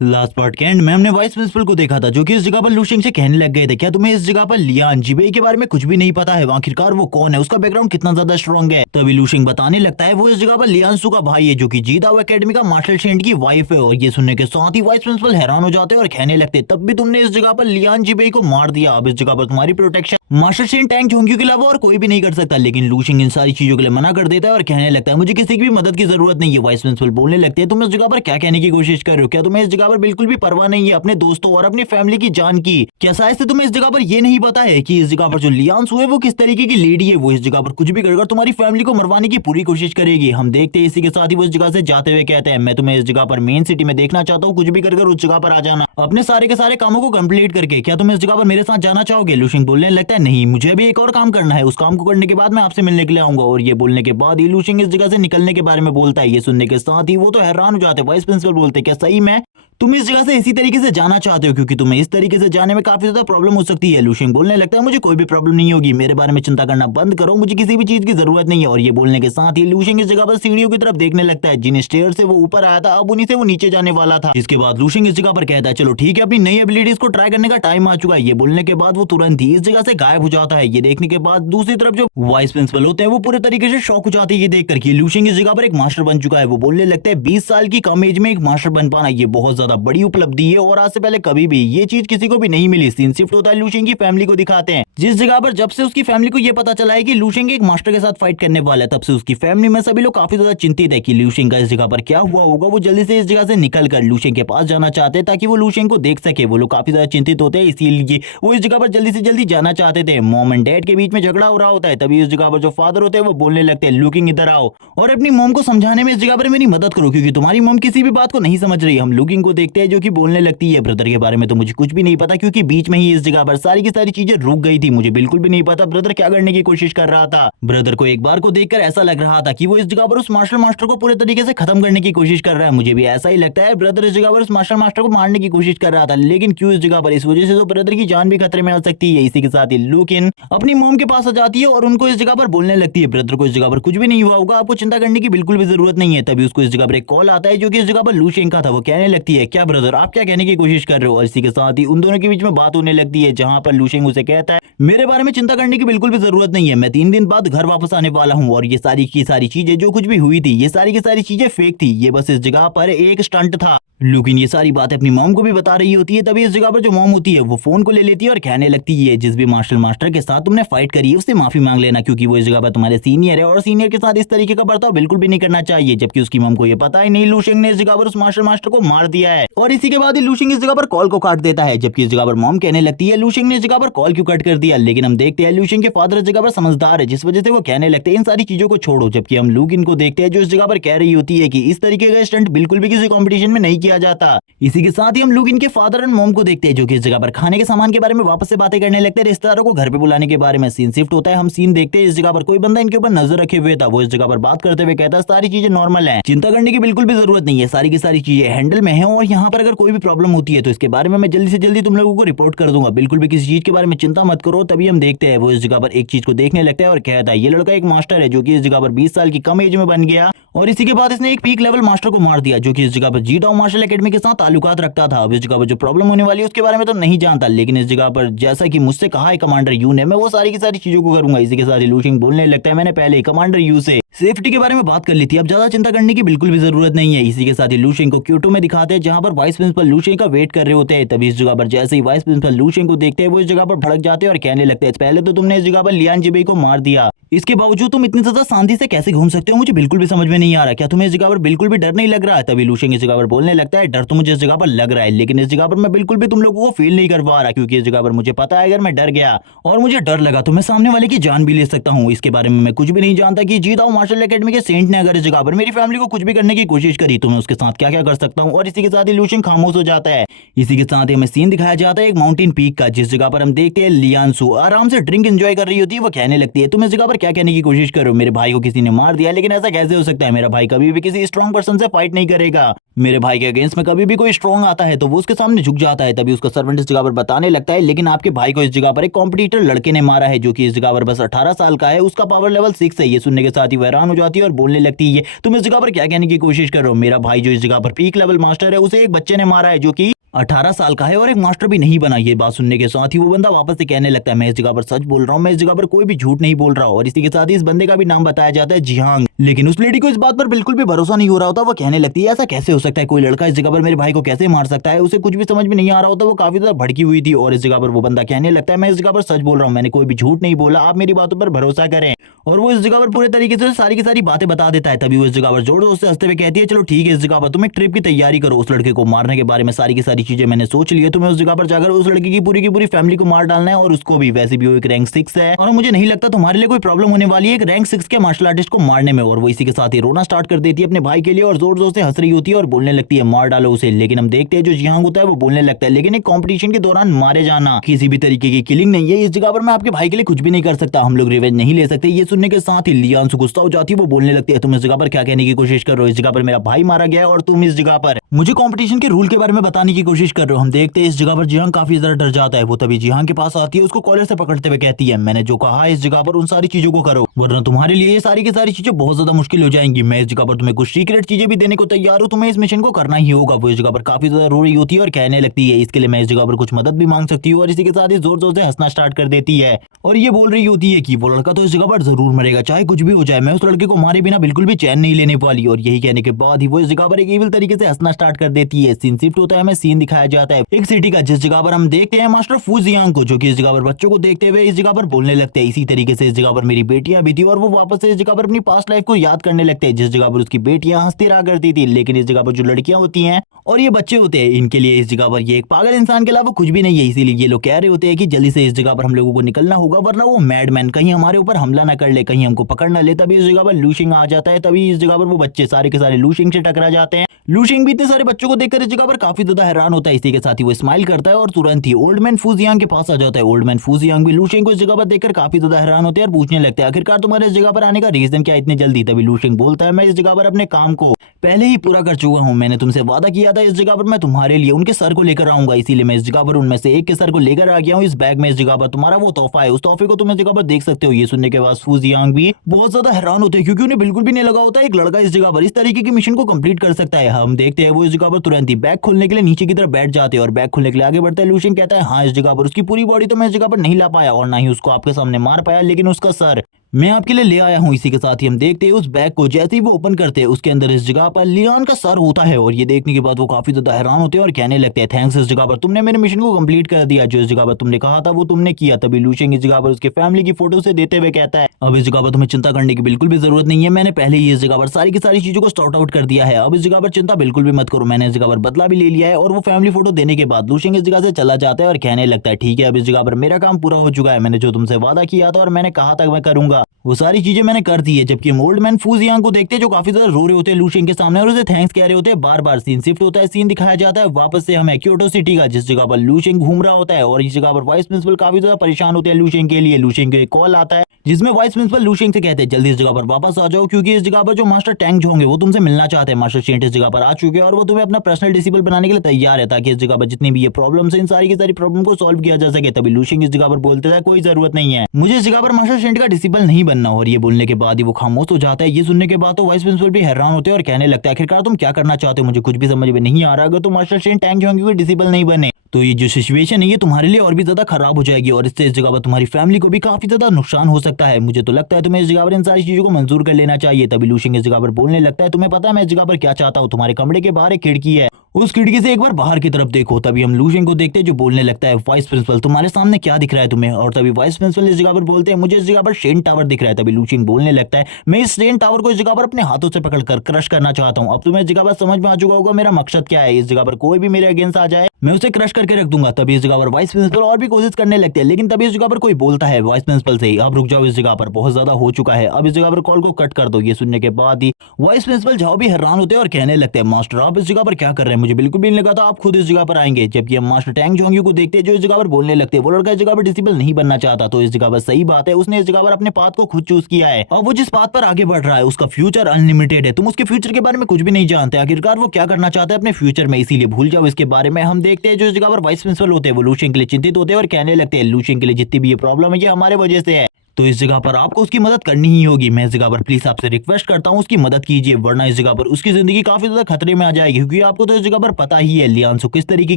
Last part के and में हमने वाइस प्रिंसिपल को देखा था जो कि इस जगह पर लूशिंग से कहने लग गए थे, क्या तुम्हें इस जगह पर लियान जिबेई के बारे में कुछ भी नहीं पता है? आखिरकार वो कौन है, उसका बैकग्राउंड कितना ज्यादा स्ट्रॉन्ग है? तभी लूशिंग बताने लगता है वो इस जगह पर लियांसु का भाई है जो कि जीदाओ एकेडमी का मार्शल शेंड की वाइफ है। और ये सुनने के साथ ही वाइस प्रिंसिपल हैरान हो जाते हैं और कहने लगते हैं तब भी तुमने इस जगह पर लियान जिबेई को मार दिया, अब इस जगह पर तुम्हारी प्रोटेक्शन मार्शल शेंड टैंक झोंक्यू के अलावा और कोई भी नहीं कर सकता। लेकिन लूशिंग इन सारी चीजों के लिए मना कर देता है और कहने लगता है मुझे किसी की भी मदद की जरूरत नहीं है। वाइस प्रिंसिपल बोलने लगते हैं तुम इस जगह पर क्या कहने की कोशिश कर रहे हो? क्या तुम्हें इस जगह पर बिल्कुल भी परवाह नहीं है अपने दोस्तों और अपनी फैमिली की जान की? क्या शायद से तुम्हें इस जगह पर ये नहीं पता है कि इस जगह पर जो लियांसु है वो किस तरीके की लेडी है? वो इस जगह पर कुछ भी कर तुम्हारी फैमिली को मरवाने की पूरी कोशिश करेगी। हम देखते हैं इसी के साथ ही वो इस जगह से जाते हुए कहते हैं मैं तुम्हें इस जगह पर मेन सिटी में देखना चाहता हूँ, कुछ भी कर उस जगह पर आ जाना अपने सारे के सारे कामों को कंप्लीट करके। क्या तुम इस जगह पर मेरे साथ जाना चाहोगे? लूशिंग बोलने लगता है नहीं, मुझे भी एक और काम करना है, उस काम को करने के बाद मैं आपसे मिलने के लिए आऊंगा। और ये बोलने के बाद ही लूशिंग इस जगह से निकलने के बारे में बोलता है। ये सुनने के साथ ही वो तो हैरान हो जाते हैं। वाइस प्रिंसिपल बोलते क्या सही में तुम इस जगह से इसी तरीके से जाना चाहते हो? क्योंकि तुम्हें इस तरीके से जाने में काफी ज्यादा प्रॉब्लम हो सकती है। लूशिंग बोलने लगता है मुझे कोई भी प्रॉब्लम नहीं होगी, मेरे बारे में चिंता करना बंद करो, मुझे किसी भी चीज की जरूरत नहीं है। और ये बोलने के साथ ही लूशिंग इस जगह पर सीढ़ियों की तरफ देखने लगता है, जिन स्टेयर से वो ऊपर आया था अब उन्हीं से वो नीचे जाने वाला था। जिसके बाद लूशिंग इस जगह पर कहता है चलो ठीक है, अपनी नई एबिलिटीज को ट्राई करने का टाइम आ चुका है। ये बोलने के बाद वो तुरंत ही इस जगह से गायब हो जाता है। ये देखने के बाद दूसरी तरफ जो वाइस प्रिंसिपल होते हैं वो पूरे तरीके से शॉक हो जाते हैं ये देखकर कि लूशिंग इस जगह पर एक मास्टर बन चुका है। वो बोलने लगता है 20 साल की कम एज में एक मास्टर बन पाना ये बहुत ज्यादा बड़ी उपलब्धि है और आज से पहले कभी भी ये चीज किसी को भी नहीं मिली। सीन शिफ्ट होता है, लूशिंग की फैमिली को दिखाते हैं जिस जगह पर जब से उसकी फैमिली को ये पता चला है कि लूशिंग एक मास्टर के साथ फाइट करने वाला है, तब से उसकी फैमिली में सभी लोग काफी ज्यादा चिंतित है कि लूशिंग का इस जगह पर क्या हुआ होगा। वो जल्दी से इस जगह से निकल कर लूशिंग के पास जाना चाहते हैं ताकि वो लूशिंग को देख सके। वो लोग काफी ज्यादा चिंतित होते हैं, इसीलिए वो इस जगह पर जल्दी से जल्दी जाना चाहते थे। मॉम एंड डैड के बीच में झगड़ा हो रहा होता है, तभी इस जगह पर जो फादर होते हैं वो बोलने लगते हैं लूकिंग इधर आओ और अपनी मॉम को समझाने में इस जगह पर मेरी मदद करो, क्योंकि तुम्हारी मॉम किसी भी बात को नहीं समझ रही। हम लूकिंग को देखते हैं जो कि बोलने लगती है ब्रदर के बारे में तो मुझे कुछ भी नहीं पता, क्योंकि बीच में ही इस जगह पर सारी की सारी चीजें रुक गई थी। मुझे बिल्कुल भी नहीं पता ब्रदर क्या करने की कोशिश कर रहा था। ब्रदर को एक बार को देखकर ऐसा लग रहा था कि वो इस जगह पर उस मार्शल मास्टर को पूरे तरीके से खत्म करने की कोशिश कर रहा है। मुझे भी ऐसा ही लगता है, ब्रदर इस जगह पर उस मार्शल मास्टर को मारने की कोशिश कर रहा था, लेकिन क्यों इस जगह पर? इस वजह से तो ब्रदर की जान भी खतरे में आ सकती है। इसी के साथ ही लूकिन अपनी मॉम के पास आ जाती है और उनको इस जगह पर बोलने लगती है ब्रदर को इस जगह पर कुछ भी नहीं हुआ होगा, आपको चिंता करने की बिल्कुल भी जरूरत नहीं है। तभी उसको इस जगह पर एक कॉल आता है जो कि इस जगह पर लूशिंग का था। वो कहने लगती है क्या ब्रदर आप क्या कहने की कोशिश कर रहे हो? और इसी के साथ ही उन दोनों के बीच में बात होने लगती है, जहां पर लूशिंग उसे कहता है मेरे बारे में चिंता करने की बिल्कुल भी जरूरत नहीं है, मैं 3 दिन बाद घर वापस आने वाला हूँ और ये सारी की सारी चीजें जो कुछ भी हुई थी ये सारी की सारी चीजें फेक थी, ये बस इस जगह पर एक स्टंट था। लेकिन ये सारी बातें अपनी मॉम को भी बता रही होती है। तभी इस जगह पर जो मॉम होती है वो फोन को ले लेती है और कहने लगती है जिस भी मार्शल मास्टर के साथ तुमने फाइट करी है उससे माफी मांग लेना, क्योंकि वो इस जगह पर तुम्हारे सीनियर है और सीनियर के साथ इस तरीके का बर्ताव बिल्कुल भी नहीं करना चाहिए। जबकि उसकी मॉम को ये पता ही नहीं लूशिंग ने इस जगह पर उस मार्शल मास्टर को मार दिया है। और इसी के बाद ही लूशिंग इस जगह पर कॉल को काट देता है। जबकि इस जगह पर मॉम कहने लगती है लूशिंग ने इस जगह पर कॉल क्यों कट कर दिया, लेकिन हम देखते हैं लूशिंग के फादर इस जगह पर समझदार है जिस वजह से वो कहने लगते हैं इन सारी चीजों को छोड़ो। जबकि हम लूकिन को देखते हैं जो इस जगह पर कह रही होती है कि इस तरीके का स्टंट बिल्कुल भी किसी कंपटीशन में नहीं किया जाता। इसी के साथ ही हम लोग इनके फादर एंड मॉम को देखते हैं जो कि इस जगह पर खाने के सामान के बारे में वापस से बातें करने लगते हैं, रिश्तेदारों को घर पे बुलाने के बारे में। सीन शिफ्ट होता है, हम सीन देखते हैं इस जगह पर कोई बंदा इनके ऊपर नजर रखे हुए था। वो इस जगह पर बात करते हुए कहता है सारी चीजें नॉर्मल है, चिंता करने की बिल्कुल भी जरूरत नहीं है, सारी की सारी चीजें हैंडल में है और यहाँ पर अगर कोई भी प्रॉब्लम होती है तो इसके बारे में मैं जल्दी से जल्दी तुम लोगों को रिपोर्ट कर दूंगा, बिल्कुल भी किसी चीज के बारे में चिंता मत करो। तभी हम देखते हैं वो इस जगह पर एक चीज को देखने लगता है और कहता है ये लड़का एक मास्टर है जो कि इस जगह पर 20 साल की कम एज में बन गया और इसी के बाद इसने एक पीक लेवल मास्टर को मार दिया जो कि इस जगह पर जीडाओ मार्शल एकेडमी के साथ ताल्लुकात रखता था। अब इस जगह पर जो प्रॉब्लम होने वाली है उसके बारे में तो नहीं जानता, लेकिन इस जगह पर जैसा कि मुझसे कहा है कमांडर यू ने, मैं वो सारी की सारी चीजों को करूंगा। इसी के साथ लूशिंग बोलने लगता है मैंने पहले ही कमांडर यू से सेफ्टी के बारे में बात कर ली थी, अब ज्यादा चिंता करने की बिल्कुल भी जरूरत नहीं है। इसी के साथ ही लूशिंग को क्योटो में दिखाते हैं जहां पर वाइस प्रिंसिपल लूशिंग का वेट कर रहे होते हैं। तभी इस जगह पर जैसे ही वाइस प्रिंसिपल लूशिंग को देखते हैं वो इस जगह पर भड़क जाते हैं और कहने लगते हैं पहले तो तुमने इस जगह पर लियान जिबेई को मार दिया, इसके बावजूद तुम इतनी ज्यादा शांति से कैसे घूम सकते हो, मुझे बिल्कुल भी समझ में नहीं आ रहा, क्या तुम्हें इस जगह पर बिल्कुल भी डर नहीं लग रहा है? तभी लूशिंग इस जगह पर बोलने लगता है डर तो मुझे इस जगह पर लग रहा है, लेकिन इस जगह पर मैं बिल्कुल भी तुम लोगों को फील नहीं कर पा रहा, क्योंकि इस जगह पर मुझे पता है अगर मैं डर गया और मुझे डर लगा तो मैं सामने वाले की जान भी ले सकता हूँ। इसके बारे में मैं कुछ भी नहीं जानता कि जीदाओ मार्शल एकेडमी के सेंट ने अगर इस जगह पर मेरी फैमिली को कुछ भी करने की कोशिश करी तो मैं उसके साथ क्या क्या कर सकता हूँ। और इसी के साथ ही लूशिंग खामोश हो जाता है। इसी के साथ ही हमें सीन दिखाया जाता है एक माउंटेन पीक का, जिस जगह पर हम देखते हैं लियांसु आराम से ड्रिंक एंजॉय कर रही होती है। वो कहने लगती है तुम इस जगह पर क्या कहने की कोशिश करो, मेरे भाई को किसी ने मार दिया, लेकिन ऐसा कैसे हो सकता है? मेरा भाई कभी भी किसी स्ट्रॉन्ग पर्सन से फाइट नहीं करेगा, मेरे भाई के अगेंस्ट में कभी भी कोई स्ट्रॉन्ग आता है तो वो उसके सामने झुक जाता है। तभी उसका सर्वेंट इस जगह पर बताने लगता है लेकिन आपके भाई को इस जगह पर एक कॉम्पिटिटर लड़के ने मारा है जो कि इस जगह पर बस 18 साल का है, उसका पावर लेवल 6 है। ये सुनने के साथ ही वो हैरान हो जाती है और बोलने लगती है तुम इस जगह पर क्या कहने की कोशिश कर रहे हो, मेरा भाई जो इस जगह पर पीक लेवल मास्टर है उसे एक बच्चे ने मारा है जो कि 18 साल का है और एक मास्टर भी नहीं बना। ये बात सुनने के साथ ही वो बंदा वापस से कहने लगता है मैं इस जगह पर सच बोल रहा हूँ, मैं इस जगह पर कोई भी झूठ नहीं बोल रहा हूँ। और इसी के साथ ही इस बंदे का भी नाम बताया जाता है जिहांग। लेकिन उस लेडी को इस बात पर बिल्कुल भी भरोसा नहीं हो रहा होता। वो कहने लगती है ऐसा कैसे हो सकता है, कोई लड़का इस जगह पर मेरे भाई को कैसे मार सकता है, उसे कुछ भी समझ में नहीं आ रहा होता। वो काफी ज्यादा भड़की हुई थी और इस जगह पर वो बंदा कहने लगता है मैं इस जगह पर सच बोल रहा हूँ, मैंने कोई भी झूठ नहीं बोला, आप मेरी बातों पर भरोसा करें। और वो इस जगह पर पूरे तरीके से सारी की सारी बातें बता देता है। तभी वो इस जगह पर जोर जोर से हंसते हुए कहती है चलो ठीक है, इस जगह पर तुम एक ट्रिप की तैयारी करो, उस लड़के को मारने के बारे में सारी की सारी चीजें मैंने सोच ली है। तुम्हें उस जगह पर जाकर उस लड़की की पूरी फैमिली को मार डालना है और उसको भी, वैसे भी वो एक रैंक 6 है और मुझे नहीं लगता तुम्हारे लिए कोई प्रॉब्लम होने वाली है एक रैंक 6 के मार्शल आर्टिस्ट को मारने में। और वो इसी के साथ ही रोना स्टार्ट कर देती है अपने भाई के लिए और जोर जोर से हंस रही होती है और बोलने लगती है मार डालो उसे। लेकिन हम देखते हैं जो जिहांग होता है वो बोलने लगता है लेकिन एक कंपटीशन के दौरान मारे जाना किसी भी तरीके की किलिंग नहीं है, इस जगह पर मैं आपके भाई के लिए कुछ भी नहीं कर सकता, हम लोग रिवेंज नहीं ले सकते। ये सुनने के साथ ही लियान से गुस्सा हो जाती है। वो बोलने लगती है तुम इस जगह पर क्या कहने की कोशिश कर रहे हो, इस जगह पर मेरा भाई मारा गया है और तुम इस जगह पर मुझे कंपटीशन के रूल के बारे में बताने की कोशिश कर रहे हो। हम देखते हैं इस जगह पर जिहांग काफी ज्यादा डर जाता है। वो तभी जिहांग के पास आती है, उसको कॉलर से पकड़ते हुए कहती है मैंने जो कहा इस जगह पर उन सारी चीजों को करो वरना तुम्हारे लिए ये सारी की सारी चीजें बहुत ज्यादा मुश्किल हो जाएंगी। मैं इस जगह पर तुम्हें कुछ सीक्रेट चीजें भी देने को तैयार हूँ, तुम्हें इस मिशन को करना ही होगा। वो इस जगह पर काफी ज्यादा रो रही होती है और कहने लगती है इसके लिए मैं इस जगह पर कुछ मदद भी मांग सकती हूँ। और इसी के साथ ही जोर जोर से हंसना स्टार्ट कर देती है और ये बोल रही होती है कि वो लड़का तो इस जगह पर जरूर मरेगा चाहे कुछ भी हो जाए, मैं उस लड़के को मारे बिना बिल्कुल भी चैन नहीं लेने वाली। और यही कहने के बाद ही वो इस जगह पर एक इविल तरीके से हंसना स्टार्ट कर देती है। सीन शिफ्ट होता है, हमें सीन दिखाया जाता है एक सिटी का जिस जगह पर हम देखते हैं मास्टर फू जियांग को जो कि इस जगह पर बच्चों को देखते हुए इस जगह पर बोलने लगते हैं इसी तरीके से इस जगह पर मेरी बेटियां भी थी। और वो वापस से इस जगह पर अपनी पास्ट लाइफ को याद करने लगते हैं जिस जगह पर उसकी बेटियां हंसती रहा करती थी। लेकिन इस जगह पर जो लड़कियां होती हैं और ये बच्चे होते हैं इनके लिए इस जगह पर ये एक पागल इंसान के अलावा कुछ भी नहीं है। इसीलिए ये लोग कह रहे होते हैं कि जल्दी से इस जगह पर हम लोगों को निकलना होगा वरना वो मैडमैन कहीं हमारे ऊपर हमला न कर ले, कहीं हमको पकड़ न ले। तभी इस जगह पर लूशिंग आ जाता है। तभी इस जगह पर वो बच्चे सारे के सारे लूशिंग से टकरा जाते हैं। लूशिंग भी इतने सारे बच्चों को देखकर इस जगह पर काफी ज्यादा हैरान होता है। इसी के साथ ही वो स्माइल करता है और तुरंत ही ओल्ड मैन फू जियांग के पास आ जाता है। ओल्ड मैन फू जियांग भी लूशिंग को इस जगह पर देखकर काफी ज्यादा हैरान होते हैं और पूछने लगते हैं आखिरकार तुम्हारे इस जगह पर आने का रीजन क्या इतनी जल्दी। तभी लूशिंग बोलता है मैं इस जगह पर अपने काम को पहले ही पूरा कर चुका हूँ, मैंने तुमसे वादा किया था इस जगह पर मैं तुम्हारे लिए उनके सर को लेकर आऊंगा, इसीलिए मैं इस जगह पर उनमें से एक के सर को लेकर आ गया हूँ। इस बैग में इस जगह पर तुम्हारा वो तोहफा है, उस तोहफे को तुम इस जगह पर देख सकते हो। ये सुनने के बाद फू जियांग भी बहुत ज्यादा हैरान होते हैं क्योंकि उन्हें बिल्कुल भी नहीं लगा होता एक लड़का इस जगह पर इस तरीके की मिशन को कंप्लीट कर सकता है। हम देखते हैं वो इस जगह पर तुरंत ही बैग खोलने के लिए नीचे की तरफ बैठ जाते हैं और बैग खोलने के लिए आगे बढ़ते हैं। लूशिंग कहता है हाँ इस जगह पर उसकी पूरी बॉडी तो मैं इस जगह पर नहीं ला पाया और ना ही उसको आपके सामने मार पाया, लेकिन उसका सर मैं आपके लिए ले आया हूँ। इसी के साथ ही हम देखते हैं उस बैग को जैसे ही वो ओपन करते हैं उसके अंदर इस जगह पर लियान का सर होता है। और ये देखने के बाद वो काफी ज्यादा हैरान होते हैं और कहने लगते हैं थैंक्स इस जगह पर तुमने मेरे मिशन को कंप्लीट कर दिया, जो इस जगह पर तुमने कहा था वो तुमने किया। तभी लूशिंग इस जगह पर उसके फैमिली की फोटो से देते हुए कहता है अब इस जगह पर तुम्हें चिंता करने की बिल्कुल भी जरूरत नहीं है, मैंने पहले ही इस जगह पर सारी की सारी चीजों को सॉर्ट आउट कर दिया है, अब इस जगह पर चिंता बिल्कुल भी मत करो, मैंने इस जगह पर बदला भी ले लिया है। और वो फैमिली फोटो देने के बाद लूशिंग इस जगह से चला जाता है और कहने लगता है ठीक है अब इस जगह पर मेरा काम पूरा हो चुका है, मैंने जो तुमसे वादा किया था और मैंने कहा था मैं करूंगा वो सारी चीजें मैंने कर दी है। जबकि हम ओल्ड मैन फू जियांग को देखते हैं जो काफी ज्यादा रो रहे होते हैं लूशिंग के सामने और उसे थैंक्स कह रहे होते हैं। बार बार सीन शिफ्ट होता है, सीन दिखाया जाता है वापस से हमें क्योटो सिटी का जिस जगह पर लूशिंग घूम रहा होता है और इस जगह पर वाइस प्रिंसिपल काफी ज्यादा परेशान होते हैं लूशिंग के लिए। लूशिंग को एक कॉल आता है जिसमें वाइस प्रिंसिपल लूशिंग से कहते हैं जल्दी इस जगह पर वापस आ जाओ क्योंकि इस जगह पर जो मास्टर टैंग होंगे वो तुमसे मिलना चाहते हैं। मास्टर चेंट इस जगह पर आ चुके हैं और वो तुम्हें अपना पर्सनल डिसिबल बनाने के लिए तैयार है ताकि इस जगह पर जितनी भी ये प्रॉब्लम है इन सारी की सारी प्रॉब्लम को सॉल्व किया जा सके। तभी लूशिंग इस जगह पर बोलते थे कोई जरूरत नहीं है मुझे इस जगह पर मास्टर चेंट का डिसिबल नहीं बनना। और ये बोलने के बाद ही वो खामोश हो जाता है। ये सुनने के बाद तो वाइस प्रिंसिपल भी हैरान होते हैं और कहने लगता है आखिरकार तुम क्या करना चाहते हो, मुझे कुछ भी समझ में नहीं आ रहा। अगर तुम मास्टर चेंट टैंग होंगे डिसिबल नहीं बने तो ये जो सिचुएशन है ये तुम्हारे लिए और भी ज्यादा खराब हो जाएगी और इससे इस जगह पर तुम्हारी फैमिली को भी काफी ज्यादा नुकसान हो सकता है। मुझे तो लगता है तुम्हें इस जगह पर इन सारी चीजों को मंजूर कर लेना चाहिए। तभी लूशिंग इस जगह पर बोलने लगता है तुम्हें पता है मैं इस जगह पर क्या चाहता हूँ, तुम्हारे कमरे के बाहर एक खिड़की है, उस खिड़की से एक बार बाहर की तरफ देखो। तभी हम लूशिंग को देखते हैं जो बोलने लगता है वाइस प्रिंसिपल तुम्हारे सामने क्या दिख रहा है तुम्हें। और तभी वाइस प्रिंसिपल इस जगह पर बोलते हैं मुझे इस जगह पर शेन टावर दिख रहा है। तभी लूशिंग बोलने लगता है मैं इस शेन टावर को इस जगह पर अपने हाथों से पकड़कर क्रश करना चाहता हूँ। अब तुम्हें इस जगह पर समझ में आ चुका होगा मेरा मकसद क्या है, इस जगह पर कोई भी मेरे अगेंस्ट आ जाए मैं उसे क्रश करके रख दूंगा। तभी इस जगह पर वाइस प्रिंसिपल और भी कोशिश करने लगते हैं लेकिन तभी इस जगह पर कोई बोलता है वाइस प्रिंसिपल से अब रुक जाओ, इस जगह पर बहुत ज्यादा हो चुका है, अब इस जगह पर कॉल को कट कर दो। ये सुनने के बाद ही वाइस प्रिंसिपल जाओ भी हैरान होते हैं और कहने लगते हैं मास्टर आप इस जगह पर क्या कर रहे हैं, मुझे बिल्कुल भी नहीं लगा था आप खुद इस जगह पर आएंगे। जबकि हम मास्टर टैंग जोंग को देखते हैं जो इस जगह पर बोलने लगते हैं वो लड़का इस जगह पर डिसिबल नहीं बनना चाहता तो इस जगह पर सही बात है उसने इस जगह पर अपने पाथ को खुद चूज किया है और वो जिस पाथ पर आगे बढ़ रहा है उसका फ्यूचर अनलिमिटेड है। तुम उसके फ्यूचर के बारे में कुछ भी नहीं जानते, आखिरकार वो क्या करना चाहता है अपने फ्यूचर में, इसीलिए भूल जाओ इसके बारे में। हम देखते हैं जो इस जगह पर वाइस प्रिंसिपल होते हैं वो लूशिंग के लिए चिंतित होते हैं और कहने लगते हैं लूशिंग के लिए जितनी भी ये प्रॉब्लम है ये हमारे वजह से है, तो इस जगह पर आपको उसकी मदद करनी ही होगी। मैं इस जगह पर प्लीज आपसे रिक्वेस्ट करता हूँ उसकी मदद कीजिए, वरना इस जगह पर उसकी जिंदगी काफी ज्यादा खतरे में आ जाएगी। क्योंकि आपको तो इस जगह पर पता ही है लियांसो किस तरीके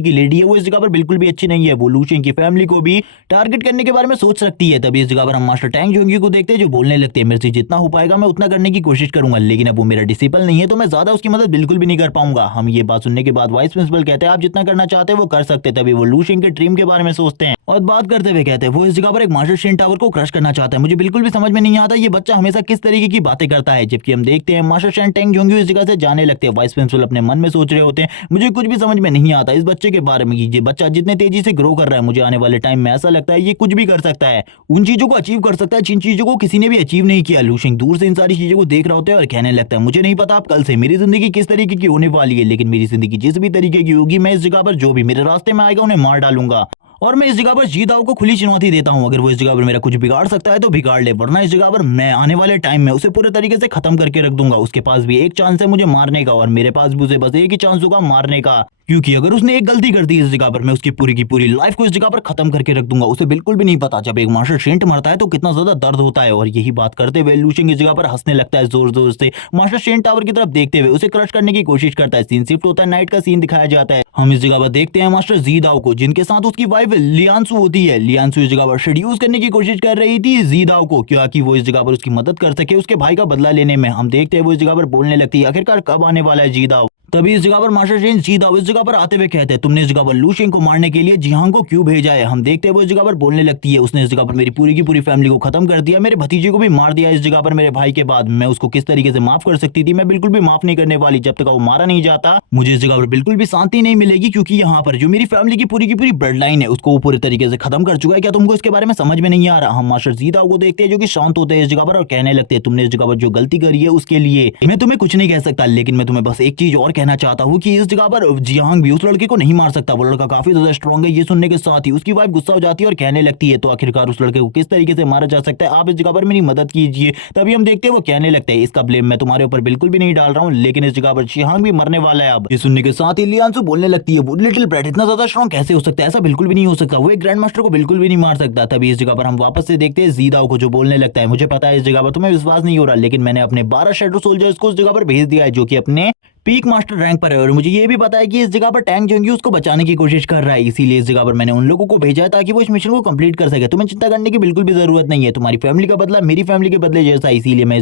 की लेडी है, वो इस जगह पर बिल्कुल भी अच्छी नहीं है। वो लूशिंग की फैमिली को भी टारगेट करने के बारे में सोच सकती है। तभी इस जगह पर हम मास्टर टैंग जोंगी को देखते हैं जो बोलने लगते हैं, मेरे से जितना हो पाएगा मैं उतना करने की कोशिश करूंगा, लेकिन अब वो मेरा डिसिपल नहीं है तो मैं ज्यादा उसकी मदद बिल्कुल भी नहीं कर पाऊंगा। हम ये बात सुनने के बाद वाइस प्रिंसिपल कहते हैं आप जितना करना चाहते हैं वो कर सकते हैं। तभी वो लूशिंग के ड्रीम के बारे में सोचते हैं और बात करते हुए कहते हैं वो इस जगह पर एक मास्टर शेन टावर को क्रश करना चाहता है। मुझे बिल्कुल भी समझ में नहीं आता ये बच्चा हमेशा किस तरीके की बातें करता है। जबकि हम देखते हैं मास्टर शेन टैंग जोंगी इस जगह से जाने लगते हैं। वाइस प्रिंसिपल अपने मन में सोच रहे होते हैं मुझे कुछ भी समझ में नहीं आता इस बच्चे के बारे में। ये बच्चा जितने तेजी से ग्रो कर रहा है मुझे आने वाले टाइम में ऐसा लगता है ये कुछ भी कर सकता है, उन चीजों को अचीव कर सकता है जिन चीजों को किसी ने भी अचीव नहीं किया। लूशिंग दूर से इन सारी चीजों को देख रहा होता है और कहने लगता है मुझे नहीं पता आप कल से मेरी जिंदगी किस तरीके की होने वाली है, लेकिन मेरी जिंदगी जिस भी तरीके की होगी मैं इस जगह पर जो भी मेरे रास्ते में आएगा उन्हें मार डालूंगा। और मैं इस जगह पर जीदाओ को खुली चुनौती देता हूं, अगर वो इस जगह पर मेरा कुछ बिगाड़ सकता है तो बिगाड़ ले, वरना इस जगह पर मैं आने वाले टाइम में उसे पूरे तरीके से खत्म करके रख दूंगा। उसके पास भी एक चांस है मुझे मारने का और मेरे पास भी उसे बस एक ही चांस होगा मारने का। क्योंकि अगर उसने एक गलती कर दी इस जगह पर मैं उसकी पूरी की पूरी लाइफ को इस जगह पर खत्म करके रख दूंगा। उसे बिल्कुल भी नहीं पता जब एक मास्टर शेंट मरता है तो कितना ज्यादा दर्द होता है। और यही बात करते हुए लूशिंग इस जगह पर हंसने लगता है जोर जोर से। मास्टर शेंट टावर की तरफ देखते हुए उसे क्रश करने की कोशिश करता है। सीन शिफ्ट होता है, नाइट का सीन दिखाया जाता है। हम इस जगह पर देखते हैं मास्टर जीदाओ को जिनके साथ उसकी वाइफ लियांसु होती है। लियांसु इस जगह पर शेड्यूस करने की कोशिश कर रही थी जीदाओ को क्योंकि वो इस जगह पर उसकी मदद कर सके उसके भाई का बदला लेने में। हम देखते हैं वो इस जगह पर बोलने लगती है आखिरकार कब आने वाला है जीदाओ। तभी इस जगह पर मास्टर शेन जीदाओ इस जगह पर आते हुए कहते हैं तुमने इस जगह पर लूशिंग को मारने के लिए जिहांग को क्यों भेजा है। हम देखते हैं वो इस जगह पर बोलने लगती है उसने इस जगह पर मेरी पूरी की पूरी फैमिली को खत्म कर दिया, मेरे भतीजे को भी मार दिया इस जगह पर मेरे भाई के बाद। मैं उसको किस तरीके से माफ कर सकती थी, मैं बिल्कुल भी माफ नहीं करने वाली जब तक वो मारा नहीं जाता। मुझे इस जगह पर बिल्कुल भी शांति नहीं मिलेगी क्योंकि यहाँ पर जो मेरी फैमिली की पूरी ब्लड लाइन है उसको वो पूरे तरीके से खत्म कर चुका है। क्या तुमको इसके बारे में समझ में नहीं आ रहा। हम मास्टर जीदाओ को देखते हैं जो कि शांत होते हैं इस जगह पर और कहने लगते हैं तुमने इस जगह पर जो गलती करी है उसके लिए मैं तुम्हें कुछ नहीं कह सकता, लेकिन मैं तुम्हें बस एक चीज और कहना चाहता हूँ कि इस जगह पर जियांग भी उस लड़के को नहीं मार सकता। वो लड़का काफी ज्यादा स्ट्रांग है। ये सुनने के साथ ही उसकी वाइफ गुस्सा हो जाती है और कहने लगती है तो आखिरकार उस लड़के को किस तरीके से मारा जा सकता है, आप इस जगह पर मेरी मदद कीजिए। तभी हम देखते हैं वो कहने लगते हैं इसका ब्लेम मैं तुम्हारे ऊपर बिल्कुल भी नहीं डाल रहा हूँ, लेकिन इस जगह पर जियांग भी मरने वाला है अब। ये सुनने के साथ ही लियांसु बोलने लगती है वो लिटिल ब्रैट इतना ज्यादा स्ट्रांग कैसे हो सकता है, ऐसा बिल्कुल भी नहीं हो सकता, वो एक ग्रैंड मास्टर को बिल्कुल भी नहीं मार सकता। तभी इस जगह पर हम वापस से देखते हैं जीदाओ को जो बोलने लगता है मुझे पता है इस जगह पर तुम्हें विश्वास नहीं हो रहा, लेकिन मैंने अपने 12 शैडो सोल्जर्स को उस जगह पर भेज दिया है जो कि अपने पीक मास्टर रैंक पर है और मुझे ये भी पता है कि इस जगह पर टैंग जोंगी उसको बचाने की कोशिश कर रहा है, इसीलिए इस जगह पर मैंने उन लोगों को भेजा है ताकि वो इस मिशन को कंप्लीट कर सके। तुम्हें चिंता करने की बिल्कुल भी जरूरत नहीं है, तुम्हारी फैमिली का बदला मेरी फैमिली के बदले जैसा, इसीलिए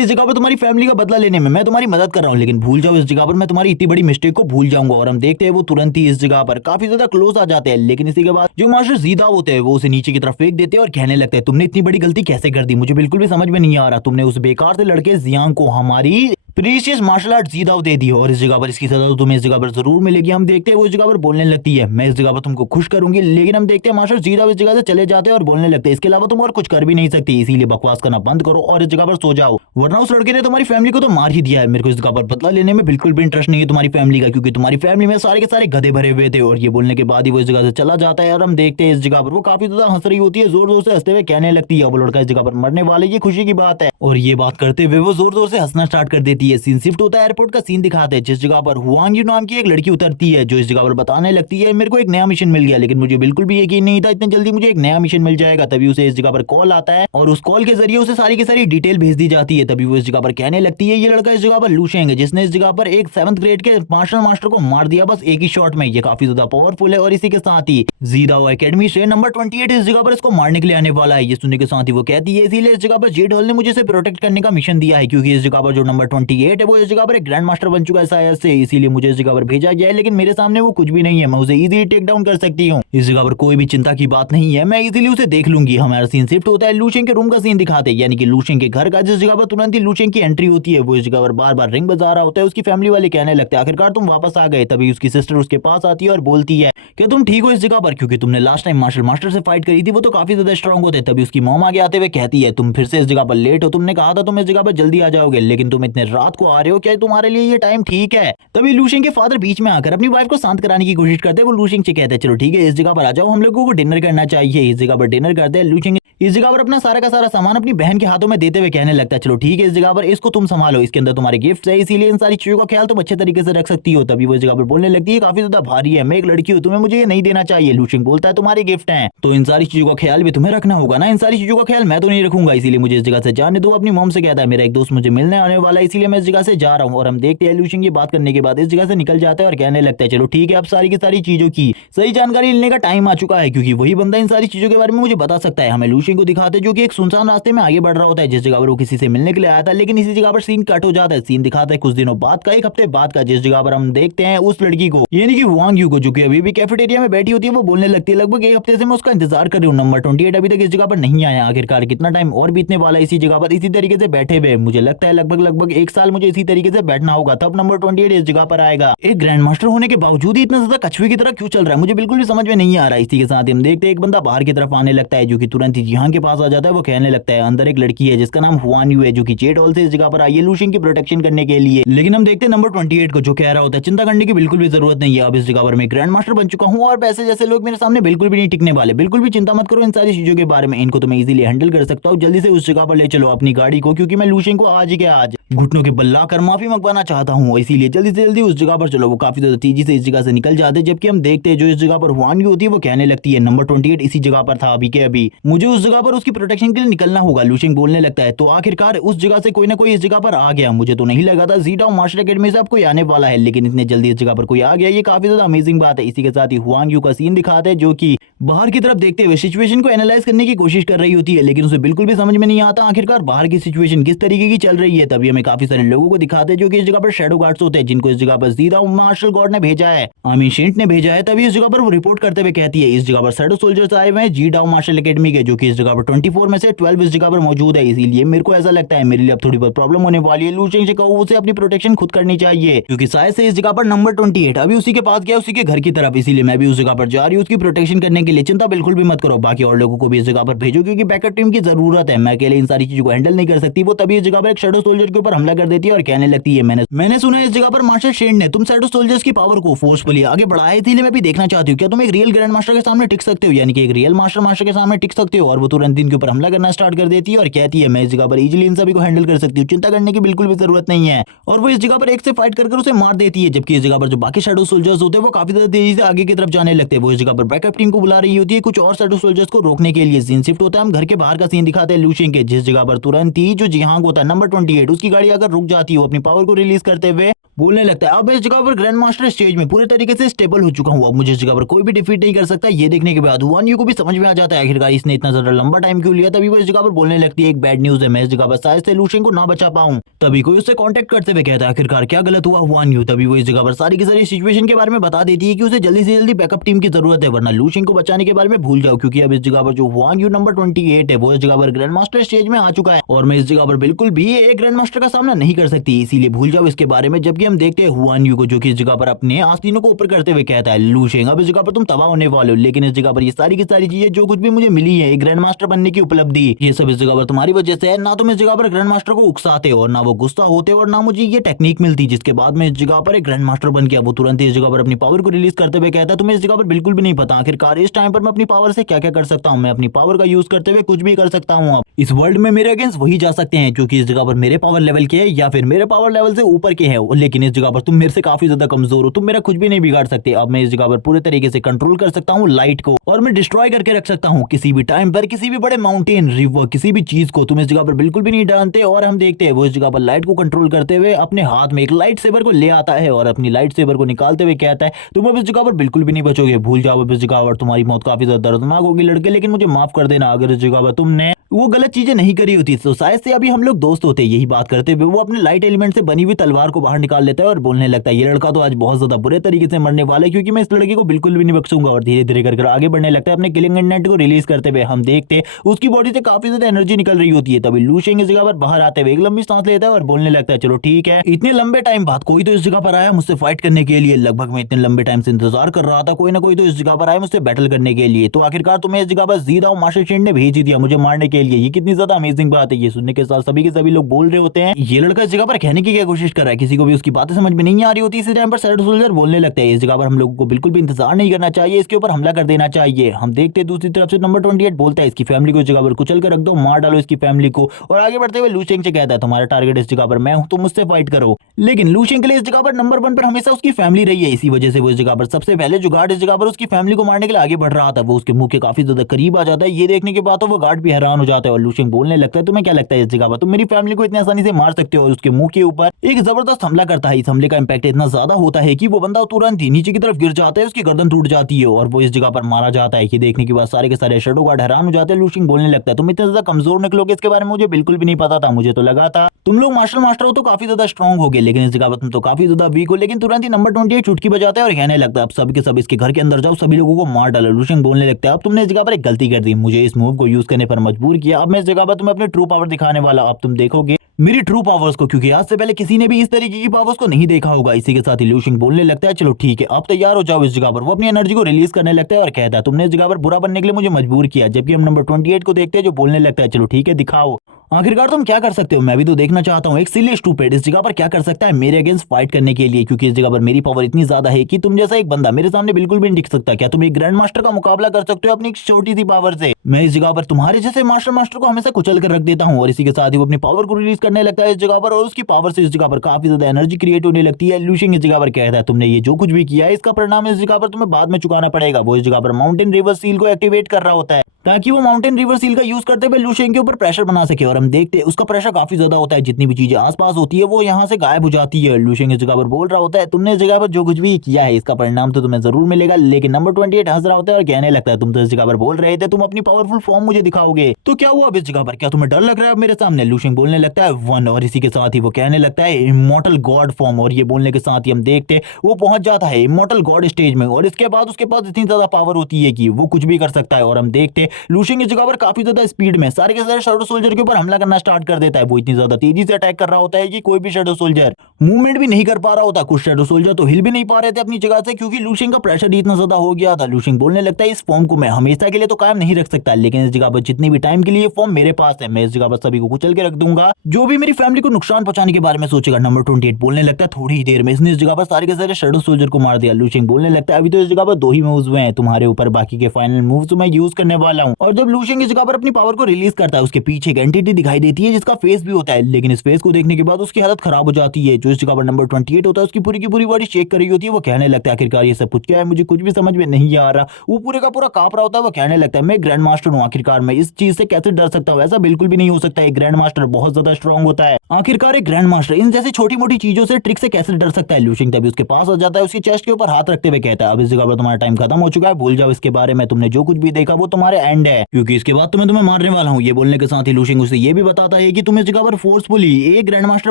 इस जगह पर तुम्हारी फैमिली का बदला लेने में मैं तुम्हारी मदद कर रहा हूँ। लेकिन भूल जाओ इस जगह पर मैं तुम्हारी इतनी बड़ी मिस्टेक को भूल जाऊंगा। और हम देखते हैं वो तुरंत ही इस जगह पर काफी ज्यादा क्लोज आ जाते हैं, लेकिन इसी के बाद जो मास्टर जीदा होते हैं वो उसे नीचे की तरफ फेंक देते हैं और कहने लगते हैं तुमने इतनी बड़ी गलती कैसे कर दी, मुझे बिल्कुल भी समझ में नहीं आ रहा। तुमने उस बेकार से लड़के जियांग को हमारी प्रीशियस मार्शल आर्ट जीदाओ दे दी और इस जगह पर इसकी सजा तो तुम्हें इस जगह पर जरूर मिलेगी। हम देखते हैं वो इस जगह पर बोलने लगती है मैं इस जगह पर तुमको खुश करूंगी, लेकिन हम देखते हैं मास्टर जीदाओ इस जगह से चले जाते हैं और बोलने लगते हैं इसके अलावा तुम और कुछ कर भी नहीं सकती, इसीलिए बकवास करना बंद करो और इस जगह पर सो जाओ, वरना उस लड़के ने तुम्हारी फैमिली को तो मार ही दिया है। मेरे को इस जगह पर बदला लेने में बिल्कुल भी इंटरेस्ट नहीं है तुम्हारी फैमिली का, क्योंकि तुम्हारी फैमिली में सारे के सारे गधे भरे हुए थे। और ये बोलने के बाद ही वो इस जगह से चला जाता है और हम देखते हैं इस जगह पर वो काफी ज्यादा हंस रही होती है, जोर जोर से हंसते हुए कहने लगती है वो लड़का इस जगह पर मरने वाले, ये खुशी की बात है। और ये बात करते हुए वो जोर जोर से हंसना स्टार्ट कर देती है। सीन शिफ्ट होता है, एयरपोर्ट का सीन दिखाते हैं जिस जगह पर हुआंग यू नाम की एक लड़की उतरती है जो इस जगह पर बताने लगती है मेरे को एक नया मिशन मिल गया, लेकिन मुझे बिल्कुल भी यकीन नहीं था इतनी जल्दी मुझे एक नया मिशन मिल जाएगा। तभी उसे इस जगह पर कॉल आता है और उस कॉल के जरिए उसे सारी की सारी डिटेल भेज दी जाती है। तभी वो इस जगह पर कहने लगती है ये लड़का इस जगह पर लूशेंग है जिसने इस जगह पर एक 7th ग्रेड के मार्शल मास्टर को मार दिया बस एक ही शॉट में, ये काफी ज्यादा पावरफुल है। और इसी के साथ ही जीदाओ एकेडमी से नंबर 28 इस जगह पर इसको मारने के लिए आने वाला है। ये सुनने के साथ ही वो कहती है इसीलिए इस जगह पर जेड हॉल ने मुझे इसे प्रोटेक्ट करने का मिशन दिया है, क्योंकि इस जगह पर जो नंबर 28 है वो इस जगह पर एक ग्रैंड मास्टर बन चुका है शायद से, इसीलिए मुझे इस जगह पर भेजा गया है। लेकिन मेरे सामने वो कुछ भी नहीं है, मैं उसे इजीली टेक डाउन कर सकती हूँ, इस जगह पर कोई भी चिंता की बात नहीं है, मैं इजीली उसे देख लूंगी। हमारा सीन शिफ्ट होता है लूशेंग के रूम का सीन दिखाते हैं, यानी कि लूशेंग के घर का, जिस जगह पर तुरंत ही लूशेंग की एंट्री होती है। वो इस जगह पर बार बार रिंग बजा रहा होता है, उसकी फैमिली वाले कहने लगते हैं आखिरकार तुम वापस आ गए। तभी उसकी सिस्टर उसके पास आती है और बोलती है कि तुम ठीक हो इस जगह पर, क्योंकि तुमने लास्ट टाइम मार्शल मास्टर से फाइट करी थी, वो तो काफी ज्यादा स्ट्रांग होते। तभी उसकी मॉम आगे आते हुए कहती है तुम फिर से इस जगह पर लेट हो, तुमने कहा था तुम इस जगह पर जल्दी आ जाओगे, लेकिन तुम इतने रात को आ रहे हो, क्या तुम्हारे लिए ये टाइम ठीक है। तभी लूशेंग के फादर बीच में आकर अपनी वाइफ को शांत कराने की कोशिश करते हैं। वो लूशेंग से कहते हैं चलो ठीक है इस जगह पर आ जाओ, हम लोगों को डिनर करना चाहिए। इस जगह पर डिनर करते हैं। लूशेंग इस जगह पर अपना सारा का सारा सामान अपनी बहन के हाथों में देते हुए कहने लगता है चलो ठीक है, इस जगह पर इसको तुम संभालो, इसके अंदर तुम्हारे गिफ्ट है, इसीलिए इन सारी चीजों का ख्याल तुम अच्छे तरीके से रख सकती हो। तभी वो इस जगह पर बोलने लगती है काफी ज्यादा भारी है, मैं एक लड़की हूँ, तुम्हें मुझे ये नहीं देना चाहिए। लूशिंग बोलता है तुम्हारे गिफ्ट है तो इन सारी चीजों का ख्याल भी तुम्हें रखना होगा ना, इन सारी चीजों का ख्याल मैं तो नहीं रखूंगा, इसीलिए मुझे इस जगह से जाने दो। अपनी मॉम से कहता है मेरा एक दोस्त मुझे मिलने आने वाला है, इसीलिए मैं इस जगह से जा रहा हूँ। और हम देखते हैं लूशिंग ये बात करने के बाद इस जगह से निकल जाता है और कहने लगता है चलो ठीक है, अब सारी की सारी चीजों की सही जानकारी लेने का टाइम आ चुका है, क्योंकि वही बंदा इन सारी चीजों के बारे में मुझे बता सकता है। हमें लूशिंग को दिखाते हैं जो कि एक सुनसान रास्ते में आगे बढ़ रहा होता है, जिस जगह पर वो किसी से मिलने के लिए आया था, लेकिन इसी जगह पर सीन कट हो जाता है। सीन दिखाता है कुछ दिनों बाद का, एक हफ्ते बाद का, जिस जगह पर हम देखते हैं उस लड़की को यानी कि वांग यू को, जो कि अभी भी कैफेटेरिया में बैठी होती है। वो बोलने लगती है लगभग एक हफ्ते से मैं उसका इंतजार कर रही हूँ, नंबर 28 अभी तक इस जगह पर नहीं आया, आखिरकार कितना टाइम और बीतने वाला है इसी जगह पर इसी तरीके से बैठे हुए। मुझे लगता है लगभग एक साल मुझे इसी तरीके से बैठना होगा, तब नंबर 28 इस जगह पर आएगा। एक ग्रैंड मास्टर होने के बावजूद ही इतना ज्यादा कछुए की तरह क्यों चल रहा है, मुझे बिल्कुल भी समझ में नहीं आ रहा है। इसी के साथ हम देखते हैं एक बंदा बाहर की तरफ आने लगता है, जो कि तुरंत ही जिहान के पास आ जाता है। वो कहने लगता है अंदर एक लड़की है जिसका नाम हुआन यू है, जो कि जेड हॉल से इस जगह पर आई है लूशिंग की प्रोटेक्शन करने के लिए। लेकिन हम देखते हैं नंबर 28 को, जो कह रहा होता है चिंता करने की बिल्कुल भी जरूरत नहीं है, अब इस जगह पर मैं ग्रैंड मास्टर बन चुका हूँ और पैसे जैसे लोग मेरे सामने बिल्कुल भी नहीं टिकने वाले, बिल्कुल भी चिंता मत करो इन सारी चीजों के बारे में, इनको तो मैं इजीली हैंडल कर सकता हूँ। जल्दी से उस जगह पर ले चलो अपनी गाड़ी को, क्योंकि मैं लूशिंग को आज ही के आज घुटनों के बल लाकर माफी मंगवाना चाहता हूँ, इसीलिए जल्दी से जल्दी उस जगह पर चलो। वो काफी ज्यादा तेजी से इस जगह से निकल जाते हैं, जबकि हम देखते हैं जो इस जगह पर हुआन यू होती है वो कहने लगती है नंबर 28 इसी जगह पर था अभी के अभी, मुझे उस जगह पर उसकी प्रोटेक्शन के लिए निकलना होगा। लूशिंग बोलने लगता है तो आखिरकार उस जगह से कोई ना कोई इस जगह पर आ गया, मुझे तो नहीं लगा था ज़ीडाओ मास्टर एकेडमी से अब कोई आने वाला है, लेकिन इतने जल्दी इस जगह पर कोई आ गया, ये काफी ज्यादा अमेजिंग बात है। इसी के साथ ही हुआंग यू का सीन दिखाते हैं, जो कि बाहर की तरफ देखते हुए सिचुएशन को एनालाइज करने की कोशिश कर रही होती है, लेकिन उसे बिल्कुल भी समझ में नहीं आता आखिरकार बाहर की सिचुएशन किस तरीके की चल रही है। तभी हमें काफी सारे लोगों को दिखाते हैं जो कि इस जगह पर शैडो गार्ड्स होते हैं, जिनको इस जगह पर सीधा मार्शल गॉड ने भेजा है, आमीन शेंट ने भेजा है। तभी इस जगह पर वो रिपोर्ट करते हुए कहती है इस जगह पर शैडो सोल्जर्स आए हुए हैं जीडाओ मार्शल एकेडमी के, जो कि इस जगह पर 24 में से 12 इस जगह पर मौजूद है, इसीलिए मेरे को ऐसा लगता है मेरे लिए अब थोड़ी बहुत प्रॉब्लम होने वाली है। लूशिंग से कहो उसे अपनी प्रोटेक्शन खुद करनी चाहिए, क्योंकि शायद से इस जगह पर नंबर 28 अभी उसी के पास गया, उसी के घर की तरफ, इसीलिए मैं भी उस जगह पर जा रही हूँ उसकी प्रोटेक्शन करने के लिए। चिंता बिल्कुल भी मत करो, बाकी और लोगों को भी इस जगह पर भेजो, क्योंकि बैकअप टीम की जरूरत है, मैं अकेले इन सारी चीजों को हैंडल नहीं कर सकती। वो तभी इस जगह पर एक शैडो सोल्जर के ऊपर हमला कर देती है और कहने लगती है मैंने सुना है इस जगह पर मार्शल शेंट ने तुम शैडो सोल्जर्स की पावर को फोर्सफुली आगे बढ़ाया, इसलिए मैं भी देखना चाहती हूँ क्या तुम एक रियल ग्रैंड मास्टर के सामने टिक सकते हो, यानी कि एक रियल मास्टर के सामने टिक सकते हो। और वो तुरंत इनके ऊपर हमला करना स्टार्ट कर देती है और कहती है मैं इस जगह पर इजीली इन सभी को हैंडल कर सकती हूँ, चिंता करने की बिल्कुल भी जरूरत नहीं है। और वो इस जगह पर एक से फाइट कर उसे मार देती है, जबकि इस जगह पर जो बाकी शैडो सोल्जर्स होते हैं वो काफी ज्यादा तेजी से आगे की तरफ जाने लगते हैं। वो इस जगह पर बैकअप टीम को बुला रही होती है कुछ और शैडो सोल्जर्स को रोकने के लिए। सीन शिफ्ट होता है, हम घर के बाहर का सीन दिखाते हैं लूशिंग के, जिस जगह पर तुरंत ही जो जिहांग होता है नंबर 28 उसकी गाड़ी अगर रुक जाती है, वो अपनी पावर को रिलीज करते हुए बोलने लगता है अब इस जगह पर ग्रैंड मास्टर स्टेज में पूरे तरीके से स्टेबल हो चुका हूँ, अब मुझे इस जगह पर कोई भी डिफीट नहीं कर सकता। ये देखने के बाद हुआन यू को भी समझ में आ जाता है आखिरकार इसने इतना ज्यादा लंबा टाइम क्यों लिया। तभी वो इस जगह पर बोलने लगती है एक बैड न्यूज है, मैं इस जगह पर शायद से लूशिंग को ना बचा पाऊं। तभी कोई उससे कांटेक्ट करते हुए कहता है आखिरकार क्या गलत हुआ हुआन यू। तभी वो इस जगह पर सारी की सारी सिचुएशन के बारे में बता देती है कि उसे जल्दी से जल्दी बैकअप टीम की जरूरत है, वरना लूशिंग को बचाने के बारे में भूल जाओ, क्योंकि अब इस जगह पर जो हुआन यू नंबर 28 है वो इस जगह पर ग्रैंड मास्टर स्टेज में आ चुका है और मैं इस जगह पर बिल्कुल भी एक ग्रैंड मास्टर का सामना नहीं कर सकती, इसीलिए भूल जाओ इसके बारे में। जबकि हम देखते हैं हुआन यू को, जो कि इस जगह पर अपने आस्तीनों को ऊपर करते हुए कहता है लूशिंग अब इस जगह पर तुम तबाह होने वाले हो, लेकिन इस जगह पर ये सारी की सारी चीजें जो कुछ भी मुझे मिली है ग्रैंड मास्टर बनने की उपलब्धि, ये सब इस जगह पर तुम्हारी वजह से है। ना तुम इस जगह पर ग्रैंड मास्टर को उकसाते और ना वो गुस्सा होते और ना मुझे ये टेक्निक मिलती, जिसके बाद मैं इस जगह पर एक ग्रैंड मास्टर बन गया। वो तुरंत इस जगह पर अपनी पावर को रिलीज करते हुए कहता है तुम्हें इस जगह पर बिल्कुल भी नहीं पता आखिरकार इस टाइम पर मैं अपनी पावर से क्या क्या कर सकता हूँ, मैं अपनी पावर का यूज करते हुए कुछ भी कर सकता हूँ। अब इस वर्ल्ड में मेरे अगेंस्ट वही जा सकते हैं क्योंकि इस जगह पर मेरे पावर लेवल के है या फिर मेरे पावर लेवल से ऊपर के हैं, लेकिन इस जगह पर तुम मेरे से काफी ज्यादा कमजोर हो, तुम मेरा कुछ भी नहीं बिगाड़ सकते। अब मैं इस जगह पर पूरे तरीके से कंट्रोल कर सकता हूँ लाइट को और मैं डिस्ट्रॉय करके रख सकता हूँ किसी भी टाइम पर, किसी भी बड़े माउंटेन रिवर किसी भी चीज को तुम इस जगह पर बिल्कुल भी नहीं जानते। और हम देखते हैं वो इस जगह पर लाइट को कंट्रोल करते हुए अपने हाथ में एक लाइट सेबर को ले आता है और अपनी लाइट सेबर को निकालते हुए कहता है तुम अब इस जगह पर बिल्कुल भी नहीं बचोगे, भूल जाओ अब इस जगह पर तुम्हारी मौत काफी ज्यादा दर्दनाक होगी लड़के, लेकिन मुझे माफ कर देना अगर इस जगह पर तुमने वो गलत चीजें नहीं करी होती तो शायद से अभी हम लोग दोस्त होते। यही बात करते हुए वो अपने लाइट एलिमेंट से बनी हुई तलवार को बाहर निकाल लेता है और बोलने लगता है ये लड़का तो आज बहुत ज्यादा बुरे तरीके से मरने वाला है क्योंकि मैं इस लड़के को बिल्कुल भी नहीं बख्शूंगा। और धीरे धीरे कर आगे बढ़ने लगता है अपने किलिंग इंडेंट को रिलीज करते हुए। हम देखते उसकी बॉडी से काफी ज्यादा एनर्जी निकल रही होती है। तभी लूशिंग इस जगह पर बाहर आते हुए एक लंबी सांस लेता है और बोलने लगता है चलो ठीक है, इतने लंबे टाइम बाद कोई तो इस जगह पर आया मुझसे फाइट करने के लिए, लगभग मैं इतने लंबे टाइम से इंतजार कर रहा था कोई ना कोई तो इस जगह पर आया मुझसे बैटल करने के लिए, तो आखिरकार तुम्हें इस जगह पर ज़ीडाओ मार्शल शेंट ने भेज दिया मुझे मारने के के लिए। ये कितनी ज्यादा अमेजिंग बात है। ये सुनने के साथ सभी के सभी लोग बोल रहे होते हैं ये लड़का इस जगह पर कहने की क्या कोशिश कर रहा है। किसी को भी उसकी बातें समझ में नहीं आ रही होती। इसी टाइम पर शैडो सोल्जर बोलने लगते हैं इस जगह पर हम लोगों को बिल्कुल भी इंतजार नहीं करना चाहिए, इसके ऊपर हमला कर देना चाहिए। हम देखते हैं दूसरी तरफ से नंबर 28 बोलता है इसकी फैमिली को इस जगह पर कुचल कर रख दो, मार डालो इसकी फैमिली को। और आगे बढ़ते हुए लू शेंग से कहता है तुम्हारा टारगेट इस जगह पर मैं हूं, तुम मुझसे फाइट करो। लेकिन लू शेंग के लिए इस जगह पर नंबर 1 पर हमेशा उसकी फैमिली रही है। इसी वजह से वो इस जगह पर सबसे पहले जो गार्ड इस जगह पर उसकी फैमिली को मारने के लिए आगे बढ़ रहा था वो उसके मुंह के काफी ज्यादा करीब आ जाता है। ये देखने के बाद तो वो गार्ड भी हैरान हो जाता है और लू शेंग बोलने लगता है तुम्हें क्या लगता है इस जगह पर तुम मेरी फैमिली को इतनी आसानी से मार सकते हो। और उसके मुंह के ऊपर एक जबरदस्त हमला करता है। इस हमले का इंपैक्ट इतना ज्यादा होता है कि वो बंदा तुरंत ही नीचे की तरफ गिर जाता है, उसकी गर्दन टूट जाती है और वो इस जगह पर मारा जाता है। ये देखने के बाद सारे के सारे शैडो गार्ड हैरान हो जाते हैं। लू शेंग बोलने लगता है तुम इतने ज्यादा कमजोर निकलोगे इसके बारे में मुझे बिल्कुल भी नहीं पता था। मुझे तो लगा था तुम लोग मार्शल मास्टर हो तो काफी ज्यादा स्ट्रॉन्ग होगे, लेकिन इस जगह पर तुम तो काफी ज्यादा वीक हो। लेकिन तुरंत ही नंबर 28 चुटकी बजाता है और कहने लगता है अब सब के सब इसके घर के अंदर जाओ, सभी लोगों को मार डालो। लू शेंग बोलने लगता है अब तुमने इस जगह पर एक गलती कर दी, मुझे इस मूव को यूज करने पर मजबूर किया। अब मैं इस जगह पर तुम्हें अपने ट्रू पावर दिखाने वाला, अब तुम देखोगे मेरी ट्रू पावर्स को, क्योंकि आज से पहले किसी ने भी इस तरीके की पावर्स को नहीं देखा होगा। इसी के साथ ही लू शेंग बोलने लगता है चलो ठीक है आप तैयार हो जाओ। इस जगह पर वो अपनी एनर्जी को रिलीज करने लगता है और कहता है तुमने इस जगह पर बुरा बनने के लिए मुझे मजबूर किया। जबकि हम नंबर 28 को देखते हैं जो बोलने लगता है चलो ठीक है दिखाओ, आखिरकार तुम क्या कर सकते हो, मैं भी तो देखना चाहता हूँ। एक सिली स्टूपिड इस जगह पर क्या कर सकता है मेरे अगेंस्ट फाइट करने के लिए, क्योंकि इस जगह पर मेरी पावर इतनी ज्यादा है कि तुम जैसा एक बंदा मेरे सामने बिल्कुल भी नहीं टिक सकता। क्या तुम एक ग्रैंड मास्टर का मुकाबला कर सकते हो अपनी एक छोटी सी पावर से? मैं इस जगह पर तुम्हारे जैसे मास्टर को हमेशा कुचल कर रख देता हूँ। और इसी के साथ ही वो अपनी पावर को रिलीज करने लगता है इस जगह पर और उसकी पावर से इस जगह पर काफी ज्यादा एनर्जी क्रिएट होने लगती है। लू शेंग इस जगह पर कहता है तुमने ये जो कुछ भी किया है इसका परिणाम इस जगह पर तुम्हें बाद में चुकाना पड़ेगा। वो इस जगह पर माउंटेन रिवर सील को एक्टिवेट कर रहा होता है ताकि वो माउंटेन रिवर सील का यूज करते हुए लू शेंग के ऊपर प्रेशर बना सके। और हम देखते हैं उसका प्रेशर काफी ज्यादा होता है, जितनी भी चीजें आसपास होती है वो यहाँ से गायब हो जाती है। लू शेंग इस जगह पर बोल रहा होता है तुमने इस जगह पर जो कुछ भी किया है इसका परिणाम तो तुम्हें जरूर मिलेगा। लेकिन नंबर 28 हंस रहा होता है और कहने लगता है तुम तो इस जगह पर बोल रहे थे तुम अपनी पावरफुल फॉर्म मुझे दिखाओगे, तो क्या हुआ अब इस जगह पर, क्या तुम्हें डर लग रहा है अब मेरे सामने? लू शेंग बोलने लगता है 1 और इसी के साथ ही वो कहने लगता है इमॉर्टल गॉड फॉर्म। और ये बोलने के साथ ही हम देखते हैं वो पहुंच जाता है इमॉर्टल गॉड स्टेज में और इसके बाद उसके पास इतनी ज्यादा पावर होती है कि वो कुछ भी कर सकता है। और हम देखते हैं लू शेंग इस जगह पर काफी ज्यादा स्पीड में सारे के सारे शैडो सोल्जर के ऊपर हमला करना स्टार्ट कर देता है। वो इतनी ज्यादा तेजी से अटैक कर रहा होता है कि कोई भी शैडो सोल्जर मूवमेंट भी नहीं कर पा रहा होता। कुछ शैडो सोल्जर तो हिल भी नहीं पा रहे थे अपनी जगह से, क्योंकि लू शेंग का प्रेशर इतना ज्यादा हो गया था। लू शेंग बोलने लगता है इस फॉर्म को मैं हमेशा के लिए तो कायम नहीं रख सकता, लेकिन इस जगह पर जितने भी टाइम के लिए फॉर्म मेरे पास है मैं इस जगह पर सभी को कुचल के रख दूंगा जो भी मेरी फैमिली को नुकसान पहुंचाने के बारे में सोचेगा। नंबर 28 बोलने लगता है थोड़ी ही देर में इसने इस जगह पर सारे के सारे शैडो सोल्जर को मार दिया। लू शेंग बोलने लगता है अभी तो इस जगह पर 2 ही मूव्स हुए हैं तुम्हारे ऊपर, बाकी के फाइनल मूव्स मैं यूज करने वाला हूं। और जब लू शेंग इस जगह पर अपनी पावर को रिलीज करता है उसके पीछे एक एंटिटी दिखाई देती है जिसका फेस भी होता है, लेकिन इस फेस को देखने के बाद उसकी हालत खराब हो जाती है। जो इस जगह पर नंबर 28 होता है उसकी पूरी की पूरी बॉडी शेक कर रही होती है। वो कहने लगता है आखिरकार ये सब कुछ क्या है, मुझे कुछ भी समझ में नहीं आ रहा। वो पूरे का पूरा कांप रहा होता है। वो कहने लगता है मैं ग्रैंड मास्टर हूँ, आखिरकार मैं इस चीज से कैसे डर सकता हूँ? ऐसा बिल्कुल भी नहीं हो सकता है, ग्रैंड मास्टर बहुत ज्यादा स्ट्रॉन्ग होता है। आखिरकार एक ग्रैंड मास्टर इन जैसी छोटी मोटी चीजों से ट्रिक से कैसे डर सकता है? लू शेंग तभी उसके पास आ जाता है, उसकी चेस्ट के ऊपर हाथ रखते हुए कहता है अब इस जगह पर तुम्हारा टाइम खत्म हो चुका है, भूल जाओ इसके बारे में, तुमने जो कुछ भी देखा वो तुम्हारे एंड है, क्योंकि इसके बाद तुम्हें मारने वाला हूँ। ये बोलने के साथ ही लू शेंग उसे ये भी बताता है कि तुम इस जगह पर फोर्सफुली एक ग्रैंड मास्टर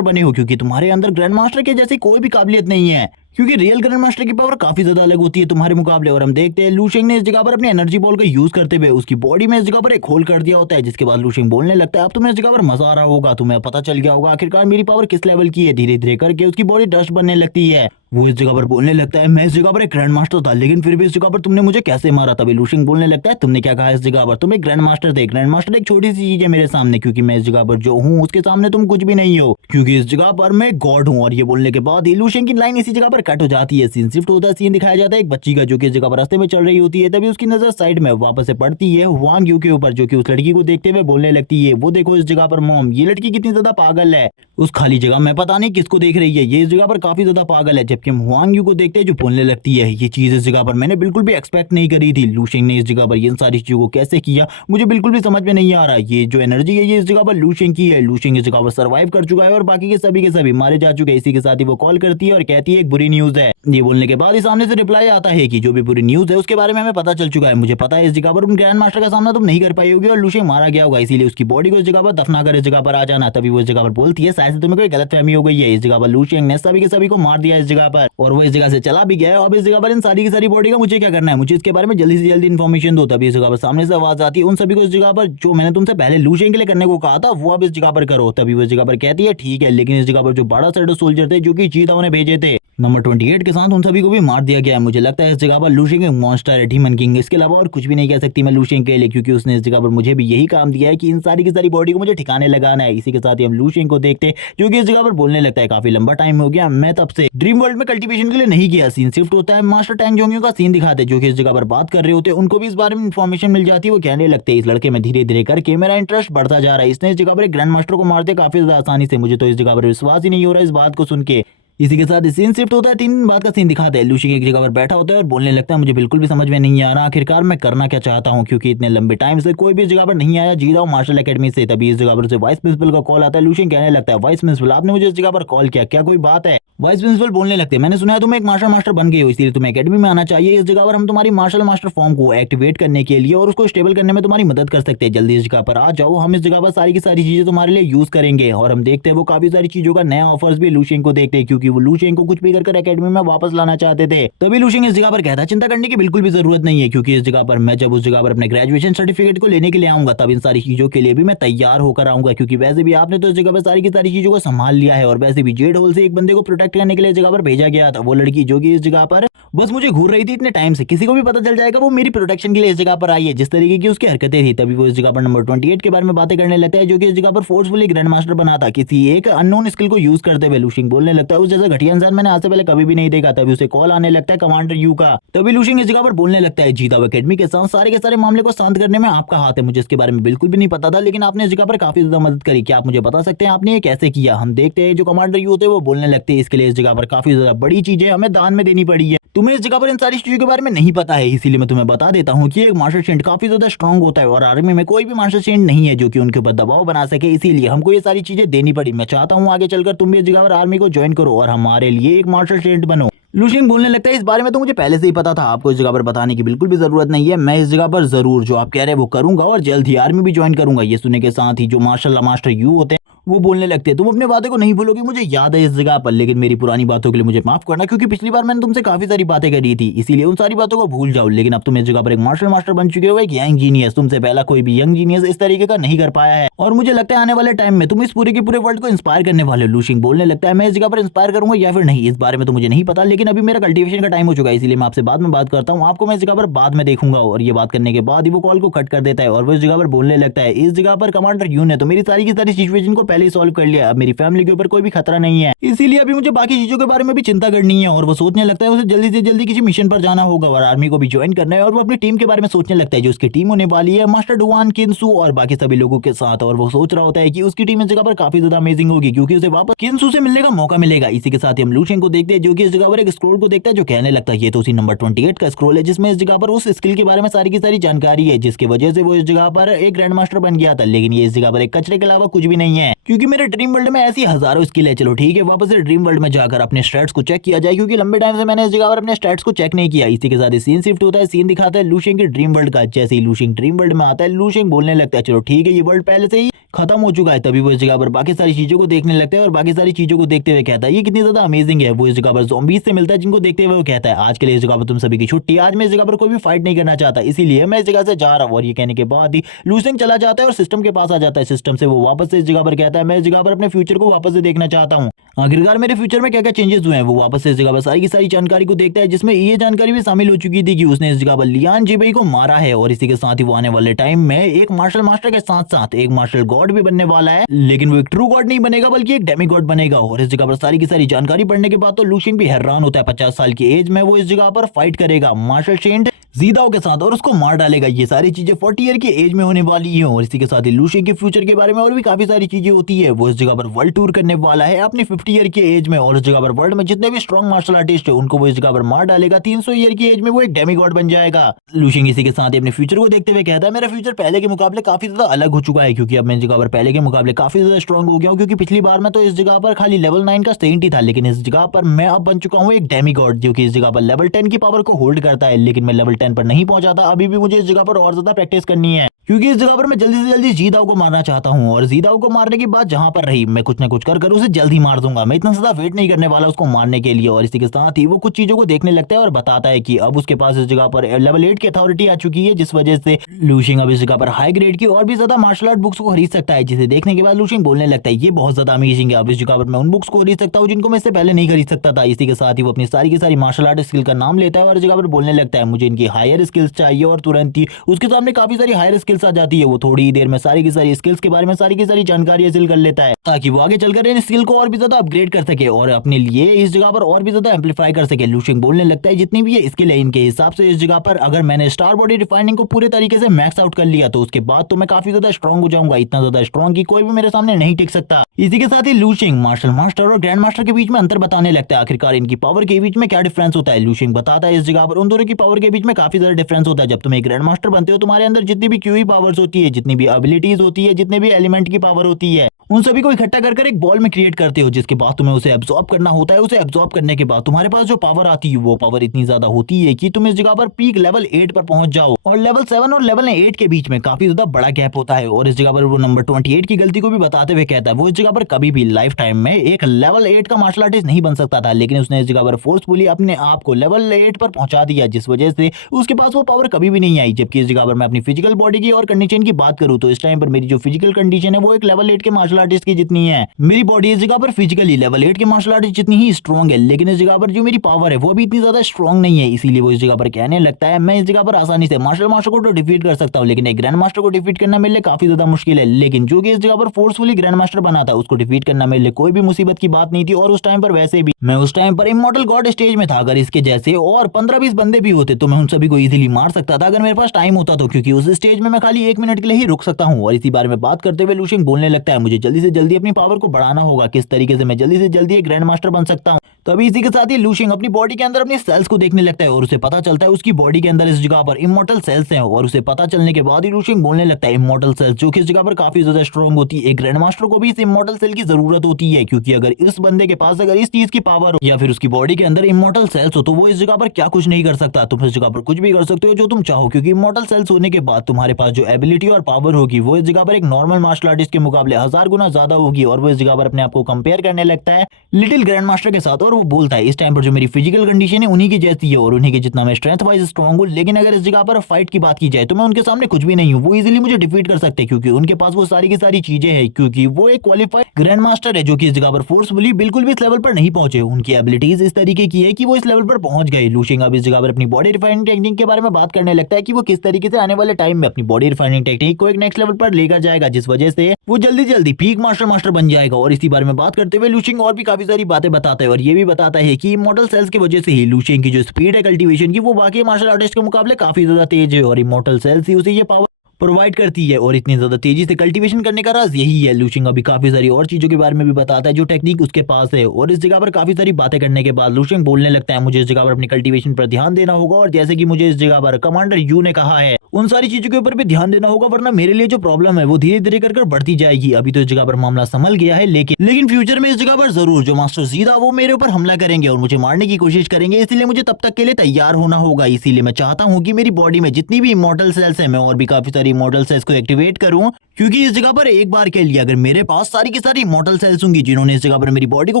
बने हो, क्योंकि तुम्हारे अंदर ग्रैंड मास्टर के जैसी कोई भी काबिलियत नहीं है, क्योंकि रियल ग्रैंड मास्टर की पावर काफी ज्यादा अलग होती है तुम्हारे मुकाबले। और हम देखते हैं लू शेंग ने इस जगह पर अपनी एनर्जी बॉल का यूज करते हुए उसकी बॉडी में इस जगह पर एक होल कर दिया होता है, जिसके बाद लू शेंग बोलने लगता है अब तुम्हें इस जगह पर मजा आ रहा होगा, तुम्हें पता चल गया होगा आखिरकार मेरी पावर किस लेवल की है। धीरे धीरे करके उसकी बॉडी डस्ट बनने लगती है। वो इस जगह पर बोलने लगता है मैं इस जगह पर एक ग्रैंड मास्टर था, लेकिन फिर भी इस जगह पर तुमने मुझे कैसे मारा? तभी लू शेंग बोलने लगता है तुमने क्या कहा इस जगह पर, तुम एक ग्रैंड मास्टर थे, ग्रैंड मास्टर एक छोटी सी चीज है मेरे सामने, क्योंकि मैं इस जगह पर जो हूँ उसके सामने तुम कुछ भी नहीं हो, क्योंकि इस जगह पर मैं गॉड हूँ। और ये बोलने के बाद लू शेंग की लाइन इसी जगह पर कट हो जाती है। सीन शिफ्ट होता है, सीन दिखाया जाता है एक बच्ची का जो कि इस जगह पर रास्ते में चल रही होती है। तभी उसकी नजर साइड में वापस से पड़ती है हुआंग यू के ऊपर, जो कि उस लड़की को देखते हुए बोलने लगती है वो देखो इस जगह पर मॉम, ये लड़की कितनी ज्यादा पागल है, उस खाली जगह में पता नहीं किसको देख रही है, ये इस जगह पर काफी ज्यादा पागल है। जबकि हम हुआंग यू को देखते हैं जो बोलने लगती है ये चीज इस जगह पर मैंने बिल्कुल भी एक्सपेक्ट नहीं करी थी। लू शेंग ने इस जगह पर इन सारी चीजों को कैसे किया मुझे बिल्कुल भी समझ में नहीं आ रहा। ये जो एनर्जी है ये इस जगह पर लू शेंग की है। लू शेंग इस जगह पर सर्वाइव कर चुका है और बाकी के सभी मारे जा चुके हैं। इसी के साथ ही वो कॉल करती है और कहती है एक बुरी न्यूज है। ये बोलने के बाद ही सामने से रिप्लाई आता है कि जो भी बुरी न्यूज है उसके बारे में हमें पता चल चुका है, मुझे पता है इस जगह पर ग्रैंड मास्टर का सामना तुम नहीं कर पाई होगी और लू शेंग मारा गया होगा, इसीलिए उसकी बॉडी को इस जगह पर दफना कर इस जगह पर आ जाना। तभी वो इस जगह पर बोलती है शायद से तुम्हें कोई गलतफहमी हो गई है, इस जगह पर लू शेंग ने सभी के सभी को मार दिया इस जगह पर और वो इस जगह से चला भी गया है। अब इस जगह पर इन सारी की सारी बॉडी का मुझे क्या करना है, मुझे इसके बारे में जल्दी से जल्दी इन्फॉर्मेशन दो। तभी इस जगह पर सामने से आवाज आती है उन सभी को इस जगह पर जो मैंने तुमसे पहले लू शेंग के लिए करने को कहा था वो अब इस जगह पर करो। तभी वो इस जगह पर कहती है ठीक है, लेकिन इस जगह पर जो बड़ा शैडो सोल्जर थे जो कि चीता उन्हें भेजे थे नंबर 28 के साथ उन सभी को भी मार दिया गया है। मुझे लगता है इस जगह पर लूशिंग एक मॉन्स्टर है, डीमन किंग, इसके अलावा और कुछ भी नहीं कह सकती मैं लूशिंग के लिए, क्योंकि उसने इस जगह पर मुझे भी यही काम दिया है कि इन सारी की सारी बॉडी को मुझे ठिकाने लगाना है। इसी के साथ ही हम लूशिंग को देखते जो कि इस जगह पर बोलने लगता है काफी लंबा टाइम हो गया, मैं तब से ड्रीम वर्ल्ड में कल्टीवेशन के लिए नहीं गया। सीन शिफ्ट होता है, मास्टर टैंक जोंगियों का सीन दिखाते जो कि इस जगह पर बात कर रहे होते, उनको भी इस बारे में इन्फॉर्मेशन मिल जाती है। वो कहने लगते इस लड़के में धीरे धीरे करके मेरा इंटरेस्ट बढ़ता जा रहा है, इसने इस जगह पर एक ग्रैंड मास्टर को मार दिया काफी ज्यादा आसानी से। मुझे तो इस जगह पर विश्वास ही नहीं हो रहा इस बात को सुन के। इसी के साथ सीन शिफ्ट होता है, 3 दिन बाद का सीन दिखाते हैं। लूशिंग एक जगह पर बैठा होता है और बोलने लगता है मुझे बिल्कुल भी समझ में नहीं आ रहा आखिरकार मैं करना क्या चाहता हूँ, क्योंकि इतने लंबे टाइम से कोई भी इस जगह पर नहीं आया, जी रहा हूँ मार्शल एकेडमी से। तभी इस जगह पर उसे वाइस प्रिंसिपल का कॉल आता है। लूशिंग कहने लगता है वाइस प्रिंसिपल आपने मुझे इस जगह पर कॉल किया, क्या कोई बात है? वाइस प्रिंसिपल बोलने लगते हैं मैंने सुना है तुम एक मार्शल मास्टर बन गए हो, इसलिए तुम्हें एकेडमी में आना चाहिए। इस जगह पर हम तुम्हारी मार्शल मास्टर फॉर्म को एक्टिवेट करने के लिए और उसको स्टेबल करने में तुम्हारी मदद कर सकते हैं। जल्दी इस जगह पर आ जाओ, हम इस जगह पर सारी की सारी चीजें तुम्हारे लिए यूज करेंगे। और हम देखते हैं वो काफी सारी चीजों का नया ऑफर्स भी लूशिंग को देखते हैं, क्योंकि वो लूशिंग को कुछ भी कर एकेडमी में वापस लाना चाहते थे। तभी लूशिंग इस जगह पर कहता चिंता करने की बिल्कुल भी जरूरत नहीं है, क्योंकि इस जगह पर मैं जब उस जगह पर अपने ग्रेजुएशन सर्टिफिकेट को लेने के लिए आऊंगा तब इन सारी चीजों के लिए भी मैं तैयार होकर आऊंगा, क्योंकि वैसे भी आपने तो इस जगह पर सारी की सारी चीजों को संभाल लिया है। और वैसे भी जेड होल से एक बंदे को प्रोटेक्ट करने के लिए इस जगह पर भेजा गया था, वो लड़की जो कि इस जगह पर बस मुझे घूर रही थी इतने टाइम से, किसी को भी पता चल जाएगा वो मेरी प्रोटेक्शन के लिए इस जगह पर आई है, जिस तरीके की उसकी हरकतें थी। तभी वो इस जगह पर नंबर 28 के बारे में बातें करने लगता है, जो कि इस जगह पर फोर्सफुली ग्रैंड मास्टर बना था किसी एक अननोन स्किल को यूज करते हुए। लूशिंग बोलने लगता है उस जैसा घटिया इंसान मैंने आज से पहले कभी भी नहीं देखा। तभी उसे कॉल आने लगता है कमांडर यू का। तभी लूशिंग इस जगह पर बोलने लगता है जीता एकेडमी के साथ सारे के सारे मामले को शांत करने में आपका हाथ है, मुझे इसके बारे में बिल्कुल भी नहीं पता था, लेकिन आपने इस जगह पर काफी ज्यादा मदद करी। क्या आप मुझे बता सकते हैं आपने ये कैसे किया? हम देखते हैं जो कमांडर यू होते हैं वो बोलने लगते हैं इसके लिए इस जगह पर काफी ज्यादा बड़ी चीजें हमें दान में देनी पड़ी है। तुम्हें इस जगह पर इन सारी चीजों के बारे में नहीं पता है, इसीलिए मैं तुम्हें बता देता हूँ कि एक मार्शल सेंट काफी ज्यादा स्ट्रांग होता है और आर्मी में कोई भी मार्शल सेंट नहीं है जो कि उनके ऊपर दबाव बना सके, इसीलिए हमको ये सारी चीजें देनी पड़ी। मैं चाहता हूँ आगे चलकर तुम भी इस जगह पर आर्मी को ज्वाइन करो और हमारे लिए एक मार्शल सेंट बनो। लूशिंग बोलने लगता है इस बारे में तो मुझे पहले से ही पता था, आपको इस जगह पर बताने की बिल्कुल भी जरूरत नहीं है। मैं इस जगह पर जरूर जो आप कह रहे हैं वो करूंगा और जल्द ही आर्मी भी ज्वाइन करूंगा। ये सुनने के साथ ही जो मार्शल मास्टर यू होते हैं वो बोलने लगते हैं तुम अपने बातें को नहीं भूलोगे, मुझे याद है इस जगह पर, लेकिन मेरी पुरानी बातों के लिए मुझे माफ करना, क्योंकि पिछली बार मैंने तुमसे काफी सारी बातें करी थी, इसीलिए उन सारी बातों को भूल जाओ। लेकिन अब तुम इस जगह पर एक मार्शल मास्टर बन चुके हो, एक यंग जीनियस, तुमसे पहला कोई भी यंग जीनियस इस तरीके का नहीं कर पाया है और मुझे लगता है आने वाले टाइम में तुम इस पूरे के पूरे वर्ल्ड को इंस्पायर करने वाले हो। लूशिंग बोलने लगता है मैं इस जगह पर इंस्पायर करूंगा या फिर नहीं इस बारे में तो मुझे नहीं पता, लेकिन अभी मेरा कल्टीवेशन का टाइम हो चुका है, इसलिए मैं आपसे बाद में बात करता हूँ, आपको मैं इस जगह पर बाद में देखूंगा। और ये बात करने के बाद ही वो कॉल को कट कर देता है और वो इस जगह पर बोलने लगता है इस जगह पर कमांडर यू ने तो मेरी सारी की सारी सिचुएशन को पहले ही सॉल्व कर लिया, अब मेरी फैमिली के ऊपर कोई भी खतरा नहीं है, इसीलिए अभी मुझे बाकी चीजों के बारे में भी चिंता करनी है। और वो सोचने लगता है उसे जल्दी से जल्दी किसी मिशन पर जाना होगा और आर्मी को भी ज्वाइन करना है। और वो अपनी टीम के बारे में सोचने लगता है जो उसकी टीम होने वाली है मास्टर डुआन, किन्सू और बाकी सभी लोगों के साथ। और वो सोच रहा होता है कि उसकी टीम इस जगह पर काफी ज्यादा अमेजिंग होगी, क्योंकि उसे वापस किन्सू से मिलने का मौका मिलेगा। इसी के साथ ही हम लूशिंग को देखते हैं जो कि इस जगह पर एक स्क्रोल को देखता है, जो कहने लगता है ये तो उसी नंबर 28 का स्क्रोल है जिसमें इस जगह पर उस स्किल के बारे में सारी की सारी जानकारी है, जिसकी वजह से वो इस जगह पर एक ग्रैंड मास्टर बन गया था। लेकिन ये इस जगह पर एक कचरे के अलावा कुछ भी नहीं है, क्योंकि मेरे ड्रीम वर्ल्ड में ऐसी हजारों स्किल है। चलो ठीक है, वापस से ड्रीम वर्ल्ड में जाकर अपने स्टैट्स को चेक किया जाए, क्योंकि लंबे टाइम से मैंने इस जगह पर अपने स्टैट्स को चेक नहीं किया। इसी के साथ ही सीन शिफ्ट होता है, सीन दिखाता है लूशिंग के ड्रीम वर्ल्ड का। जैसे ही लूशिंग ड्रीम वर्ल्ड में आता है, लूशिंग बोलने लगता है चलो ठीक है ये वर्ल्ड पहले से ही खत्म हो चुका है। तभी वो इस जगह पर बाकी सारी चीजों को देखने लगता है और बाकी सारी चीजों को देखते हुए कहता है ये कितनी ज्यादा अमेजिंग है। वो इस जगह पर ज़ॉम्बीज़ से मिलता है जिनको देखते हुए वो कहता है आज के लिए इस जगह पर तुम सभी की छुट्टी, आज मैं इस जगह पर कोई भी फाइट नहीं करना चाहता, इसीलिए मैं इस जगह से जा रहा हूँ। और ये कहने के बाद ही लूशिंग चला जाता है और सिस्टम के पास आ जाता है। सिस्टम से वो वापस से इस जगह पर कहता है मैं इस जगह पर अपने फ्यूचर को वापस से देखना चाहता हूँ, आखिरकार मेरे फ्यूचर में क्या क्या चेंजेस हुए हैं। वो वापस से इस जगह पर सारी की सारी जानकारी को देखता है, जिसमें ये जानकारी भी शामिल हो चुकी थी कि उसने इस जगह पर लियान जिबेई को मारा है। और इसी के साथ ही वो आने वाले टाइम में एक मार्शल मास्टर के साथ साथ एक मार्शल गॉड भी बनने वाला है, लेकिन वो एक ट्रू गॉड नहीं बनेगा बल्कि एक डेमी गॉड बनेगा। और इस जगह पर सारी की सारी जानकारी पढ़ने के बाद तो लूशिंग भी हैरान होता है। 50 साल की एज में वो इस जगह पर फाइट करेगा मार्शल सेंट जीदाओ के साथ और उसको मार डालेगा। ये सारी चीजें 40 ईयर की एज में होने वाली है। और इसी के साथ ही लूशिंग के फ्यूचर के बारे में और भी काफी सारी चीजें होती है। वो इस जगह पर वर्ल्ड टूर करने वाला है अपनी 50 ईयर की एज में, और इस जगह पर वर्ल्ड में जितने भी स्ट्रॉन्ग मार्शल आर्टिस्ट है उनको वो इस जगह पर मार डालेगा। 300 ईयर की एज में वो एक डेमी गॉड बन जाएगा। लूशिंग इसी के साथ ही अपने फ्यूचर को देखते हुए कहता है मेरा फ्यूचर पहले के मुकाबले काफी ज्यादा अलग हो चुका है, क्योंकि अब मैं इस जगह पर पहले के मुकाबले काफी ज्यादा स्ट्रॉन्ग हो गया हूँ। क्योंकि पिछली बार में तो इस जगह पर खाली लेवल 9 का सेंट ही था, लेकिन इस जगह पर मैं अब बन चुका हूँ एक डेमी गॉड, जो कि इस जगह पर लेवल 10 की पावर को होल्ड करता है। लेकिन मैं लेवल 10 पर नहीं पहुंचा था, अभी भी मुझे इस जगह पर और ज्यादा प्रैक्टिस करनी है। क्योंकि इस जगह पर मैं जल्दी से जल्दी जीदाओ को मारना चाहता हूँ और जीदाओ को मारने के बाद जहां पर रही मैं कुछ ना कुछ कर उसे जल्द ही मार दूंगा। मैं इतना ज्यादा वेट नहीं करने वाला उसको मारने के लिए। और इसी के साथ ही वो कुछ चीजों को देखने लगता है और बताता है कि अब उसके पास इस जगह पर लेवल 8 की अथॉरिटी आ चुकी है, जिस वजह से लूशिंग अब इस जगह पर हाई ग्रेड की और भी ज्यादा मार्शल आर्ट बुक्स को खरीद सकता है। जिसे देखने के बाद लूशिंग बोलने लगता है ये बहुत ज्यादा अमेजिंग है, अब इस जगह पर मैं उन बुक्स को खरीद सकता हूँ जिनको मैं इससे पहले नहीं खरीद सकता था। इसी के साथ ही वो अपनी सारी की सारी मार्शल आर्ट स्किल का नाम लेता है और इस जगह पर बोलने लगता है मुझे इनकी हायर स्किल्स चाहिए। और तुरंत ही उसके सामने काफी सारी हायर स्किल्स आ जाती है। वो थोड़ी ही देर में सारी की सारी स्किल्स के बारे में सारी की सारी जानकारी हासिल कर लेता है ताकि वो आगे चलकर इन स्किल को और भी ज्यादा अपग्रेड कर सके और अपने लिए इस जगह पर और भी ज्यादा एम्पलीफाई कर सके। लूशिंग बोलने लगता है जितनी भी ये स्किल है इनके हिसाब से इस जगह पर अगर मैंने स्टार बॉडी रिफाइनिंग को पूरे तरीके से मैक्स आउट कर लिया तो उसके बाद तो मैं काफी ज्यादा स्ट्रॉन्ग हो जाऊंगा, इतना ज्यादा स्ट्रॉन्ग कि कोई भी मेरे सामने नहीं टिक सकता। इसी के साथ ही लूशिंग मार्शल मास्टर और ग्रैंड मास्टर के बीच में अंतर बताने लगता है, आखिरकार इनकी पावर के बीच में क्या डिफरेंस होता है। लूशिंग बताता है इस जगह पर उन दोनों की पावर के बीच में काफी ज्यादा डिफरेंस होता है। जब तुम एक ग्रैंड मास्टर बनते हो तुम्हारे अंदर जितनी भी क्यूई पावर्स होती है, जितनी भी एबिलिटीज होती है, जितने भी एलिमेंट की पावर होती है, उन सभी को इकट्ठा कर एक बॉल में क्रिएट करते हो, जिसके बाद तुम्हें उसे एब्जॉर्ब करना होता है। उसे एब्जॉर्ब करने के बाद तुम्हारे पास जो पावर आती है वो पावर इतनी ज्यादा होती है कि तुम इस जगह पर पीक लेवल 8 पर पहुंच जाओ। और लेवल 7 और लेवल 8 के बीच में काफी ज्यादा बड़ा गैप होता है। और इस जगह पर वो नंबर 28 की गलती को भी बताते हुए कहता है वो इस जगह पर कभी भी लाइफ टाइम में एक लेवल 8 का मार्शल आर्टिस्ट नहीं बन सकता था, लेकिन उसने इस जगह पर फोर्सफुली अपने आप को लेवल 8 पर पहुंचा दिया, जिस वजह से उसके पास वो पावर कभी भी नहीं आई। जबकि इस जगह पर मैं अपनी फिजिकल बॉडी की और कंडीशन की बात करूं तो इस टाइम पर मेरी जो फिजिकल कंडीशन है वो एक लेवल 8 के मार्शल आर्टिस्ट की जितनी है। मेरी बॉडी इस जगह पर फिजिकली लेवल 8 के मार्शल आर्टिस्ट जितनी ही स्ट्रॉन्ग है, लेकिन इस जगह पर जो मेरी पावर है वो भी इतनी ज्यादा स्ट्रॉन्ग नहीं है। इसीलिए वो इस जगह पर कहने लगता है मैं इस जगह पर आसानी से मार्शल मास्टर को तो डिफीट कर सकता हूँ, लेकिन एक ग्रैंड मास्टर को डिफीट करना मेरे लिए काफी ज्यादा मुश्किल है। लेकिन जो कि इस जगह पर फोर्सफुली ग्रैंड मास्टर बना था उसको डिफीट करना मेरे लिए कोई भी मुसीबत की बात नहीं थी। और उस टाइम पर वैसे भी मैं उस टाइम पर इमॉर्टल गॉड स्टेज में था। अगर इसके जैसे और 15-20 बंदे भी होते तो मैं उन सभी को इजीली मार सकता था अगर मेरे पास टाइम होता तो, क्योंकि उस स्टेज में मैं खाली 1 मिनट के लिए ही रुक सकता हूँ। और इसी बारे में बात करते हुए लूशिंग बोलने लगता है मुझे जल्दी से जल्दी अपनी पावर को बढ़ाना होगा, किस तरीके से मैं जल्दी से जल्दी एक ग्रैंड मास्टर बन सकता हूँ। तो अभी इसी के साथ ही लूशिंग अपनी बॉडी के अंदर अपनी सेल्स को देखने लगता है और उसे पता चलता है उसकी बॉडी के अंदर इस जगह पर इमॉर्टल सेल्स हैं। और उसे पता चलने के बाद ही लूशिंग बोलने लगता है इमॉर्टल सेल्स जो कि इस जगह पर काफी ज्यादा स्ट्रॉन्ग होती है। एक ग्रैंड मास्टर को भी इस इमॉर्टल सेल की जरूरत होती है, क्योंकि अगर इस बंदे के पास अगर इस चीज की पावर हो या फिर उसकी बॉडी के अंदर इमॉर्टल सेल्स हो तो वो इस जगह पर क्या कुछ नहीं कर सकता। तुम इस जगह पर कुछ भी कर सकते हो जो तुम चाहो, क्योंकि इमॉर्टल सेल्स होने के बाद तुम्हारे पास जो एबिलिटी और पावर होगी वो इस जगह पर एक नॉर्मल मार्शल आर्टिस्ट के मुकाबले 1000 गुना ज्यादा होगी। और वो इस जगह पर अपने आप को कंपेयर करने लगता है लिटिल ग्रैंड मास्टर के साथ और वो बोलता है इस टाइम पर जो मेरी फिजिकल कंडीशन है उन्हीं की जैसी है और उन्हीं के जितना मैं स्ट्रेंथ वाइज स्ट्रॉन्ग हूँ, लेकिन अगर इस जगह पर फाइट की बात की जाए तो मैं उनके सामने कुछ भी नहीं हूँ। वो इजीली मुझे डिफीट कर सकते हैं क्योंकि उनके पास वो सारी की सारी चीजें हैं, क्योंकि वो एक क्वालिफाइड ग्रैंड मास्टर है जो कि इस जगह पर फोर्सफुली बिल्कुल भी इस लेवल पर नहीं पहुंचे। उनकी एबिलिटीज इस तरीके की है कि वो इस लेवल पर पहुंच गए। लूशिंग अब इस जगह पर अपनी बॉडी रिफाइनिंग टेक्निक के बारे में बात करने लगता है कि वो किस तरीके से आने वाले टाइम में अपनी बॉडी रिफाइनिंग टेक्निक को एक नेक्स्ट लेवल पर लेकर जाएगा, जिस वजह से वो जल्दी जल्दी पीक मास्टर बन जाएगा। और इसी बारे में बात करते हुए लूशिंग और भी काफी सारी बातें बताता है और ये भी बताता है कि इमॉर्टल सेल्स की वजह से ही लूशिंग की जो स्पीड है कल्टीवेशन की वो बाकी मार्शल आर्टिस्ट के मुकाबले काफी ज्यादा तेज है और इमॉर्टल सेल्स ही उसे ये पावर प्रोवाइड करती है। और इतनी ज्यादा तेजी से कल्टीवेशन करने का राज यही है। लूशिंग अभी काफी सारी और चीजों के बारे में भी बताता है जो टेक्निक उसके पास है। और इस जगह पर काफी सारी बातें करने के बाद लूशिंग बोलने लगता है मुझे इस जगह पर अपनी कल्टीवेशन पर ध्यान देना होगा और जैसे कि मुझे इस जगह पर कमांडर यू ने कहा है उन सारी चीजों के ऊपर भी ध्यान देना होगा, वरना मेरे लिए जो प्रॉब्लम है वो धीरे धीरे कर बढ़ती जाएगी। अभी तो इस जगह पर मामला संभल गया है, लेकिन फ्यूचर में इस जगह पर जरूर जो मास्टर जीदा वो मेरे ऊपर हमला करेंगे और मुझे मारने की कोशिश करेंगे, इसलिए मुझे तब तक के लिए तैयार होना होगा। इसीलिए मैं चाहता हूँ कि मेरी बॉडी में जितनी भी इमॉर्टल सेल्स है मैं और भी काफी सारी इमॉर्टल सेल्स को एक्टिवेट करूं, क्योंकि इस जगह पर एक बार के लिए अगर मेरे पास सारी की सारी इमॉर्टल सेल्स होंगी जिन्होंने इस जगह पर मेरी बॉडी को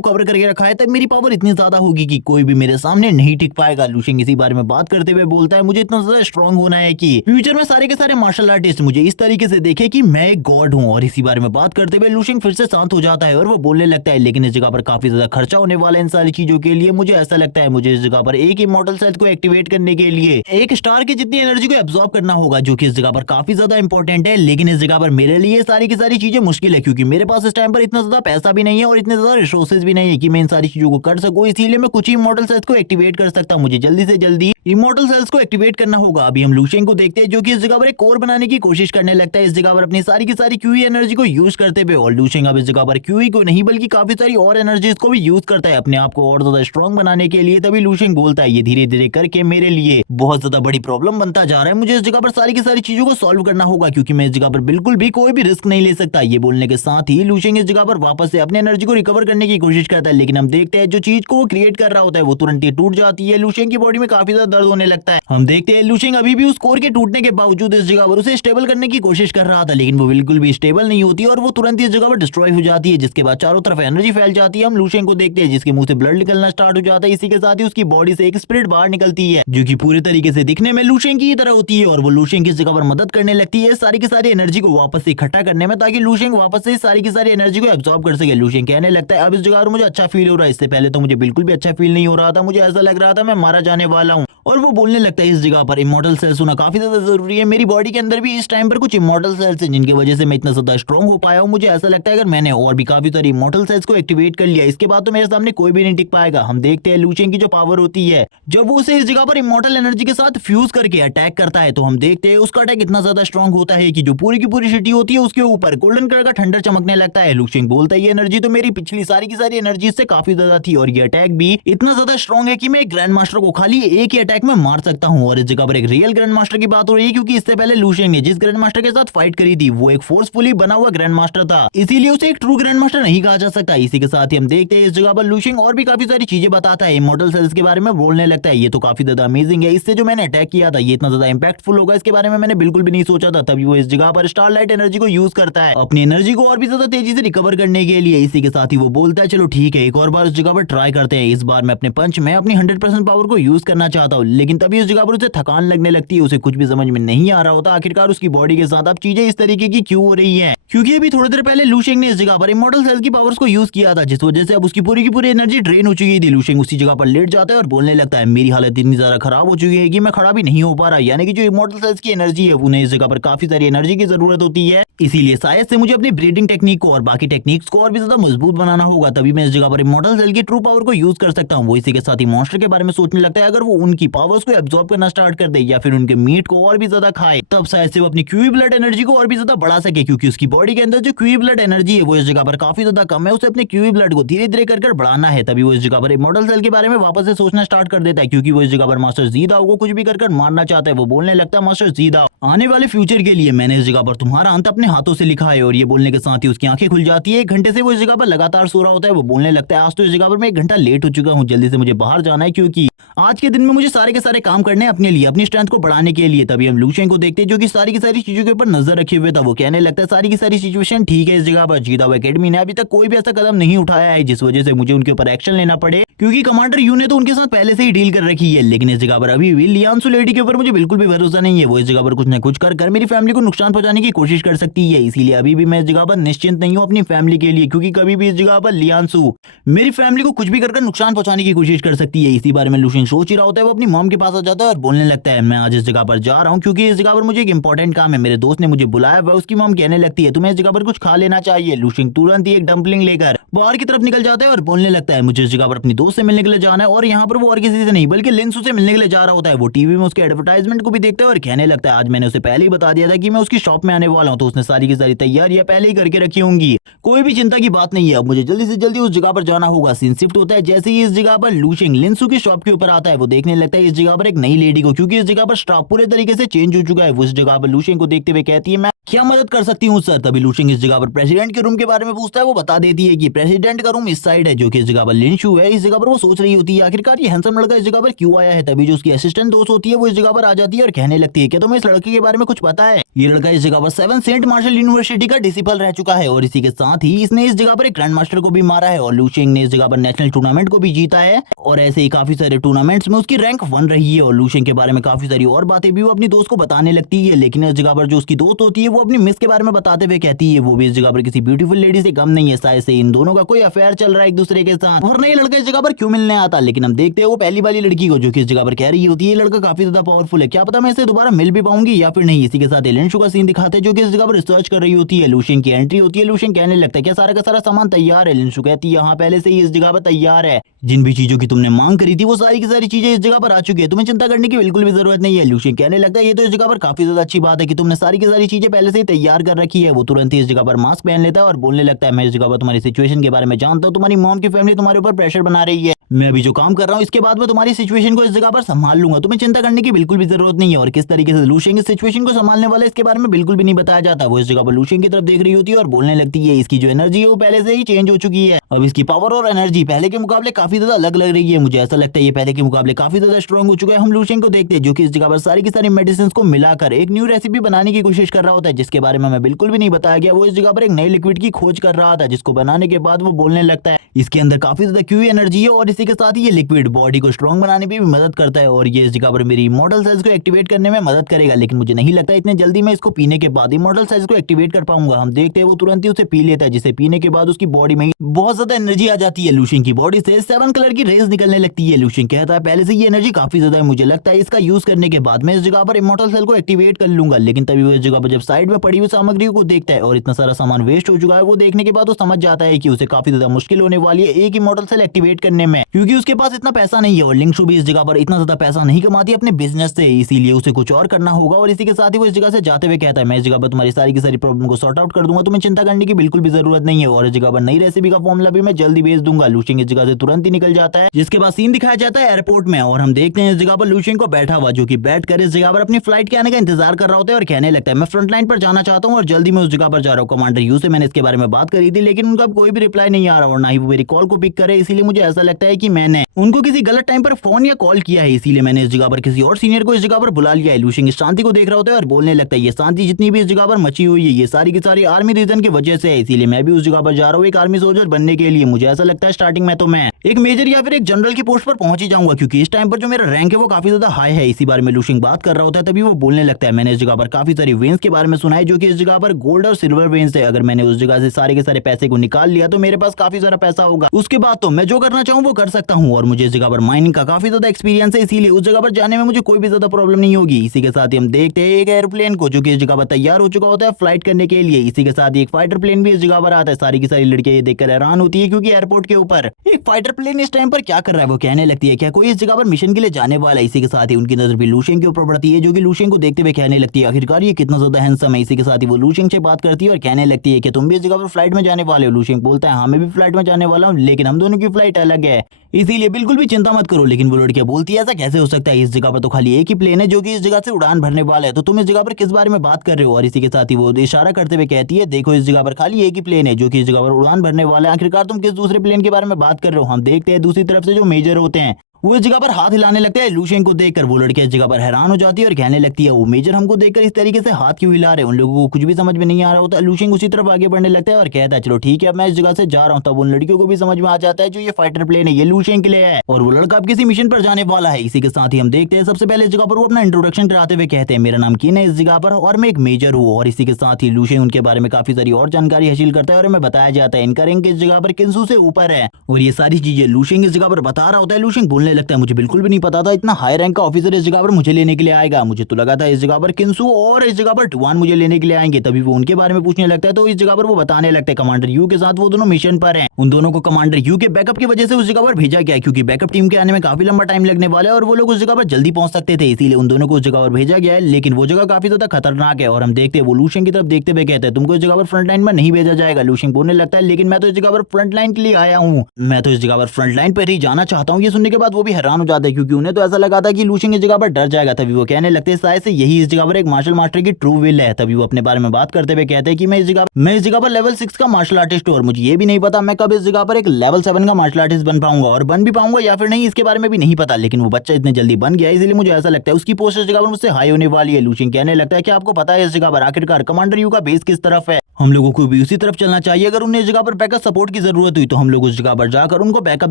कवर करके रखा है तब मेरी पावर इतनी ज्यादा होगी कि कोई भी मेरे सामने नहीं टिक पाएगा। लूशिंग इसी बारे में बात करते हुए बोलता है मुझे इतना ज्यादा स्ट्रॉन्ग होना है कि फ्यूचर में सारे के सारे मार्शल आर्टिस्ट मुझे इस तरीके से देखे कि मैं एक गॉड हूं। और इसी बारे में बात करते हुए लूशिंग फिर से शांत हो जाता है और वो बोलने लगता है लेकिन इस जगह पर काफी ज्यादा खर्चा होने वाला है इन सारी चीजों के लिए। मुझे ऐसा लगता है मुझे इस जगह पर एक इमॉर्टल सेल को एक्टिवेट करने के लिए एक स्टार की जितनी एनर्जी को एब्जॉर्ब करना होगा, जो कि इस जगह पर काफी ज्यादा इंपॉर्टेंट है। लेकिन इस जगह पर मेरे लिए सारी की सारी चीजें मुश्किल है क्योंकि मेरे पास इस टाइम पर इतना ज्यादा पैसा भी नहीं है और इतने ज्यादा रिसोर्सेज भी नहीं है कि मैं इन सारी चीजों को कर सकूं। इसीलिए मैं कुछ ही इमॉर्टल सेल्स को एक्टिवेट कर सकता हूं। मुझे जल्दी से जल्दी इमॉर्टल सेल्स को एक्टिवेट करना होगा। अभी हम लूशिंग को देखते हैं जो कि इस जगह पर एक कोर बनाने की कोशिश करने लगता है इस जगह पर अपनी सारी की सारी क्यूई एनर्जी को यूज करते हुए। और लूशिंग अब इस जगह पर क्यूई को नहीं बल्कि काफी सारी और एनर्जीज को भी यूज करता है अपने आप को और ज्यादा स्ट्रॉन्ग बनाने के लिए। तभी लूशिंग बोलता है ये धीरे धीरे करके मेरे लिए बहुत ज्यादा बड़ी प्रॉब्लम बनता जा रहा है। मुझे इस जगह पर सारी की सारी चीजों को सॉल्व करना होगा क्योंकि मैं इस जगह पर बिल्कुल भी कोई भी रिस्क नहीं ले सकता। ये बोलने के साथ ही लूशिंग इस जगह पर वापस से अपनी एनर्जी को रिकवर करने की कोशिश करता है, लेकिन हम देखते हैं जो चीज को वो क्रिएट कर रहा होता है वो तुरंत ही टूट जाती है। लूशिंग की बॉडी में काफी ज्यादा दर्द होने लगता है। हम देखते हैं लूशिंग अभी भी उस कोर के टूटने के बावजूद इस जगह पर उसे स्टेबल करने की कोशिश कर रहा था, लेकिन वो बिल्कुल भी स्टेबल नहीं होती और वो तुरंत इस जगह पर डिस्ट्रॉय हो जाती है, जिसके बाद चारों तरफ एनर्जी फैल जाती है। हम लूशिंग को देखते हैं जिसके मुंह से ब्लड निकलना स्टार्ट हो जाता है। इसी के साथ ही उसकी बॉडी से एक स्पिरिट बाहर निकलती है जो कि पूरी तरीके से दिखने में लूशिंग की तरह होती है और वो लूशिंग की जगह पर मदद करने लगती है सारी की सारी एनर्जी को वापस से इकट्ठा करने में, ताकि लूशिंग वापस से सारी की सारी एनर्जी को एब्जॉर्ब कर सके। लूशिंग कहने लगता है अब इस जगह पर मुझे अच्छा फील हो रहा है, इससे पहले तो मुझे बिल्कुल भी अच्छा फील नहीं हो रहा था, मुझे ऐसा लग रहा था मैं मारा जाने वाला हूँ। और वो बोलने लगता है इस जगह पर इमॉर्टल सेल्स होना काफी ज्यादा जरूरी है। मेरी बॉडी के अंदर भी इस टाइम पर कुछ इमॉर्टल सेल्स हैं जिनकी वजह से मैं इतना ज्यादा स्ट्रॉन्ग हो पाया हूँ। मुझे ऐसा लगता है अगर मैंने और भी काफी सारी इमॉर्टल सेल्स को एक्टिवेट कर लिया इसके बाद तो मेरे सामने कोई भी नहीं टिक पाएगा। हम देखते हैं लूशिंग की जो पावर होती है जब वो उसे इस जगह पर इमॉर्टल एनर्जी के साथ फ्यूज करके अटैक करता है तो हम देखते हैं उसका अटैक इतना ज्यादा स्ट्रॉन्ग होता है कि जो पूरी की पूरी सिटी होती है उसके ऊपर गोल्डन कलर का ठंडर चमकने लगता है। लूशिंग बोलता है ये एनर्जी तो मेरी पिछली सारी की सारी एनर्जी से काफी ज्यादा थी और ये अटैक भी इतना ज्यादा स्ट्रॉन्ग है कि मैं एक ग्रैंड मास्टर को खाली एक ही अटैक में मार सकता हूँ। और इस जगह पर एक रियल ग्रैंड मास्टर की बात हो रही है क्योंकि इससे पहले लूशिंग ने जिस ग्रैंड मास्टर के साथ फाइट करी थी वो एक फोर्सफुली बना हुआ ग्रैंड मास्टर था, इसीलिए उसे एक ट्रू ग्रैंड मास्टर नहीं कहा जा सकता। इसी के साथ ही हम देखते हैं इस जगह पर लूशिंग और भी काफी सारी चीजें बताता है, इमॉर्टल सेल्स के बारे में बोलने लगता है। ये तो काफी ज्यादा अमेजिंग है, इससे जो मैंने अटैक किया था ये इतना ज्यादा इंपैक्टफुल होगा इसके बारे में मैंने बिल्कुल भी नहीं सोचा था। तभी वो इस जगह पर स्टारलाइट एनर्जी को यूज करता है अपनी एनर्जी को और भी ज्यादा तेजी से रिकवर करने के लिए। इसी के साथ ही वो बोलता है चलो ठीक है एक और बार इस जगह पर ट्राई करते हैं, इस बार मैं अपने पंच में अपनी 100% पावर को यूज करना चाहता हूँ। लेकिन तभी इस जगह पर उसे थकान लगने लगती है, उसे कुछ भी समझ में नहीं आ रहा होता आखिरकार उसकी बॉडी के साथ अब चीजें इस तरीके की क्यों हो रही है, क्योंकि अभी थोड़ी देर पहले लूशिंग ने इस जगह पर इमॉर्टल सेल्स की पावर्स को यूज किया था जिस वजह से अब उसकी पूरी की पूरी एनर्जी ड्रेन हो चुकी थी। लूशिंग उसी जगह पर लेट जाता है और बोलने लगता है मेरी हालत इतनी ज्यादा खराब हो चुकी है कि मैं खड़ा भी नहीं हो पा रहा, यानी कि जो इमॉर्टल सेल्स की एनर्जी है उन्हें इस जगह पर काफी सारी एनर्जी की जरूरत होती है, इसीलिए शायद से मुझे अपनी ब्रीडिंग टेक्निक को और बाकी टेक्निक्स को और भी ज्यादा मजबूत बनाना होगा, तभी मैं इस जगह पर इमॉर्टल सेल की ट्रू पावर को यूज कर सकता हूँ। वो इसी के साथ ही मॉन्स्टर के बारे में सोचने लगता है, अगर वो उनकी पावर्स को एब्जॉर्ब करना स्टार्ट कर दे या फिर उनके मीट को और भी ज्यादा खाए तब शायद से वो अपनी क्यूई ब्लड एनर्जी को और भी ज्यादा बढ़ा सके, क्योंकि उसकी बॉडी के अंदर जो क्यूई ब्लड एनर्जी है वो इस जगह पर काफी ज्यादा कम है, उसे अपने क्यूई ब्लड को धीरे धीरे कर बढ़ाना है। तभी वो इस जगह पर इमॉर्टल सेल के बारे में वापस से सोचना स्टार्ट कर देता है, क्योंकि वो इस जगह पर मास्टर जी दाओ को कुछ भी कर मारना चाहता है। वो बोलने लगता है मास्टर जी दाओ आने वाले फ्यूचर के लिए मैंने इस जगह पर तुम्हारा अंत अपने हाथों से लिखा है। और ये बोलने के साथ ही उसकी आंखें खुल जाती है। 1 घंटे से वो इस जगह पर लगातार सो रहा होता है। वो बोलने लगता है आज तो इस जगह पर मैं 1 घंटा लेट हो चुका हूँ, जल्दी से मुझे बाहर जाना है क्योंकि आज के दिन में मुझे सारे के सारे काम करने हैं अपने लिए, अपनी स्ट्रेंथ को बढ़ाने के लिए। तभी हम लूशिंग को देखते हैं जो कि सारी की सारी चीजों के ऊपर नजर रखे हुए था। वो कहने लगता है सारी की सारी सिचुएशन ठीक है इस जगह पर, जीदाओ एकेडमी ने अभी तक कोई भी ऐसा कदम नहीं उठाया है जिस वजह से मुझे उनके ऊपर एक्शन लेना पड़े, क्योंकि कमांडर यू ने तो उनके साथ पहले से ही डील कर रखी है। लेकिन इस जगह पर अभी भी लियांसु लेडी के ऊपर मुझे बिल्कुल भी भरोसा नहीं है, वो इस जगह पर कुछ न कुछ कर मेरी फैमिली को नुकसान पहुंचाने की कोशिश कर सकती है। इसीलिए अभी भी मैं इस जगह पर निश्चिंत नहीं हूँ अपनी फैमिली के लिए, क्योंकि कभी भी इस जगह पर लियांसु मेरी फैमिली को कुछ भी कर नुकसान पहुंचाने की कोशिश कर सकती है। इसी बारे में लूशिंग सोच ही रहा होता है। वो अपनी मॉम के पास आ जाता है और बोलने लगता है मैं आज इस जगह पर जा रहा हूँ क्योंकि इस जगह पर मुझे एक इंपॉर्टेंट काम है, मेरे दोस्त ने मुझे बुलाया। वह उसकी मॉम कहने लगती है तुम्हें इस जगह पर कुछ खा लेना चाहिए। लूशिंग तुरंत ही एक डंपलिंग लेकर बाहर की तरफ निकल जाता है और बोलने लगता है मुझे इस जगह पर अपनी दोस्त से मिलने के लिए जाना है। और यहाँ पर वो और किसी से नहीं बल्कि लिंसू से मिलने के लिए जा रहा होता है। वो टीवी में उसके एडवर्टाइजमेंट को भी देखता है और कहने लगता है आज मैंने उसे पहले ही बता दिया था कि मैं उसकी शॉप में आने वाला हूँ, तो उसने सारी की सारी तैयारियां पहले ही करके रखी होंगी, कोई भी चिंता की बात नहीं है। अब मुझे जल्दी से जल्दी उस जगह पर जाना होगा। सीन शिफ्ट होता है जैसे ही इस जगह पर लूशिंग लिंसू की शॉप के ऊपर आता है। वो देखने लगता है इस जगह पर एक नई लेडी को, क्योंकि इस जगह पर स्टाफ पूरे तरीके से चेंज हो चुका है। वो इस जगह पर लूशिंग को देखते हुए कहती है मैं क्या मदद कर सकती हूँ सर। तभी लूशिंग इस जगह पर प्रेसिडेंट के रूम के बारे में पूछता है। वो बता देती है कि प्रेसिडेंट का रूम इस साइड है, जो कि इस जगह पर लिंशु है। इस जगह पर वो सोच रही होती है आखिरकार ये हैंडसम लड़का इस जगह पर क्यों आया है। तभी जो उसकी असिस्टेंट दोस्त होती है वो इस जगह पर आ जाती है और कहने लगती है क्या तुम्हें इस लड़के के बारे में कुछ पता है। ये लड़का इस जगह पर 7 सेंट मार्शल यूनिवर्सिटी का डिसिपल रह चुका है और इसी के साथ ही इसने इस जगह पर एक ग्रैंड मास्टर को भी मारा है और लूशिंग ने इस जगह पर नेशनल टूर्नामेंट को भी जीता है और ऐसे ही काफी सारे टूर्नामेंट्स में उसकी रैंक 1 रही है। और लूशिंग के बारे में काफी सारी और बातें भी वो अपनी दोस्त को बताने लगती है। लेकिन इस जगह पर जो उसकी दोस्त होती है वो अपनी मिस के बारे में बताते हुए कहती है वो भी इस जगह पर किसी ब्यूटीफुल लेडी से कम नहीं है, शायद से इन दोनों का कोई अफेयर चल रहा है एक दूसरे के साथ। और ये लड़का इस जगह पर क्यों मिलने आता। लेकिन हम देखते हैं वो पहली वाली लड़की को जो कि इस जगह पर कह रही होती है लड़का काफी ज्यादा पावरफुल है, क्या पता मैं इसे दोबारा मिल भी पाऊंगी या फिर नहीं। इसी के साथ लिंशु का सीन दिखाते हैं जो कि इस जगह पर रिसर्च कर रही होती है। लूशिंग की एंट्री होती है। लूशिंग कहने लगता है क्या सारा का सारा सामान तैयार है। लिंशु कहती है हाँ पहले से ही इस जगह पर तैयार है। जिन भी चीजों की तुमने मांग करी थी वो सारी की सारी चीजें इस जगह पर आ चुकी है, तुम्हें चिंता करने की बिल्कुल भी जरूरत नहीं है। लूशियन कहने लगता है ये तो इस जगह पर काफी ज्यादा अच्छी बात है कि तुमने सारी की सारी चीजें पहले से ही तैयार कर रखी है। वो तुरंत ही इस जगह पर मास्क पहन लेता है और बोलने लगता है मैं इस जगह पर तुम्हारी सिचुएशन के बारे में जानता हूँ, तुम्हारी मॉम की फैमिली तुम्हारे ऊपर प्रेशर बना रही है, मैं अभी जो काम कर रहा हूँ इसके बाद मैं तुम्हारी सिचुएशन को इस जगह पर संभाल लूंगा, तुम्हें चिंता करने की बिल्कुल भी जरूरत नहीं है। और किस तरीके से लूशियन इस सिचुएशन को संभालने वाला है इसके बारे में बिल्कुल भी नहीं बताया जाता। वो इस जगह पर लूशियन की तरफ देख रही होती है और बोलने लगती है इसकी जो एनर्जी है वो पहले से ही चेंज हो चुकी है, अब इसकी पावर और एनर्जी पहले के मुकाबले काफी ज्यादा अलग लग रही है, मुझे ऐसा लगता है ये पहले के मुकाबले काफी ज्यादा स्ट्रॉन्ग हो चुका है। हम लूशियन को देखते हैं जो कि इस जगह पर सारी की सारी मेडिसिन को मिलाकर एक न्यू रेसिपी बनाने की कोशिश कर रहा होता है, जिसके बारे में हमें बिल्कुल भी नहीं बताया गया। वो इस जगह पर एक नई लिक्विड की खोज कर रहा था जिसको बनाने के बाद वो बोलने लगता है इसके अंदर काफी ज्यादा क्यू एनर्जी है और इसी के साथ ही ये लिक्विड बॉडी को स्ट्रॉन्ग बनाने में भी मदद करता है और ये इस जगह पर मेरी इमॉर्टल सेल्स को एक्टिवेट करने में मदद करेगा, लेकिन मुझे नहीं लगता इतने जल्दी मैं इसको पीने के बाद इमॉर्टल सेल्स को एक्टिवेट कर पाऊंगा। हम देखते हैं वो तुरंत ही उसे पी लेता है, जिसे पीने के बाद उसकी बॉडी में बहुत ज्यादा एनर्जी आ जाती है। लूशियन की बॉडी से 7 कलर की रेज निकलने लगती है। लूशियन कहता है पहले से ये एनर्जी काफी ज्यादा है, मुझे लगता है इसका यूज करने के बाद मैं इस जगह पर इमॉर्टल सेल को एक्टिवेट कर लूंगा। लेकिन तभी वो इस जगह पर जब साइड में पड़ी हुई सामग्रियों को देखता है और इतना सारा सामान वेस्ट हो चुका है, वो देखने के बाद वो समझ जाता है कि उसे काफी ज्यादा मुश्किल होने वाली है एक इमॉर्टल सेल एक्टिवेट करने में, क्योंकि उसके पास इतना पैसा नहीं है और लिंक्शु भी इस जगह पर इतना ज्यादा पैसा नहीं कमाती अपने बिजनेस से, इसीलिए उसे कुछ और करना होगा। और इसी के साथ ही वो इस जगह से जाते हुए कहता है मैं इस जगह पर तुम्हारी सारी की सारी प्रॉब्लम को सॉर्ट आउट कर दूंगा, तुम्हें चिंता करने की बिल्कुल भी जरूरत नहीं है और इस जगह पर नई रेसिपी का फॉर्मूला भी मैं जल्दी भेज दूंगा। लूशियन इस जगह से तुरंत ही निकल जाता है, जिसके बाद सीन दिखाया जाता है एयरपोर्ट में और हम देखते हैं इस जगह पर लूशियन को बैठा हुआ जो कि बैठकर इस जगह पर अपनी फ्लाइट के आने का इंतजार कर रहा होता है और कहने लगता है मैं फ्रंट लाइन पर जाना चाहता हूँ और जल्दी मैं उस जगह पर जा रहा हूँ। कमांडर यू से मैंने इसके बारे में बात करी थी लेकिन उनका कोई भी रिप्लाई नहीं आ रहा और ना ही वो मेरी कॉल को पिक करे, इसीलिए मुझे ऐसा लगता है कि मैंने उनको किसी गलत टाइम पर फोन या कॉल किया है, इसीलिए मैंने इस जगह पर किसी और सीनियर को इस जगह पर बुला लिया है। लूशियन इस शांति को देख रहा होता है और बोलने लगता है ये शांति जितनी भी इस जगह पर मची हुई है ये सारी की सारी आर्मी रीजन की वजह से है, इसीलिए मैं भी उस जगह पर जा रहा हूँ एक आर्मी सोल्जर बनने के लिए। मुझे ऐसा लगता है स्टार्टिंग में तो मैं एक मेजर या फिर एक जनरल की पोस्ट पर पहुंच ही जाऊंगा, क्योंकि इस टाइम पर जो मेरा रैंक है वो काफी ज्यादा हाई है। इसी बारे में लूशियन बात कर रहा होता है, तभी वो बोलने लगता है मैंने इस जगह पर काफी सारी वेन्स के बारे में सुना है जो कि इस जगह पर गोल्ड और सिल्वर वेन्स है, अगर मैंने उस जगह से सारे के सारे पैसे को निकाल लिया तो मेरे पास काफी सारा पैसा होगा, उसके बाद तो मैं जो करना चाहूँ वो कर सकता हूँ और मुझे इस जगह पर माइनिंग का काफी ज्यादा एक्सपीरियंस है, इसीलिए उस जगह पर जाने में मुझे कोई भी ज्यादा प्रॉब्लम नहीं होगी। इसी के साथ ही हम देखते हैं एक एयरप्लेन को जो कि इस जगह पर तैयार हो चुका होता है फ्लाइट करने के लिए। इसी के साथ ही एक फाइटर प्लेन भी इस जगह पर आता है। सारी की सारी लड़कियां ये देखकर हैरान होती है क्योंकि एयरपोर्ट के ऊपर एक फाइटर प्लेन इस टाइम पर क्या कर रहा है। वो कहने लगती है क्या कोई इस जगह पर मिशन के लिए जाने वाला है। इसी के साथ ही उनकी नजर भी लूशियन के ऊपर पड़ती है जो कि लूशियन को देखते हुए कहने लगती है आखिरकार ये कितना ज्यादा हैंडसम है। इसी के साथ ही वो लूशियन से बात करती है और कहने लगती है कि तुम भी इस जगह पर फ्लाइट में जाने वाले हो। लूशियन बोलता है हाँ मैं भी फ्लाइट में जाने वाला हूँ लेकिन हम दोनों की फ्लाइट अलग है, इसीलिए बिल्कुल भी चिंता मत करो। लेकिन वो लड़कियां बोलती है ऐसा कैसे हो सकता है, इस जगह पर तो खाली एक ही प्लेन है जो कि इस जगह से उड़ान भरने वाला है, तो तुम इस जगह पर किस बारे में बात कर रहे हो। और इसी के साथ ही वो इशारा करते हुए कहती है देखो इस जगह पर खाली एक ही प्लेन है जो कि इस जगह पर उड़ान भरने वाला है, आखिरकार तुम किस दूसरे प्लेन के बारे में बात कर रहे हो। हम देखते हैं दूसरी तरफ से जो मेजर होते हैं वो इस जगह पर हाथ हिलाने लगते हैं लूशियन को देखकर। वो लड़की इस जगह पर हैरान हो जाती है और कहने लगती है वो मेजर हमको देखकर इस तरीके से हाथ क्यों हिला रहे हैं, उन लोगों को कुछ भी समझ में नहीं आ रहा होता। लूशियन उसी तरफ आगे बढ़ने लगता है और कहता है चलो ठीक है अब मैं इस जगह से जा रहा हूँ। तब उन लड़कियों को भी समझ में आ जाता है जो ये फाइटर प्लेन है ये लूशियन के लिए है और वो लड़का अब किसी मिशन पर जाने वाला है। इसी के साथ ही हम देखते हैं सबसे पहले इस जगह पर वो अपना इंट्रोडक्शन कराते हुए कहते हैं मेरा नाम किन है इस जगह पर और मैं एक मेजर हूँ। और इसी के साथ ही लूशियन उनके बारे में काफी सारी और जानकारी हासिल करता है और हमें बताया जाता है इनका रैंक इस जगह पर किंसू से ऊपर है और ये सारी चीजें लूशियन इस जगह पर बता रहा होता है। लूशियन बोलने लगता है मुझे बिल्कुल नहीं पता था इतना हाई रैंक का ऑफिसर इस जगह पर मुझे लेने के लिए आएगा, मुझे तो लगा था इस जगह पर किंसू और इस जगह पर टुआन मुझे लेने के लिए आएंगे। तभी वो उनके बारे में पूछने लगता है तो इस जगह पर वो बताने लगता है कमांडर यू के साथ वो दोनों मिशन पर हैं, उन दोनों को कमांडर यू के बैकअप की वजह से उस जगह पर भेजा गया क्योंकि बैकअप टीम के आने में काफी लंबा टाइम लगने वाला है और वो लोग उस जगह पर जल्दी पहुंच सकते थे, इसीलिए उन दोनों को उस जगह पर भेजा गया है। लेकिन वो जगह काफी ज्यादा खतरनाक है और हम देखते हैं वो लूशियन की तरफ देखते हुए कहते हैं तुमको इस जगह पर फ्रंट लाइन पर नहीं भेजा जाएगा। लूशियन बोलने लगता है लेकिन मैं तो इस जगह पर फ्रंट लाइन के लिए आया हूँ, मैं तो इस जगह पर फ्रंट लाइन पर ही जाना चाहता हूँ। ये सुनने के बाद वो भी हैरान हो जाते हैं क्योंकि उन्हें तो ऐसा लगा था कि लूशियन इस जगह पर डर जाएगा। तभी वो कहने लगते हैं शायद से यही इस जगह पर एक मार्शल मास्टर की ट्रू विल है। तभी वो अपने बारे में बात करते हुए कहते हैं कि मैं इस जगह पर लेवल 6 का मार्शल आर्टिस्ट हूं और मुझे ये भी नहीं पता मैं कब इस जगह पर एक लेवल 7 का मार्शल आर्टिस्ट बन पाऊंगा और बन भी पाऊंगा या फिर नहीं इसके बारे में भी नहीं पता। लेकिन वो बच्चा इतने जल्दी बन गया इसलिए मुझे ऐसा लगता है उसकी पोस्ट इस जगह पर मुझसे हाई होने वाली है। लूशियन कहने लगता है कि आपको पता है इस जगह पर आखिरकार कमांडर यू का बेस किस तरफ है, हम लोगों को भी उसी तरफ चलना चाहिए, अगर उन्हें इस जगह पर बैकअप सपोर्ट की जरूरत हुई तो हम लोग उस जगह पर जाकर उनको बैकअप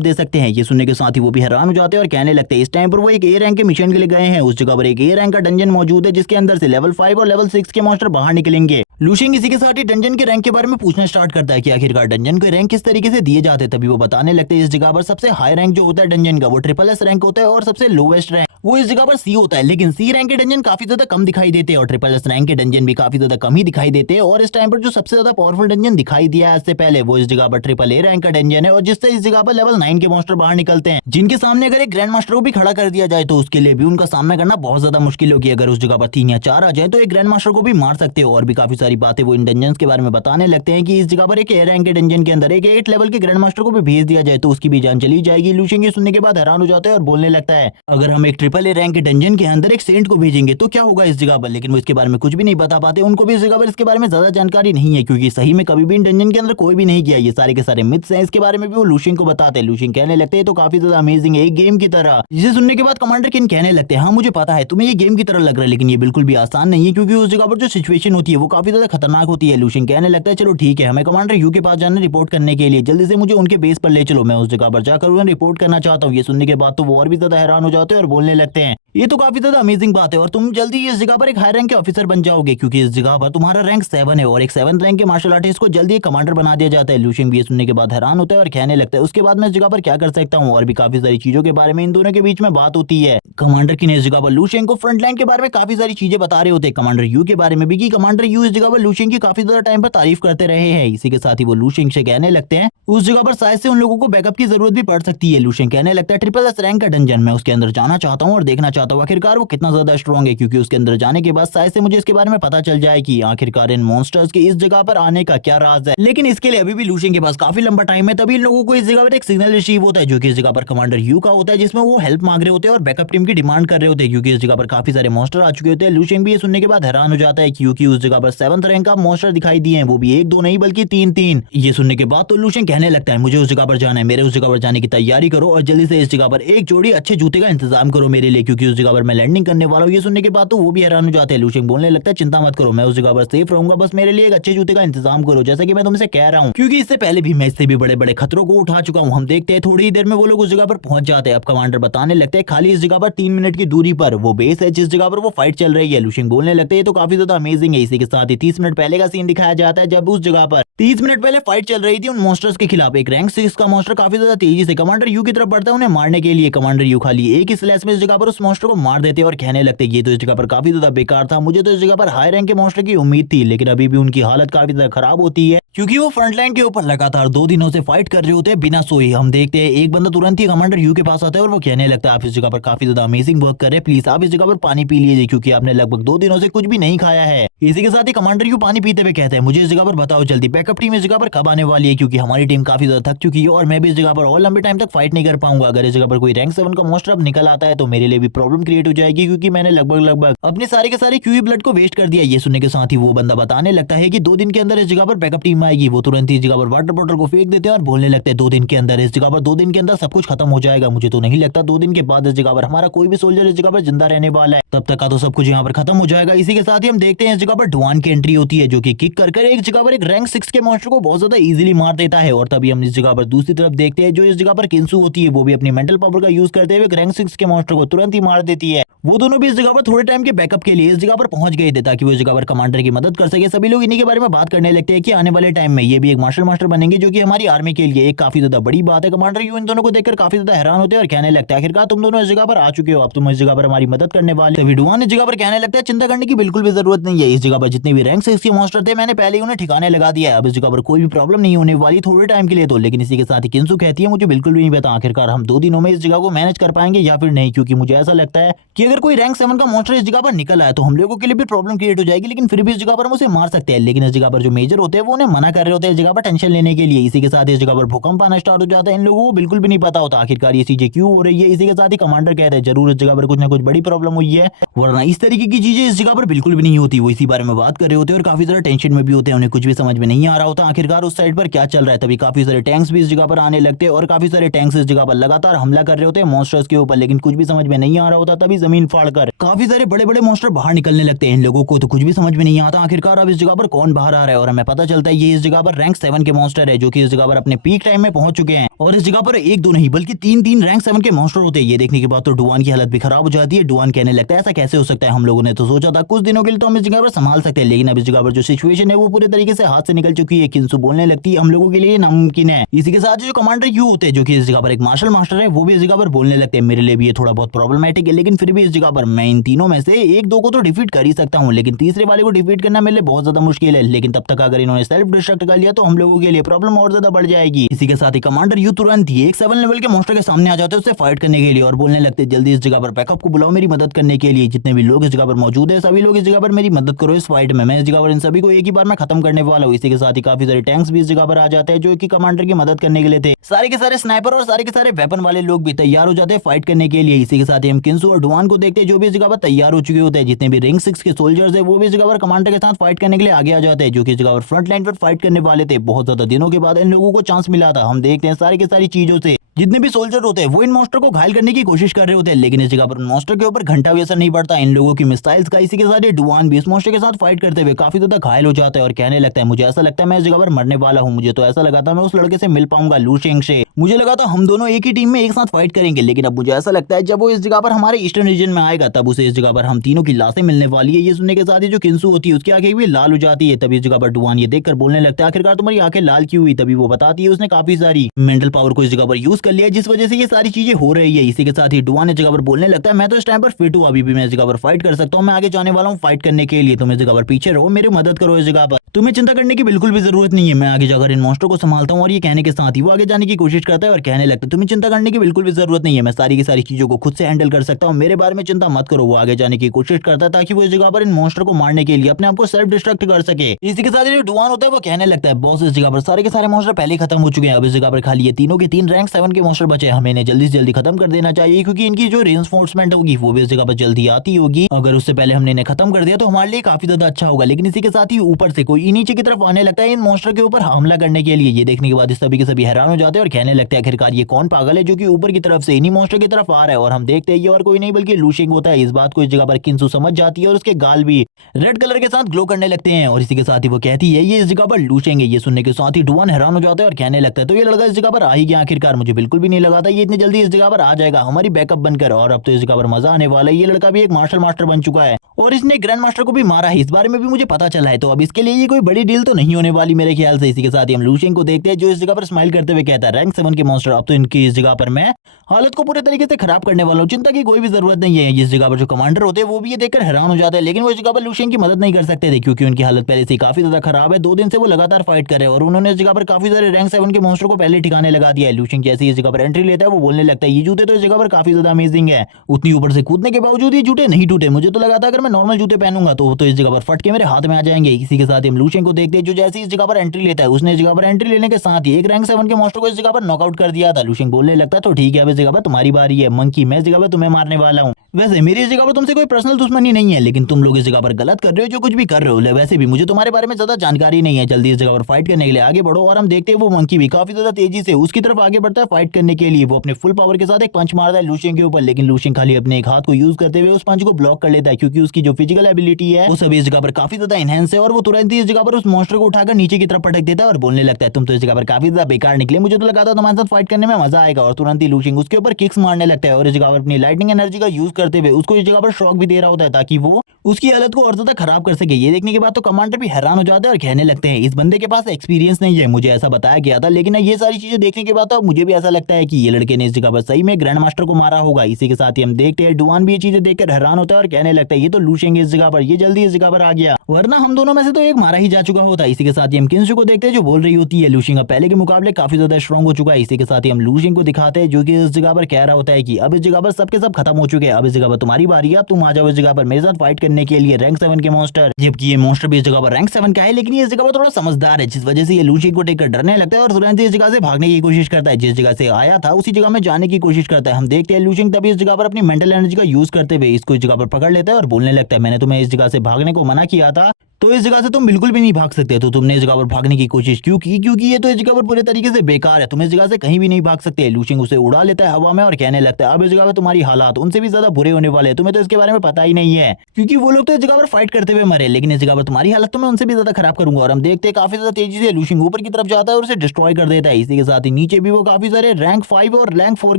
दे सकते हैं। ये सुनने के साथ ही वो भी हैरान हो जाते हैं और कहने लगते हैं इस टाइम पर वो एक ए रैंक के मिशन के लिए गए हैं, उस जगह पर एक ए रैंक का डंजन मौजूद है जिसके अंदर से लेवल 5 और लेवल 6 के मॉन्स्टर बाहर निकलेंगे लूशिंग इसी के साथ ही डंजन के रैंक के बारे में पूछना स्टार्ट करता है कि आखिरकार डंजन को रैंक किस तरीके से दिए जाते हैं। तभी वो बताने लगते हैं इस जगह पर सबसे हाई रैंक जो होता है डंजन का वो SSS रैंक होता है और सबसे लोवेस्ट रैंक वो इस जगह पर C होता है। लेकिन C रैंक के डंजन काफी ज्यादा कम दिखाई देते हैं और SSS रैंक के डंजन भी काफी ज्यादा कम ही दिखाई देते हैं। और इस टाइम पर जो सबसे ज्यादा पावरफुल डंजन दिखाई दिया है आज से पहले वो इस जगह पर AAA रैंक का डंजन है और जिससे इस जगह पर लेवल 9 के मॉन्स्टर बाहर निकलते हैं, जिनके सामने अगर एक ग्रैंड मास्टर को भी खड़ा कर दिया जाए तो उसके लिए भी उनका सामना करना बहुत ज्यादा मुश्किल होगी। अगर उस जगह पर 3 या 4 आ जाए तो एक ग्रैंड मास्टर को भी मार सकते हो। और भी काफी सारी बातें वो इन डंजन के बारे में बताने लगते हैं कि इस जगह पर एक A रैंक के डंजन के अंदर एक 8 लेवल के ग्रैंड मास्टर को भी भेज दिया जाए तो उसकी भी जान चली जाएगी। लूशिंग ये सुनने के बाद हैरान हो जाता है और बोलने लगता है अगर हम एक AAA रैंक के डंजन के अंदर एक सेंट को भेजेंगे तो क्या होगा इस जगह पर। लेकिन वो इसके बारे में कुछ भी नहीं बता पाते, उनको भी इस जगह पर इसके बारे में ज्यादा जानकारी नहीं है क्योंकि सही में कभी भी इन डंजन के अंदर कोई भी नहीं किया। ये सारे के सारे मिथ्स हैं, इसके बारे में भी वो लूशिंग को बताते हैं। लूशिंग कहने लगते हैं तो काफी ज्यादा अमेजिंग है एक गेम की तरह। जिसे सुनने के बाद कमांडर किन कहने लगते हैं हाँ मुझे पता है तुम्हें ये गेम की तरह लग रहा है लेकिन ये बिल्कुल भी आसान नहीं है क्योंकि उस जगह पर जो सिचुएशन होती है वो काफी ज्यादा खतरनाक होती है। लूशिंग कहने लगता है चलो ठीक है हमें कमांडर यू के पास जाना रिपोर्ट करने के लिए, जल्दी से मुझे उनके बेस पर ले चलो, मैं उस जगह पर जाकर उन्हें रिपोर्ट करना चाहता हूँ। ये सुनने के बाद तो वो और भी ज्यादा हैरान हो जाते हैं और बोलने लगते हैं ये तो काफी ज्यादा अमेजिंग बात है और तुम जल्दी इस जगह पर एक हाई रैंक के ऑफिसर बन जाओगे क्योंकि इस जगह पर तुम्हारा रैंक 7 है और एक 7th रैंक के मार्शल आर्टिस्ट को जल्दी एक कमांडर बना दिया जाता है। लूशिंग भी ये सुनने के बाद हैरान होता है और कहने लगता है उसके बाद मैं इस जगह पर क्या कर सकता हूँ। और भी काफी सारी चीजों के बारे में इन दोनों के बीच में बात होती है। कमांडर की इस जगह पर लूशिंग को फ्रंट लाइन के बारे में काफी सारी चीजें बता रहे होते हैं, कमांडर यू के बारे में भी कि कमांडर यू इस जगह पर लूशिंग की काफी ज्यादा टाइम पर तारीफ करते रहे हैं। इसी के साथ ही वो लूशिंग से कहने लगते हैं उस जगह पर शायद से उन लोगों को बैकअप की जरूरत भी पड़ सकती है। लूशिंग कहने लगता है SSS रैंक का डंजन मैं उसके अंदर जाना चाहता हूँ और देखना चाहता हूँ आखिरकार वो कितना ज्यादा स्ट्रॉन्ग है क्योंकि उसके अंदर जाने के बाद शायद से मुझे इसके बारे में पता चल जाए कि आखिरकार इन मॉन्स्टर्स के इस जगह पर आने का क्या राज है। लेकिन इसके लिए अभी भी लूशिंग के पास काफी लंबा टाइम है। तभी इन लोगों को इस जगह पर एक सिग्नल रिसीव होता है जो कि इस जगह पर कमांडर यू का होता है जिसमें वो हेल्प मांग रहे होते हैं और बैकअप टीम की डिमांड कर रहे होते हैं क्योंकि इस जगह पर काफी सारे मॉन्स्टर आ चुके होते हैं। लूशिंग भी ये सुनने के बाद हैरान हो जाता है क्योंकि उस जगह पर 7th रैंक का मॉन्स्टर दिखाई दिए हैं, वो भी 1-2 नहीं बल्कि 3-3। ये सुनने के बाद तो लूशिंग कहने लगता है मुझे उस जगह पर जाना है, मेरे उस जगह पर जाने की तैयारी करो और जल्दी से इस जगह पर एक जोड़ी अच्छे जूते का इंतजाम करो मेरे लिए क्योंकि उस जगह पर मैं लैंडिंग करने वाला हूँ। ये सुनने के बाद तो वो भी हैरान हो जाते हैं। लूशिंग बोलने लगता है चिंता मत करो मैं उस जगह पर सेफ रहूंगा, बस मेरे लिए एक अच्छे जूते का इंतजाम करो जैसा कि मैं तुमसे कह रहा हूँ क्योंकि इससे पहले भी मैं इससे भी बड़े बड़े खतरों को उठा चुका हूँ। हम देखते हैं थोड़ी ही देर में वो लोग उस जगह पर पहुंच जाते हैं। अब कमांडर बताने लगते हैं खाली इस जगह पर 3 मिनट की दूरी पर वो बेस है जिस जगह पर वो फाइट चल रही है। लूशिंग बोलने लगते हैं तो काफी ज्यादा अमेजिंग है। इसी के साथ ही 30 मिनट पहले का सीन दिखाया जाता है जब उस जगह पर 30 मिनट पहले फाइट चल रही थी उन मॉन्स्टर्स के खिलाफ। एक रैंक 6 का मॉन्स्टर काफी ज्यादा तेजी से कमांडर यू की तरफ बढ़ता है उन्हें मारने के लिए। कमांडर यू खाली एक ही स्लैश में इस जगह पर उस मॉन्स्टर को मार देते हैं और कहने लगते हैं ये तो इस जगह पर काफी ज्यादा बेकार था, मुझे तो इस जगह पर हाई रैंक के मॉन्स्टर की उम्मीद थी। लेकिन अभी भी उनकी हालत काफी ज्यादा खराब होती है क्योंकि वो फ्रंट लाइन के ऊपर लगातार 2 दिनों से फाइट कर रहे होते हैं बिना सोए। हम देखते हैं एक बंदा तुरंत ही कमांडर यू के पास आता है और वो कहने लगता है आप इस जगह पर काफी ज्यादा अमेजिंग वर्क कर रहे हैं, प्लीज आप इस जगह पर पानी पी लीजिए क्योंकि आपने लगभग 2 दिनों से कुछ भी नहीं खाया है। इसी के साथ ही कमांडर यू पानी पीते हुए कहते हैं मुझे इस जगह पर बताओ जल्दी बैकअप टीम इस जगह पर कब आने वाली है क्योंकि हमारी टीम काफी ज्यादा थक चुकी है और मैं भी इस जगह पर और लंबे टाइम तक फाइट नहीं कर पाऊंगा। अगर इस जगह पर कोई रैंक 7 का मॉन्स्टर अब निकल आता है तो मेरे लिए भी प्रॉब्लम क्रिएट हो जाएगी क्योंकि मैंने लगभग अपने सारे के सारे क्यूई ब्लड को वेस्ट कर दिया। ये सुनने के साथ ही वो बंदा बताने लगता है कि 2 दिन के अंदर इस जगह पर बैकअप टीम आएगी। वो तुरंत ही जगह पर वाटर बॉटल को फेंक देते हैं और बोलने लगते हैं 2 दिन के अंदर इस जगह पर 2 दिन के अंदर सब कुछ खत्म हो जाएगा। मुझे तो नहीं लगता 2 दिन के बाद इस जगह पर हमारा कोई भी सोल्जर इस जगह पर जिंदा रहने वाला है, तब तक का तो सब कुछ यहाँ पर खत्म हो जाएगा। इसी के साथ ही हम देखते हैं इस जगह पर डुआन की एंट्री होती है जो कि किक कर एक जगह पर एक रैंक 6 के मॉन्स्टर को बहुत ज्यादा इजीली मार देता है। और तभी हम इस जगह पर दूसरी तरफ देखते हैं जो इस जगह पर किंसू होती है वो भी अपनी मेंटल पावर का यूज करते हुए रैंक 6 के मॉन्स्टर को तुरंत ही मार देती है। वो दोनों भी इस जगह पर थोड़े टाइम के बैकअप के लिए इस जगह पर पहुंच गए थे ताकि वो इस जगह पर कमांडर की मदद कर सके। सभी लोग इन्हीं के बारे में बात करने लगते हैं कि आने वाले टाइम में ये भी एक मार्शल मास्टर बनेंगे जो कि हमारी आर्मी के लिए एक काफी ज्यादा बड़ी बात है। कमांडर यू इन दोनों को देखकर काफी ज्यादा हैरान होते हैं और कहने लगता है आखिरकार तुम दोनों इस जगह पर आ चुके हो, अब तुम इस जगह पर हमारी मदद करने वाले। तभी डुआन इस जगह पर कहने लगता है चिंता करने की बिल्कुल भी जरूरत नहीं है, इस जगह पर जितने भी रैंक 6 के मॉन्स्टर थे मैंने पहले ही उन्हें ठिकाने लगा दिया है, अब इस जगह पर कोई भी प्रॉब्लम नहीं होने वाली थोड़े टाइम के लिए तो। लेकिन इसी के साथ ही किंसू कहती है मुझे बिल्कुल भी नहीं पता आखिरकार हम 2 दिनों में इस जगह को मैनेज कर पाएंगे या फिर नहीं, क्योंकि मुझे ऐसा लगता है कि अगर कोई रैंक 7 का मॉन्स्टर इस जगह पर निकल आए तो हम लोगों के लिए भी प्रॉब्लम क्रिएट हो जाएगी। लेकिन फिर भी इस जगह पर हम उसे मार सकते हैं। लेकिन इस जगह पर जो मेजर होते हैं वो उन्हें मना कर रहे होते हैं इस जगह पर टेंशन लेने के लिए। इसी के साथ इस जगह पर भूकंप आना स्टार्ट हो जाता है। इन लोगों को बिल्कुल भी नहीं पता होता आखिरकार ये चीजें क्यों हो रही है। इसी के साथ ही कमांडर कहते हैं जरूर इस जगह पर कुछ ना कुछ बड़ी प्रॉब्लम हुई है, वरना इस तरीके की चीजें इस जगह पर बिल्कुल भी नहीं होती। वो इसी बारे में बात कर रहे होते हैं और काफी सारे टेंशन में भी होते हैं, उन्हें कुछ भी समझ में नहीं आ रहा होता आखिरकार उस साइड पर क्या चल रहा है। तभी काफी सारे टैंक्स भी इस जगह पर आने लगते हैं और काफी सारे टैंक्स इस जगह पर लगातार हमला कर रहे होते हैं मॉन्स्टर्स के ऊपर, लेकिन कुछ भी समझ में नहीं आ रहा होता। तभी जमीन जमीन फाड़कर। काफी सारे बड़े बड़े मॉन्स्टर बाहर निकलने लगते हैं। इन लोगों को तो कुछ भी समझ में नहीं आता आखिरकार अब इस जगह पर कौन बाहर आ रहा है, और हमें पता चलता है ये इस जगह पर रैंक 7 के मॉन्स्टर है जो कि इस जगह पर अपने पीक टाइम में पहुंच चुके हैं। और इस जगह पर एक दो नहीं बल्कि तीन रैंक 7 के मॉन्स्टर होते हैं। ये देखने के बाद तो डुआन की हालत भी खराब हो जाती है। डुआन कहने लगता है ऐसा कैसे हो सकता है, हम लोगों ने तो सोचा था कुछ दिनों के लिए तो हम इस जगह पर संभाल सकते हैं, लेकिन अब इस जगह पर जो सिचुएशन है वो पूरे तरीके से हाथ से निकल चुकी है। किंसु बोलने लगती है हम लोगों के लिए नामुमकिन है। इसी के साथ जो कमांडर यू होते हैं जो कि इस जगह पर एक मार्शल मास्टर है, वो भी इस जगह पर बोलने लगते हैं मेरे लिए भी ये थोड़ा बहुत प्रॉब्लमेटिक है, लेकिन फिर भी इस जगह पर मैं इन तीनों में से एक दो को तो डिफीट कर ही सकता हूँ, लेकिन तीसरे वाले को डिफीट करना मेरे लिए बहुत ज्यादा मुश्किल है। लेकिन तब तक अगर इन्होंने सेल्फ डिस्ट्रक्ट कर लिया तो हम लोगों के लिए प्रॉब्लम और ज्यादा बढ़ जाएगी। इसी के साथ ही कमांडर यू तुरंत ही एक 7 लेवल के मॉन्स्टर के सामने आ जाते हैं उससे फाइट करने के लिए और बोलने लगते हैं जल्दी इस जगह पर बैकअप को बुलाओ मेरी मदद करने के लिए। जितने भी लोग इस जगह पर मौजूद है सभी लोग इस जगह पर मेरी मदद करो इस फाइट में। मैं इस जगह पर इन सभी को एक ही बार में खत्म करने वाला हूँ। इसी के साथ ही काफी सारे टैंक्स भी इस जगह पर आ जाते हैं जो कि कमांडर की मदद करने के लिए थे। सारे के सारे स्नाइपर और सारे के सारे वेपन वाले लोग भी तैयार हो जाते हैं फाइट करने के लिए। इसी के साथ ही हम किंसु और डुआन को देखते हैं जो भी इस जगह पर तैयार हो चुके होते हैं। जितने भी रिंग 6 के सोल्जर्स है वो भी इस जगह पर कमांडर के साथ फाइट करने के लिए आगे आ जाते हैं जो कि इस जगह पर फ्रंट लाइन पर फाइट करने वाले थे। बहुत ज्यादा दिनों के बाद इन लोगों को चांस मिला था। हम देखते हैं सारी की सारी चीजों से जितने भी सोल्जर होते हैं वो इन मॉन्स्टर को घायल करने की कोशिश कर रहे होते हैं, लेकिन इस जगह पर मॉन्स्टर के ऊपर घंटा भी असर नहीं पड़ता इन लोगों की मिसाइल्स का। इसी के साथ डुआन भी इस मॉन्स्टर के साथ फाइट करते हुए काफी ज्यादा घायल हो जाता है और कहने लगता है मुझे ऐसा लगता है मैं इस जगह पर मरने वाला हूँ। मुझे तो ऐसा लगा था मैं उस लड़के से मिल पाऊंगा लूशेंग से, मुझे लगा था हम दोनों एक ही टीम में एक साथ फाइट करेंगे, लेकिन अब मुझे ऐसा लगता है जब वो इस जगह पर हमारे ईस्टर्न रीजन में आएगा तब उसे इस जगह पर हम तीनों की लाशें मिलने वाली है। ये सुनने के साथ ही जो किंसु होती है उसकी आंखें भी लाल हो जाती है। तभी इस जगह पर डुआन ये देखकर बोलने लगता है आखिरकार तुम्हारी आंखें लाल क्यों हुई। तभी वो बताती है उसने काफी सारी मेंटल पावर को इस जगह पर यूज कर लिया जिस वजह से ये सारी चीजें हो रही है। इसी के साथ ही डुआन इस जगह पर बोलने लगता है मैं तो इस टाइम पर फिट हूँ, अभी भी मैं इस जगह पर फाइट कर सकता हूँ, मैं आगे जाने वाला हूँ फाइट करने के लिए। तुम इस जगह पर पीछे रहो, मेरी मदद करो इस जगह पर, तुम्हें चिंता करने की बिल्कुल भी जरूरत नहीं है, मैं आगे जाकर इन मॉन्स्टर को संभालता हूँ। और ये कहने के साथ ही वो आगे जाने की कोशिश करता है और कहने लगता है तुम्हें चिंता करने की बिल्कुल भी जरूरत नहीं है, मैं सारी की सारी चीजों को खुद से हैंडल कर सकता हूँ, मेरे बारे में चिंता मत करो। वो आगे जाने की कोशिश करता है ताकि वो इस जगह पर इन मॉन्स्टर को मारने के लिए अपने आप को सेल्फ डिस्ट्रक्ट कर सके। इसी के साथ जो डुआन होता है वो कहने लगता है बॉस इस जगह पर सारे के सारे मॉन्स्टर पहले खत्म हो चुके हैं, अब इस जगह पर खाली ये तीनों के 3 रैंक 7 के मॉन्स्टर बचे, हमें इन्हें जल्दी से जल्दी खत्म कर देना चाहिए क्योंकि इनकी जो रेंफोर्समेंट होगी वो भी इस जगह पर जल्दी आती होगी। अगर उससे पहले हमने इन्हें खत्म कर दिया तो हमारे लिए काफी ज्यादा अच्छा होगा। लेकिन इसी के साथ ही ऊपर से कोई नीचे की तरफ आने लगता है इन मॉन्स्टर के ऊपर हमला करने के लिए। ये देखने के बाद इस सभी के सभी हैरान हो जाते हैं और कहने लगते हैं आखिरकार ये कौन पागल है जो कि ऊपर की तरफ से इन्हीं मॉन्स्टर की तरफ आ रहा है। और हम देखते हैं ये और कोई नहीं बल्कि लूशिंग होता है। इस बात को इस जगह पर किंसु समझ जाती है और उसके गाल भी रेड कलर के साथ ग्लो करने लगते हैं और इसी के साथ ही वो कहती है ये इस जगह पर लूशिंग है। ये सुनने के साथ ही डुआन हैरान हो जाता है और कहने लगता है तो ये लड़का इस जगह पर आ ही गया आखिरकार, मुझे बिल्कुल भी नहीं लगा था ये इतनी जल्दी इस जगह पर आ जाएगा हमारी बैकअप बनकर। और अब तो इस जगह पर मजा आने वाला है, ये लड़का भी एक मार्शल मास्टर बन चुका है और इसने ग्रैंड मास्टर को भी मारा है, इस बारे में भी मुझे पता चला है। तो अब इसके लिए ये कोई बड़ी डील तो नहीं होने वाली मेरे ख्याल से। इसी के साथ ही हम लूशिंग को देखते हैं जो इस जगह पर स्माइल करते हुए कहता है रैंक 7 के मॉन्स्टर अब तो इनकी इस जगह पर मैं हालत को पूरे तरीके से खराब करने वाला हूँ, चिंता की कोई भी जरूरत नहीं है। इस जगह पर जो कमांडर होते हैं वो भी ये देखकर हैरान हो जाते हैं, लेकिन वो इस जगह पर लूशिंग की मदद नहीं कर सकते थे क्योंकि उनकी हालत पहले से काफी ज्यादा खराब है। 2 दिन से वो लगातार फाइट कर रहे हैं और उन्होंने इस जगह पर काफी सारे रैंक 7 के मॉन्स्टर को पहले ठिकाने लगा दिया है। लूशिंग जैसे ही इस जगह पर एंट्री लेता है वो बोलने लगता है ये जूते तो इस जगह पर काफी ज्यादा अमेजिंग है, उतनी ऊपर से कूदने के बावजूद ये जूते नहीं टूटे, मुझे तो लगा था अगर मैं नॉर्मल जूते पहनूंगा तो इस जगह पर फट के मेरे हाथ में आ जाएंगे। इसी के साथ ही हम लूशिंग को देखते हैं जो जैसे इस जगह पर एंट्री लेता है उसने इस जगह पर एंट्री लेने के साथ ही एक रैंक 7 के मॉन्स्टर को इस जगह पर नॉकआउट कर दिया था। लूशिंग बोलने लगता है तो ठीक है अब इस जगह पर तुम्हारी बारी है मंकी, मैं इस जगह पर तुम्हें मारने वाला हूँ। वैसे मेरी इस जगह पर तुमसे कोई पर्सनल दुश्मनी नहीं है, लेकिन तुम लोग इस जगह पर गलत कर रहे हो जो कुछ भी कर रहे हो। वैसे भी मुझे तुम्हारे बारे में ज्यादा जानकारी नहीं है, जल्दी इस जगह पर फाइट करने के लिए आगे बढ़ो। और हम देखते हैं वो मंकी भी काफी ज्यादा तेजी से उसकी तरफ आगे बढ़ता है फाइट करने के लिए। वो अपने फुल पावर के साथ एक पंच मारता है लूशिंग के ऊपर, लेकिन लूशिंग खाली अपने एक हाथ को यूज करते हुए उस पंच को ब्लॉक कर लेता है क्योंकि उसकी जो फिजिकल एबिलिटी है वो सभी इस जगह पर काफी ज्यादा एनहेंस है। और वो तुरंत ही इस जगह पर उस मॉन्स्टर को उठाकर नीचे की तरफ पटक देता है और बोलने लगता है तुम तो इस जगह पर काफी ज्यादा बेकार निकले, मुझे तो लगा था तुम्हारे साथ फाइट करने में मजा आएगा। और तुरंत ही लूशिंग उसके ऊपर किक्स मारने लगता है और इस जगह पर अपनी लाइटनिंग एनर्जी का यूज करते हुए उसको इस जगह पर शॉक भी दे रहा होता है ताकि वो उसकी हालत को और ज्यादा खराब कर सके। ये देखने के बाद तो कमांडर भी हैरान हो जाते हैं और कहने लगते हैं इस बंदे के पास एक्सपीरियंस नहीं है, मुझे ऐसा बताया गया था, लेकिन ये सारी चीजें देखने के बाद तो मुझे भी ऐसा लगता है कि ये लड़के ने इस जगह पर सही में ग्रैंड मास्टर को मारा होगा। इसी के साथ ही हम देखते हैं डुआन भी ये चीजें देखकर हैरान होता है और कहने लगता है ये तो लूशिंग इस जगह पर, ये जल्दी इस जगह पर आ गया, वरना हम दोनों में से तो एक मारा ही जा चुका होता। इसी के साथ ही हम किंसु को देखते हैं जो बोल रही होती है लूशिंग अब पहले के मुकाबले काफी ज्यादा स्ट्रॉन्ग हो चुका है। इसी के साथ ही हम लूशिंग को दिखाते हैं जो कि इस जगह पर कह रहा होता है कि अब इस जगह पर सबके सब खत्म हो चुके हैं, अब इस जगह पर तुम्हारी बारी है, अब तुम आ जाओ इस जगह पर मेरे साथ फाइट करने के लिए रैंक 7 के मॉन्स्टर। जबकि ये मॉन्स्टर भी इस जगह पर रैंक 7 का है, लेकिन ये इस जगह पर थोड़ा समझदार है जिस वजह से ये लूशिंग को देखकर डरने लगता है और तुरंत इस जगह से भागने की कोशिश करता है। जिस जगह से आया था उसी जगह में जाने की कोशिश करता है। हम देखते हैं लूशिंग तभी इस जगह पर अपनी मेंटल एनर्जी का यूज करते हुए इसको इस जगह पर पकड़ लेता है और बोलने लगता है मैंने तुम्हें इस जगह से भागने को मना किया था तो इस जगह से तुम बिल्कुल भी नहीं भाग सकते। तो तुमने इस जगह पर भागने की कोशिश क्यों की? क्योंकि ये तो इस जगह पर पूरे तरीके से बेकार है, तुम इस जगह से कहीं भी नहीं भाग सकते। लूशिंग उसे उड़ा लेता है हवा में और कहने लगता है अब इस जगह पर तुम्हारी हालात उनसे भी ज्यादा बुरे होने वाले हैं, तुम्हें तो इसके बारे में पता ही नहीं है, क्योंकि वो लोग तो इस जगह पर फाइट करते हुए मरे, लेकिन इस जगह पर तुम्हारी हालत तो मैं उनसे भी ज्यादा खराब करूंगा। और हम देखते हैं काफी ज्यादा तेजी से लूशिंग ऊपर की तरफ जाता है और उसे डिस्ट्रॉय कर देता है। इसी के साथ ही नीचे भी वो काफी सारे रैंक 5 और रैंक 4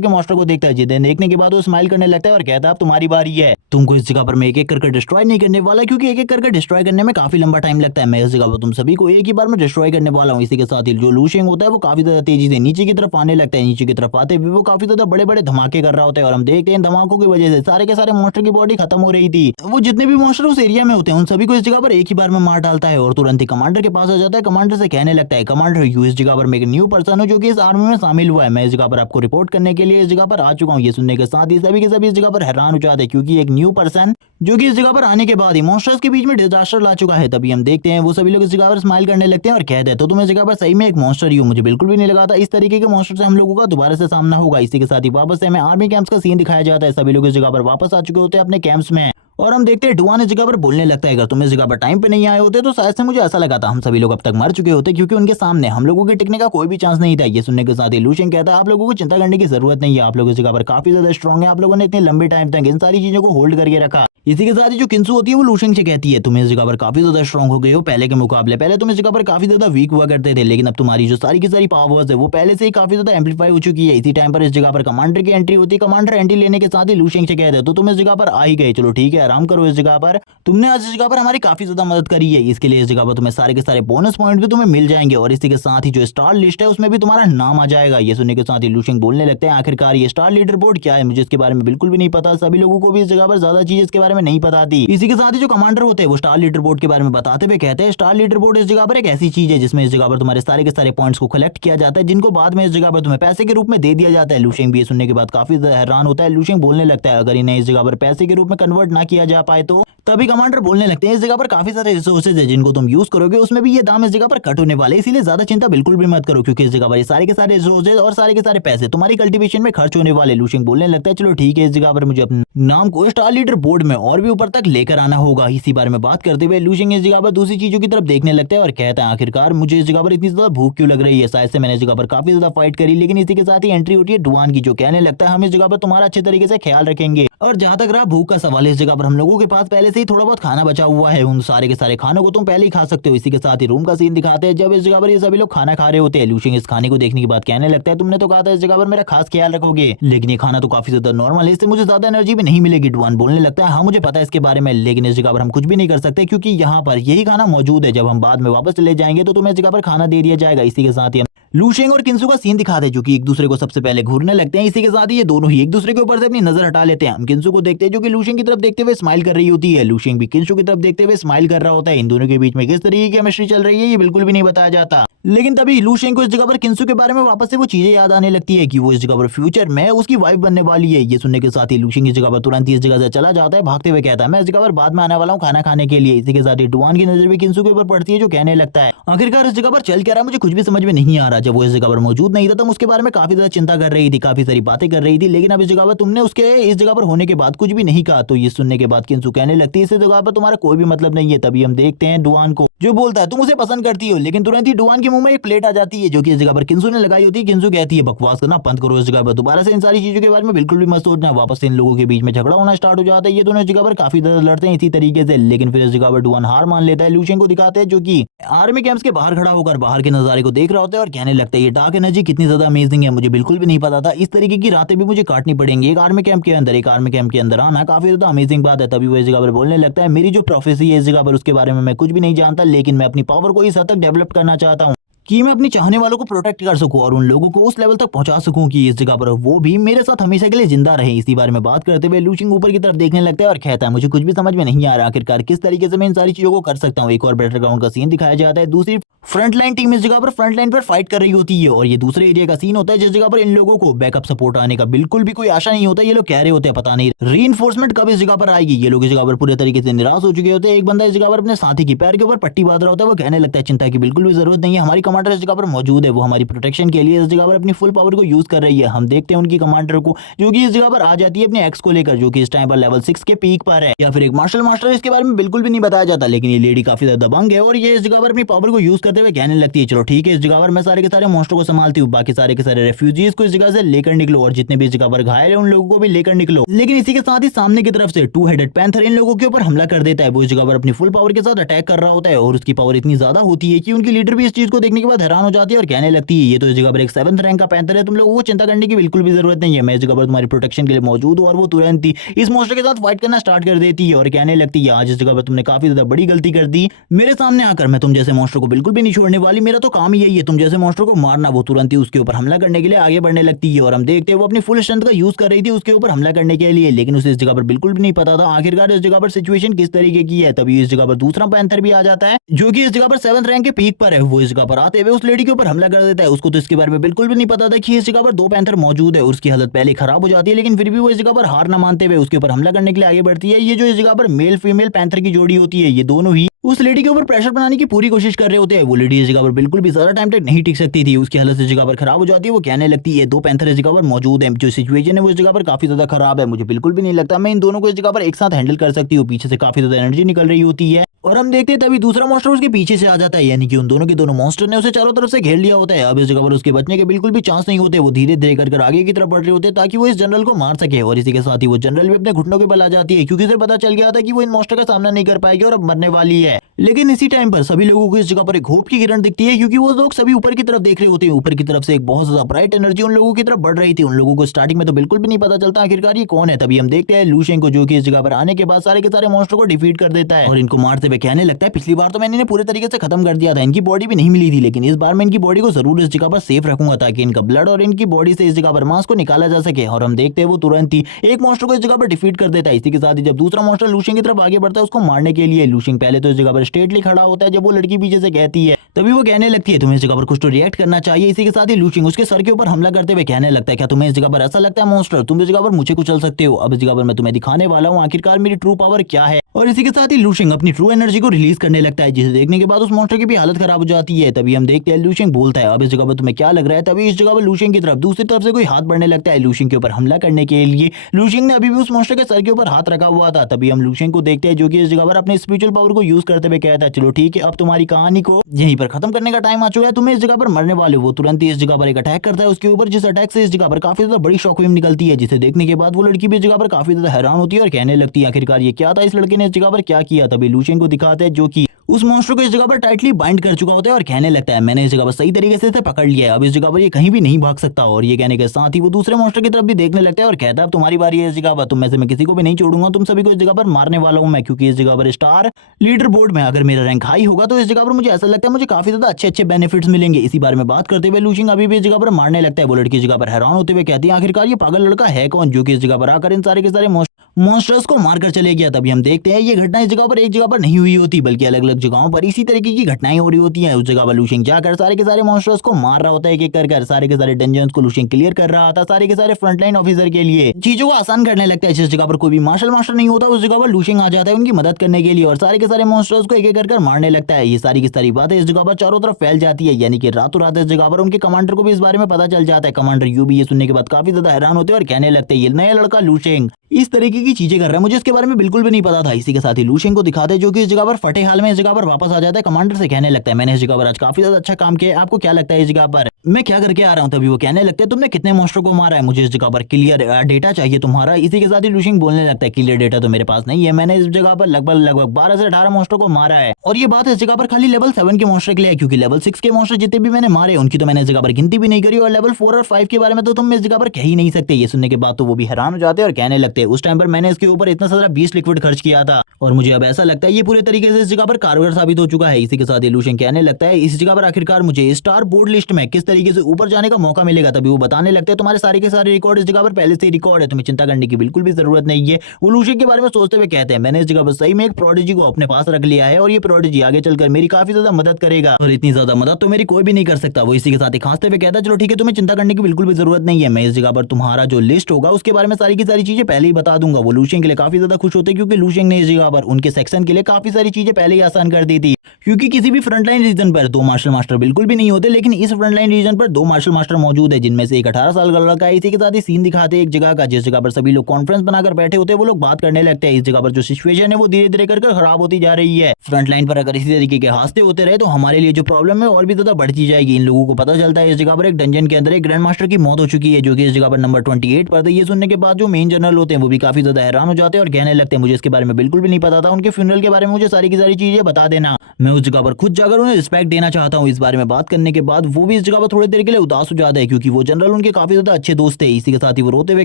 के मॉन्स्टर को देखता है, जिन्हें देखने के बाद वो स्माइल करने लगता है और कहता है अब तुम्हारी बारी है। तुमको इस जगह पर मैं एक एक करके डिस्ट्रॉय नहीं करने वाला, क्योंकि एक एक करके डिस्ट्रॉय करने में काफी लंबा टाइम लगता है। मैं इस जगह पर तुम सभी को एक ही बार में डिस्ट्रॉय करने वाला हूँ। इसी के साथ ही जो लूशिंग होता है वो काफी ज्यादा तेजी से नीचे की तरफ आने लगता है। नीचे की तरफ आते हुए वो काफी ज्यादा बड़े बड़े धमाके कर रहा होता है और हम देखते हैं धमाकों की वजह से सारे के सारे मॉन्स्टर की बॉडी खत्म हो रही थी। वो जितने भी मॉन्स्टर उस एरिया में होते हैं उन सभी को इस जगह पर एक ही बार में मार डालता है और तुरंत ही कमांडर के पास आ जाता है। कमांडर से कहने लगता है कमांडर यू इस जगह पर मैं एक न्यू पर्सन हूँ जो कि इस आर्मी में शामिल हुआ है, मैं इस जगह पर आपको रिपोर्ट करने के लिए इस जगह पर आ चुका हूँ। ये सुनने के साथ ही सभी के सभी इस जगह पर हैरान हो जाते हैं, क्योंकि एक न्यू पर्सन जो कि इस जगह पर आने के बाद ही मॉन्स्टर्स के बीच में डिजास्टर ला चुका है। तभी हम देखते हैं वो सभी लोग इस जगह पर स्माइल करने लगते हैं और कहते हैं तो तुम इस जगह पर सही में एक मॉन्स्टर ही हो, मुझे बिल्कुल भी नहीं लगा था इस तरीके के मॉन्स्टर से हम लोगों का दोबारा से सामना होगा। इसी के साथ ही वापस से हमें आर्मी कैंप्स का सीन दिखाया जाता है। सभी लोग इस जगह पर वापस आ चुके होते हैं अपने कैंप्स में और हम देखते हैं डुआन इस जगह पर बोलने लगता है अगर तुम इस जगह पर टाइम पे नहीं आए होते तो शायद से मुझे ऐसा लगा था हम सभी लोग अब तक मर चुके होते, क्योंकि उनके सामने हम लोगों के टिकने का कोई भी चांस नहीं था। ये सुनने के साथ ही लूशियन कहता है आप लोगों को चिंता करने की जरूरत नहीं है, आप लोग इस जगह पर काफी ज्यादा स्ट्रॉन्ग है, आप लोगों ने इतने लंबे टाइम तक इन सारी चीजों को होल्ड करके रखा। इसी के साथ ही जो किंसू होती है वो लूशियन से कहती है तुम इस जगह पर काफी ज्यादा स्ट्रॉन्ग हो गए हो पहले के मुकाबले, पहले तुम इस जगह पर काफी ज्यादा वीक हुआ करते थे, लेकिन अब तुम्हारी जो सारी की सारी पावर्स है वो पहले से ही काफी ज्यादा एम्पलीफाई हो चुकी है। इसी टाइम पर इस जगह पर कमांडर की एंट्री होती है। कमांडर एंट्री लेने के साथ ही लूशियन से कहते हैं तो तुम इस जगह पर आ ही गए, चलो ठीक है आराम करो इस जगह पर, तुमने आज इस जगह पर हमारी काफी ज्यादा मदद करी है, इसके लिए इस जगह पर तुम्हें सारे के सारे बोनस पॉइंट भी तुम्हें मिल जाएंगे और इसी के साथ ही जो स्टार लिस्ट है उसमें भी तुम्हारा नाम आ जाएगा। ये सुनने के साथ ही लूशियन बोलने लगते हैं आखिरकार ये स्टार लीडर बोर्ड क्या है, मुझे इसके बारे में बिल्कुल भी नहीं पता, सभी लोगों को भी इस जगह पर ज्यादा चीज इसके बारे में नहीं पता थी। इसी के साथ ही जो कमांडर होते हैं वो स्टार लीडर बोर्ड के बारे में बताते हुए कहते हैं स्टार लीडर बोर्ड इस जगह पर एक ऐसी चीज है जिसमें इस जगह पर तुम्हारे सारे के सारे पॉइंट्स को कलेक्ट किया जाता है, जिनको बाद में इस जगह पर तुम्हें पैसे के रूप में दे दिया जाता है। लूशियन भी ये सुनने के बाद काफी ज्यादा हैरान होता है। लूशियन बोलने लगता है अगर इन्हें इस जगह पर पैसे के रूप में कन्वर्ट ना किया जा पाए तो तभी कमांडर बोलने लगते हैं इस जगह पर काफी सारे रिसोर्सेज है जिनको तुम यूज करोगे उसमें भी ये दाम इस जगह पर कट होने वाले, इसीलिए ज्यादा चिंता बिल्कुल भी मत करो, क्योंकि इस जगह पर ये सारे के सारे रिसोर्सेज और सारे के सारे पैसे तुम्हारी कल्टीवेशन में खर्च होने वाले। लूशियन बोलने लगता है चलो ठीक है इस जगह पर मुझे अपने नाम को स्टार लीडर बोर्ड में और भी ऊपर तक लेकर आना होगा। इसी बारे में बात करते हुए लूशियन इस जगह पर दूसरी चीजों की तरफ देखने लगता है और कहता है आखिरकार मुझे इस जगह पर इतनी ज्यादा भूख क्यों लग रही है, शायद से मैंने इस जगह पर काफी ज्यादा फाइट करी, लेकिन इसी के साथ ही एंट्री होती है डुआन की जो कहने लगता है हम इस जगह पर तुम्हारा अच्छे तरीके से ख्याल रखेंगे। और जहां तक रहा भूख का सवाल, इस जगह पर हम लोगों के पास पहले से ही थोड़ा बहुत खाना बचा हुआ है, उन सारे के सारे खानों को तुम पहले ही खा सकते हो। इसी के साथ ही रूम का सीन दिखाते हैं जब इस जगह पर ये सभी लोग खाना खा रहे होते हैं। लूशियन इस खाने को देखने के बाद कहने लगता है तुमने तो कहा था इस जगह पर मेरा खास ख्याल रखोगे, लेकिन ये खाना तो काफी ज्यादा नॉर्मल है, इससे मुझे ज्यादा एनर्जी भी नहीं मिलेगी। डुआन बोलने लगता है हाँ मुझे पता है इसके बारे में, लेकिन इस जगह पर हम कुछ भी नहीं कर सकते क्योंकि यहाँ पर यही खाना मौजूद है, जब हम बाद में वापस चले जाएंगे तो तुम्हें इस जगह पर खाना दे दिया जाएगा। इसी के साथ ही लूशियन और किंसू का सीन दिखाते हैं जो कि एक दूसरे को सबसे पहले घूरने लगते हैं। इसी के साथ ही ये दोनों ही एक दूसरे के ऊपर से अपनी नजर हटा लेते हैं। हम किंसू को देखते हैं जो कि लूशियन की तरफ देखते हुए स्माइल कर रही होती है, लूशियन भी किंसू की तरफ देखते हुए स्माइल कर रहा होता है। इन दोनों के बीच में किस तरीके की केमिस्ट्री चल रही है ये बिल्कुल भी नहीं बताया जाता, लेकिन तभी लूशियन को इस जगह पर किंसू के बारे में वापस से वो चीजें याद आने लगती है कि वो इस जगह पर फ्यूचर में उसकी वाइफ बनने वाली है। ये सुनने के साथ ही लूशियन इस जगह पर तुरंत ही इस जगह से चला जाता है, भागते हुए कहता है मैं इस जगह पर बाद में आने वाला हूँ खाना खाने के लिए। इसी के साथ ही डुआन की नजर भी किंसू के ऊपर पड़ती है जो कहने लगता है आखिरकार इस जगह पर चल क्या रहा है मुझे कुछ भी समझ में नहीं आ रहा, जब वो इस जगह पर मौजूद नहीं था तुम उसके बारे में काफी ज्यादा चिंता कर रही थी, काफी सारी बातें कर रही थी, लेकिन अब इस जगह पर तुमने उसके इस जगह पर होने के बाद कुछ भी नहीं कहा। तो ये सुनने के बाद किंसू कहने लगती है इस जगह पर तुम्हारा कोई भी मतलब नहीं है। तभी हम देखते हैं डुआन को जो बोलता है तुम उसे पसंद करती हो, लेकिन तुरंत ही डुआन के मुंह में एक प्लेट आ जाती है जो कि इस जगह पर किंसू ने लगाई होती है। किंसू कहती है बकवास करना बंद करो, इस जगह पर दोबारा से इन सारी चीजों के बारे में बिल्कुल भी मत सोचना। वापस से इन लोगों के बीच में झगड़ा होना स्टार्ट हो जाता है, ये दोनों इस जगह पर काफी ज्यादा लड़ते हैं इसी तरीके से, लेकिन फिर इस जगह पर डुआन हार मान लेता है। लूशियन को दिखाते हैं जो कि आर्मी कैंप्स के बाहर खड़ा होकर बाहर के नजारे को देख रहा होता है और कहने लगता है ये डार्क एनर्जी कितनी ज्यादा अमेजिंग है, मुझे बिल्कुल भी नहीं पता था इस तरीके की रातें भी मुझे काटनी पड़ेंगी एक आर्मी कैंप के अंदर, एक आर्मी कैंप के अंदर आना काफी ज्यादा अमेजिंग बात है। तभी वो इस जगह पर बोलने लगता है मेरी जो प्रोफेसी है इस जगह पर उसके बारे में मैं कुछ भी नहीं जानता, लेकिन मैं अपनी पावर को इस हद तक डेवलप करना चाहता हूँ कि मैं अपने चाहने वालों को प्रोटेक्ट कर सकूं और उन लोगों को उस लेवल तक पहुंचा सकूं कि इस जगह पर वो भी मेरे साथ हमेशा के लिए जिंदा रहे। इसी बारे में बात करते हुए लूशियन ऊपर की तरफ देखने लगता है और कहता है मुझे कुछ भी समझ में नहीं आ रहा आखिरकार किस तरीके से मैं इन सारी चीजों को कर सकता हूँ। एक और बैटलग्राउंड का सीन दिखाया जाता है, दूसरी फ्रंट लाइन टीम इस जगह पर फ्रंट लाइन पर फाइट कर रही होती है और ये दूसरे एरिया का सीन होता है जिस जगह पर इन लोगों को बैकअप सपोर्ट आने का बिल्कुल भी कोई आशा नहीं होता। ये लोग कह रहे होते हैं पता नहीं रीइंफोर्समेंट कब इस जगह पर आएगी। ये लोग इस जगह पर पूरे तरीके से निराश हो चुके होते हैं। एक बंदा इस जगह पर अपने साथी की पैर के ऊपर पट्टी बांध रहा होता है, वो कहने लगता है चिंता की बिल्कुल भी जरूरत नहीं है, हमारी कमांड कमांडर इस जगह पर मौजूद है, वो हमारी प्रोटेक्शन के लिए इस जगह पर अपनी फुल पावर को यूज कर रही है। हम देखते हैं उनकी कमांडर को जो कि इस जगह पर आ जाती है अपने एक्स को लेकर, जो कि इस टाइम पर लेवल 6 के पीक पर है, या फिर एक मार्शल मास्टर इसके बारे में बिल्कुल भी नहीं बताया जाता। लेकिन ये लेडी काफी ज्यादा दबंग है और ये इस जगह पर अपनी पावर को यूज करते हुए कहने लगती है, चलो ठीक है, इस जगह पर मैं सारे के सारे मॉन्स्टर को संभालती हूँ, बाकी सारे के सारे रेफ्यूजीज को इस जगह से लेकर निकलो और जितने भी इस जगह पर घायल है उन लोगों को भी लेकर निकलो। लेकिन इसी के साथ ही सामने की तरफ से टू हेडेड पैंथर इन लोगों के ऊपर हमला कर देता है। वो इस जगह पर अपनी फुल पावर के साथ अटैक कर रहा होता है और उसकी पावर इतनी ज्यादा होती है कि उनकी लीडर भी इस चीज को देखने के बाद हैरान हो जाती है और कहने लगती है, ये तो इस जगह पर एक 7th रैंक का पैंथर है, तुम लोगों को चिंता करने की बिल्कुल भी जरूरत नहीं है, मैं इस जगह पर तुम्हारी प्रोटेक्शन के लिए मौजूद हूँ। और वो तुरंत ही इस मॉन्स्टर के साथ फाइट करना स्टार्ट कर देती है और कहने लगती है, आज इस जगह पर तुमने काफी ज्यादा बड़ी गलती कर दी, मेरे सामने आकर मैं तुम जैसे मॉन्स्टर को बिल्कुल भी नहीं छोड़ने वाली, मेरा तो काम ही यही है तुम जैसे मॉन्स्टर को मारना। वो तुरंत ही उसके ऊपर हमला करने के लिए आगे बढ़ने लगती है और हम देखते हैं वो अपनी फुल स्ट्रेंथ का यूज कर रही थी उसके ऊपर हमला करने के लिए, लेकिन उसे इस जगह पर बिल्कुल भी नहीं पता था आखिरकार इस जगह पर सिचुएशन किस तरीके की है। तभी इस जगह पर दूसरा पैंथर भी आ जाता है जो कि इस जगह पर 7th रैंक के पीक पर है। वो इस जगह पर आते हुए उस लेडी के ऊपर हमला कर देता है। उसको तो इसके बारे में बिल्कुल भी नहीं पता था कि इस जगह पर 2 पैंथर मौजूद है। उसकी हालत पहले खराब हो जाती है, लेकिन फिर भी वो इस जगह पर हार न मानते हुए उसके ऊपर हमला करने के लिए आगे बढ़ती है। ये जो इस जगह पर मेल फीमेल पैंथर की जोड़ी होती है, ये दोनों ही उस लेडी के ऊपर प्रेशर बनाने की पूरी कोशिश कर रहे होते हैं। वो लेडी इस जगह पर बिल्कुल भी ज्यादा टाइम तक नहीं टिक सकती थी, उसकी हालत इस जगह पर खराब हो जाती है। वो कहने लगती है, 2 पैंथर इस जगह पर मौजूद है, जो सिचुएशन है वो इस जगह पर काफी ज्यादा खराब है, मुझे बिल्कुल भी नहीं लगता मैं इन दोनों को इस जगह पर एक साथ हैंडल कर सकती हूँ। पीछे से काफी ज्यादा एनर्जी निकल रही होती है और हम देखते हैं तभी दूसरा मॉन्स्टर उसके पीछे से आ जाता है, यानी कि उन दोनों के दोनों मॉन्स्टर ने उसे चारों तरफ से घेर लिया होता है। अब इस जगह पर उसके बचने के बिल्कुल भी चांस नहीं होते। वो धीरे धीरे कर आगे की तरफ बढ़ रहे होते हैं ताकि वो इस जनरल को मार सके और इसी के साथ ही वो जनरल भी अपने घुटनों के बल आ जाती है क्योंकि उसे पता चल गया था कि वो इन मॉन्स्टर का सामना नहीं कर पाएगी और अब मरने वाली है। लेकिन इसी टाइम पर सभी लोगों को इस जगह पर एक होप की किरण दिखती है क्योंकि वो लोग सभी ऊपर की तरफ देख रहे होते हैं। ऊपर की तरफ से एक बहुत ज्यादा ब्राइट एनर्जी उन लोगों की तरफ बढ़ रही थी। उन लोगों को स्टार्टिंग में तो बिल्कुल भी नहीं पता चलता आखिरकार ये कौन है। तभी हम देखते हैं लू शेंग को, जो कि इस जगह पर आने के बाद सारे के सारे मॉन्स्टर को डिफीट कर देता है और इनको मारते हुए कहने लगता है, पिछली बार तो मैंने इन्हें पूरे तरीके से खत्म कर दिया था, इनकी बॉडी भी नहीं मिली थी, लेकिन इस बार मैं इनकी बॉडी को जरूर इस जगह पर सेफ रखूंगा ताकि इनका ब्लड और इनकी बॉडी से इस जगह पर मांस को निकाला जा सके। और हम देखते हैं वो तुरंत ही एक मॉन्स्टर को इस जगह पर डिफीट कर देता है। इसी के साथ ही जब दूसरा मॉन्स्टर लू शेंग की तरफ आगे बढ़ता है उसको मारने के लिए, लू शेंग पहले तो इस जगह पर स्ट्रेटली खड़ा होता है। जब वो लड़की पीछे से कहती है तभी वो कहने लगती है, तुम्हें इस जगह पर कुछ तो रिएक्ट करना चाहिए। इसी के साथ ही लू शेंग उसके सर के ऊपर हमला करते हुए कहने लगता है, क्या तुम्हें इस जगह पर ऐसा लगता है मॉन्स्टर, तुम इस जगह पर मुझे कुचल सकते हो, अब इस जगह पर मैं तुम्हें दिखाने वाला हूँ आखिरकार मेरी ट्रू पावर क्या है। और इसी के साथ ही लू शेंग अपनी ट्रू एनर्जी को रिलीज करने लगता है, जिसे देखने के बाद उस मॉन्स्टर की भी हालत खराब हो जाती है। तभी हम देखते हैं लू शेंग बोलता है, अब इस जगह पर तुम्हें क्या लग रहा है। तभी इस जगह पर लू शेंग की तरफ दूसरी तरफ से कोई हाथ बढ़ने लगता है लू शेंग के ऊपर हमला करने के लिए। लू शेंग ने अभी भी उस मॉन्स्टर के सर के ऊपर हाथ रखा हुआ था। तभी हम लू शेंग को देखते हैं जो कि इस जगह पर अपने स्पिरिचुअल पावर को यूज करते हुए कहता है, चलो ठीक है, अब तुम्हारी कहानी को यहीं पर खत्म करने का टाइम आ चुका है, तुम्हें इस जगह पर मरने वाले हो। वो तुरंत ही इस जगह पर एक अटैक करता है उसके ऊपर, जिस अटैक से इस जगह पर काफी ज्यादा बड़ी शॉकवेव निकलती है, जिसे देखने के बाद वो लड़की भी इस जगह पर काफी ज्यादा हैरान होती है और कहने लगती है, आखिरकार ये क्या था, इस लड़के ने इस जगह पर क्या किया। तभी लू शेंग को दिखाते हैं जो कि उस मॉन्स्टर को इस जगह पर टाइटली बाइंड कर चुका होता है और कहने लगता है, मैंने इस जगह पर सही तरीके से इसे पकड़ लिया है, अब इस जगह पर ये कहीं भी नहीं भाग सकता। और ये कहने के साथ ही वो दूसरे मॉन्स्टर की तरफ भी देखने लगता है और कहता है, अब तुम्हारी बारी है इस जगह पर, तुम में से मैं किसी को भी नहीं छोड़ूंगा, तुम सभी को इस जगह पर मारने वाला हूं मैं, क्योंकि इस जगह पर स्टार लीडर बोर्ड में अगर मेरा रैंक हाई होगा तो इस जगह पर मुझे ऐसा लगता है मुझे काफी ज्यादा अच्छे अच्छे बेनिफिट्स मिलेंगे। इसी बारे में बात करते हुए लू शेंग अभी भी इस जगह पर मारने लगता है। वो लड़की इस जगह पर हैरान होते हुए कहती है, आखिरकार ये पागल लड़का है कौन जो कि इस जगह पर आकर इन सारे के सारे मॉन्स्टर्स को मारकर चले गया। तभी हम देखते हैं ये घटना इस जगह पर एक जगह पर नहीं हुई होती, बल्कि अलग अलग जगहों पर इसी तरीके की घटनाएं हो रही होती हैं। उस जगह पर लू शेंग जाकर सारे के सारे मॉन्स्टर्स को मार रहा होता है, एक कर सारे के सारे डंजन्स को लू शेंग क्लियर कर रहा था सारे के सारे फ्रंटलाइन ऑफिसर के लिए, चीजों को आसान करने लगता है। जिस जगह पर कोई भी मार्शल मास्टर नहीं होता उस जगह पर लू शेंग आ जाता है उनकी मदद करने के लिए और सारे के सारे मॉन्स्टर्स को एक एक कर मारने लगता है। ये सारी की सारी बातें इस जगह पर चारों तरफ फैल जाती है, यानी कि रातों रात इस जगह पर उनके कमांडर को भी इस बारे में पता चल जाता है। कमांडर यू भी ये सुनने के बाद काफी ज्यादा हैरान होते हैं और कहने लगते हैं, ये नया लड़का लू शेंग इस तरीके की चीजें कर रहा है, मुझे इसके बारे में बिल्कुल भी नहीं पता था। इसी के साथ ही लू शेंग को दिखाते हैं जो कि इस जगह पर फटे हाल में इस जगह पर वापस आ जाता है। कमांडर से कहने लगता है, मैंने इस जगह पर आज काफी ज्यादा अच्छा काम किया है, आपको क्या लगता है इस जगह पर मैं क्या करके आ रहा हूं। तभी वो कहने लगते हैं, तुमने कितने मॉन्स्टर को मारा है, मुझे इस जगह पर क्लियर डेटा चाहिए तुम्हारा। इसी के साथ ही लू शेंग बोलने लगता है, क्लियर डेटा तो मेरे पास नहीं है, मैंने इस जगह पर लगभग 12 से 18 मॉन्स्टर को मारा है और ये बात इस जगह पर खाली लेवल 7 के मॉन्स्टर के लिए है, क्योंकि लेवल 6 के मॉन्स्टर जितने भी मैंने मारे उनकी तो मैंने इस जगह पर गिनती भी नहीं करी और लेवल 4 और 5 के बारे में तो तुम इस जगह पर कह ही नहीं सकते। ये सुनने के बाद तो वो भी हैरान हो जाते हैं और कहने लगते हैं, उस टाइम पर मैंने इसके ऊपर इतना सारा 20 लिक्विड खर्च किया था और मुझे अब ऐसा लगता है ये पूरे तरीके से इस जगह पर कारगर साबित हो चुका है। इसी के साथ लू शेंग कहने लगता है, इस जगह पर आखिरकार मुझे स्टार बोर्ड लिस्ट में किस तरीके से ऊपर जाने का मौका मिलेगा। तभी वो बताने लगते हैं, तुम्हारे सारे के सारे रिकॉर्ड इस जगह पर पहले से ही रिकॉर्ड है, तुम्हें चिंता करने की बिल्कुल भी जरूरत नहीं है। वो लू शेंग के बारे में सोचते हुए कहते हैं, मैंने इस जगह पर सही में एक प्रोडिजी को अपने पास रख लिया है और ये प्रोडिजी आगे चलकर मेरी काफी ज्यादा मदद करेगा और इतनी ज्यादा मदद तो मेरी कोई भी नहीं कर सकता। वो इसी के साथ खांसते हुए कहता है, चलो ठीक है, तुम्हें चिंता करने की बिल्कुल भी जरूरत नहीं है, मैं इस जगह पर तुम्हारा जो लिस्ट होगा उसके बारे में सारी की सारी चीजें पहले ही बता दूंगा। वो लू शेंग के लिए काफी ज्यादा खुश होते हैं क्योंकि लू शेंग ने इस जगह पर उनके सेक्शन के लिए काफी सारी चीजें पहले ही आसान कर दी थी, क्योंकि किसी भी फ्रंटलाइन रीजन पर 2 मार्शल मास्टर बिल्कुल भी नहीं होते, लेकिन इस फ्रंटलाइन रीजन पर 2 मार्शल मास्टर मौजूद है, जिनमें से एक 18 साल का लड़का है। इसी के साथ ही सीन दिखाते हैं एक जगह का, जिस जगह पर सभी लोग कॉन्फ्रेंस बनाकर बैठे होते हैं, वो लोग बात करने लगते हैं। इस जगह पर जो सिचुएशन है वो धीरे धीरे कर खराब होती जा रही है। फ्रंटलाइन पर अगर इसी तरीके के हादसे होते रहे तो हमारे लिए जो प्रॉब्लम है और भी ज्यादा बढ़ती जाएगी। इन लोगों को पता चलता है इस जगह पर एक डंजन के अंदर एक ग्रैंड मास्टर की मौत हो चुकी है, जो कि इस जगह पर नंबर 28 पर था। ये सुनने के बाद जो मेन जनरल होते हैं वो भी काफी ज्यादा हैरान हो जाते हैं और कहने लगते हैं मुझे इसके बारे में बिल्कुल भी नहीं पता था, उनके फ्यूनरल के बारे में मुझे सारी की सारी चीजें बता देना, मैं उस जगह पर खुद जाकर उन्हें रिस्पेक्ट देना चाहता हूँ। इस बारे में बात करने के बाद वो भी इस जगह पर थोड़ी देर के लिए उदास हो जाता है, क्योंकि वो जनरल उनके काफी ज्यादा अच्छे दोस्त थे। इसी के साथ ही वो रोते हुए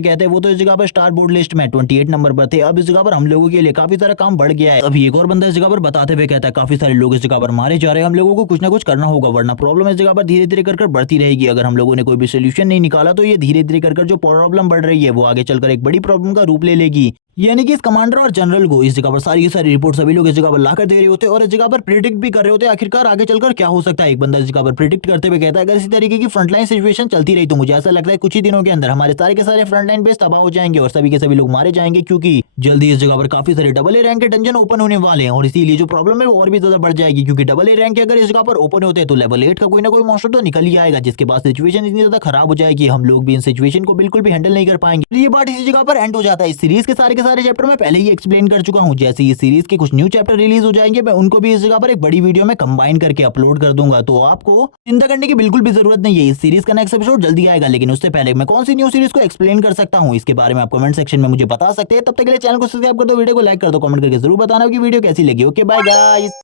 कहते हैं वो तो इस जगह पर स्टार बोर्ड लिस्ट में 28 नंबर पर थे, अब इस जगह पर हम लोगों के लिए काफी सारा काम बढ़ गया है। अभी एक और बंदा इस जगह पर बताते हुए कहता है काफी सारे लोग इस जगह पर मारे जा रहे हैं, हम लोगों को कुछ ना कुछ करना होगा, वरना प्रॉब्लम इस जगह पर धीरे धीरे कर बढ़ती रहेगी। अगर हम लोगों ने कोई भी सोल्यूशन नहीं निकाला तो ये धीरे धीरे कर जो प्रॉब्लम बढ़ रही है वो आगे चलकर एक बड़ी प्रॉब्लम का रूप ले लेगी। यानी कि इस कमांडर और जनरल को इस जगह पर सारी की सारी रिपोर्ट सभी लोग इस जगह पर लाकर दे रहे होते हैं और इस जगह पर प्रिडिक्ट भी कर रहे होते हैं आखिरकार आगे चलकर क्या हो सकता है। एक बंदा इस जगह पर प्रिडिक्ट करते हुए कहता है अगर इसी तरीके की फ्रंटलाइन सिचुएशन चलती रही तो मुझे ऐसा लगता है कुछ ही दिनों के अंदर हमारे सारे के सारे फ्रंटलाइन बेस तबाह हो जाएंगे और सभी के सभी लोग मारे जाएंगे, क्योंकि जल्दी इस जगह पर काफी सारे डबल ए रैंक के डंजन ओपन होने वाले हैं और इसीलिए जो प्रॉब्लम है वो और भी ज्यादा बढ़ जाएगी, क्योंकि डबल ए रैंक के अगर इस जगह पर ओपन होते हैं तो लेवल 8 का कोई ना कोई मॉन्स्टर तो निकल ही आएगा, जिसके बाद सिचुएशन इतनी ज्यादा खराब हो जाएगी हम लोग भी इन सिचुएशन को बिल्कुल भी हैंडल नहीं कर पाएंगे। ये बात इसी जगह पर एंड हो जाता है। इस सीरीज के सारे चैप्टर में पहले ही एक्सप्लेन कर चुका हूं। जैसे ये सीरीज के कुछ न्यू चैप्टर रिलीज हो जाएंगे मैं उनको भी इस जगह पर एक बड़ी वीडियो में कंबाइन करके अपलोड कर दूंगा, तो आपको चिंता करने की बिल्कुल भी जरूरत नहीं है। इस सीरीज का नेक्स्ट एपिसोड जल्दी आएगा, लेकिन उससे पहले मैं कौन सी न्यू सीरीज को एक्सप्लेन कर सकता हूं इसके बारे में आप कमेंट सेक्शन में मुझे बता सकते हैं। तब तक के लिए चैनल को सब्सक्राइब कर दो, वीडियो को लाइक कर दो, कमेंट करके जरूर बताना कि वीडियो कैसी लगी। Okay bye guys.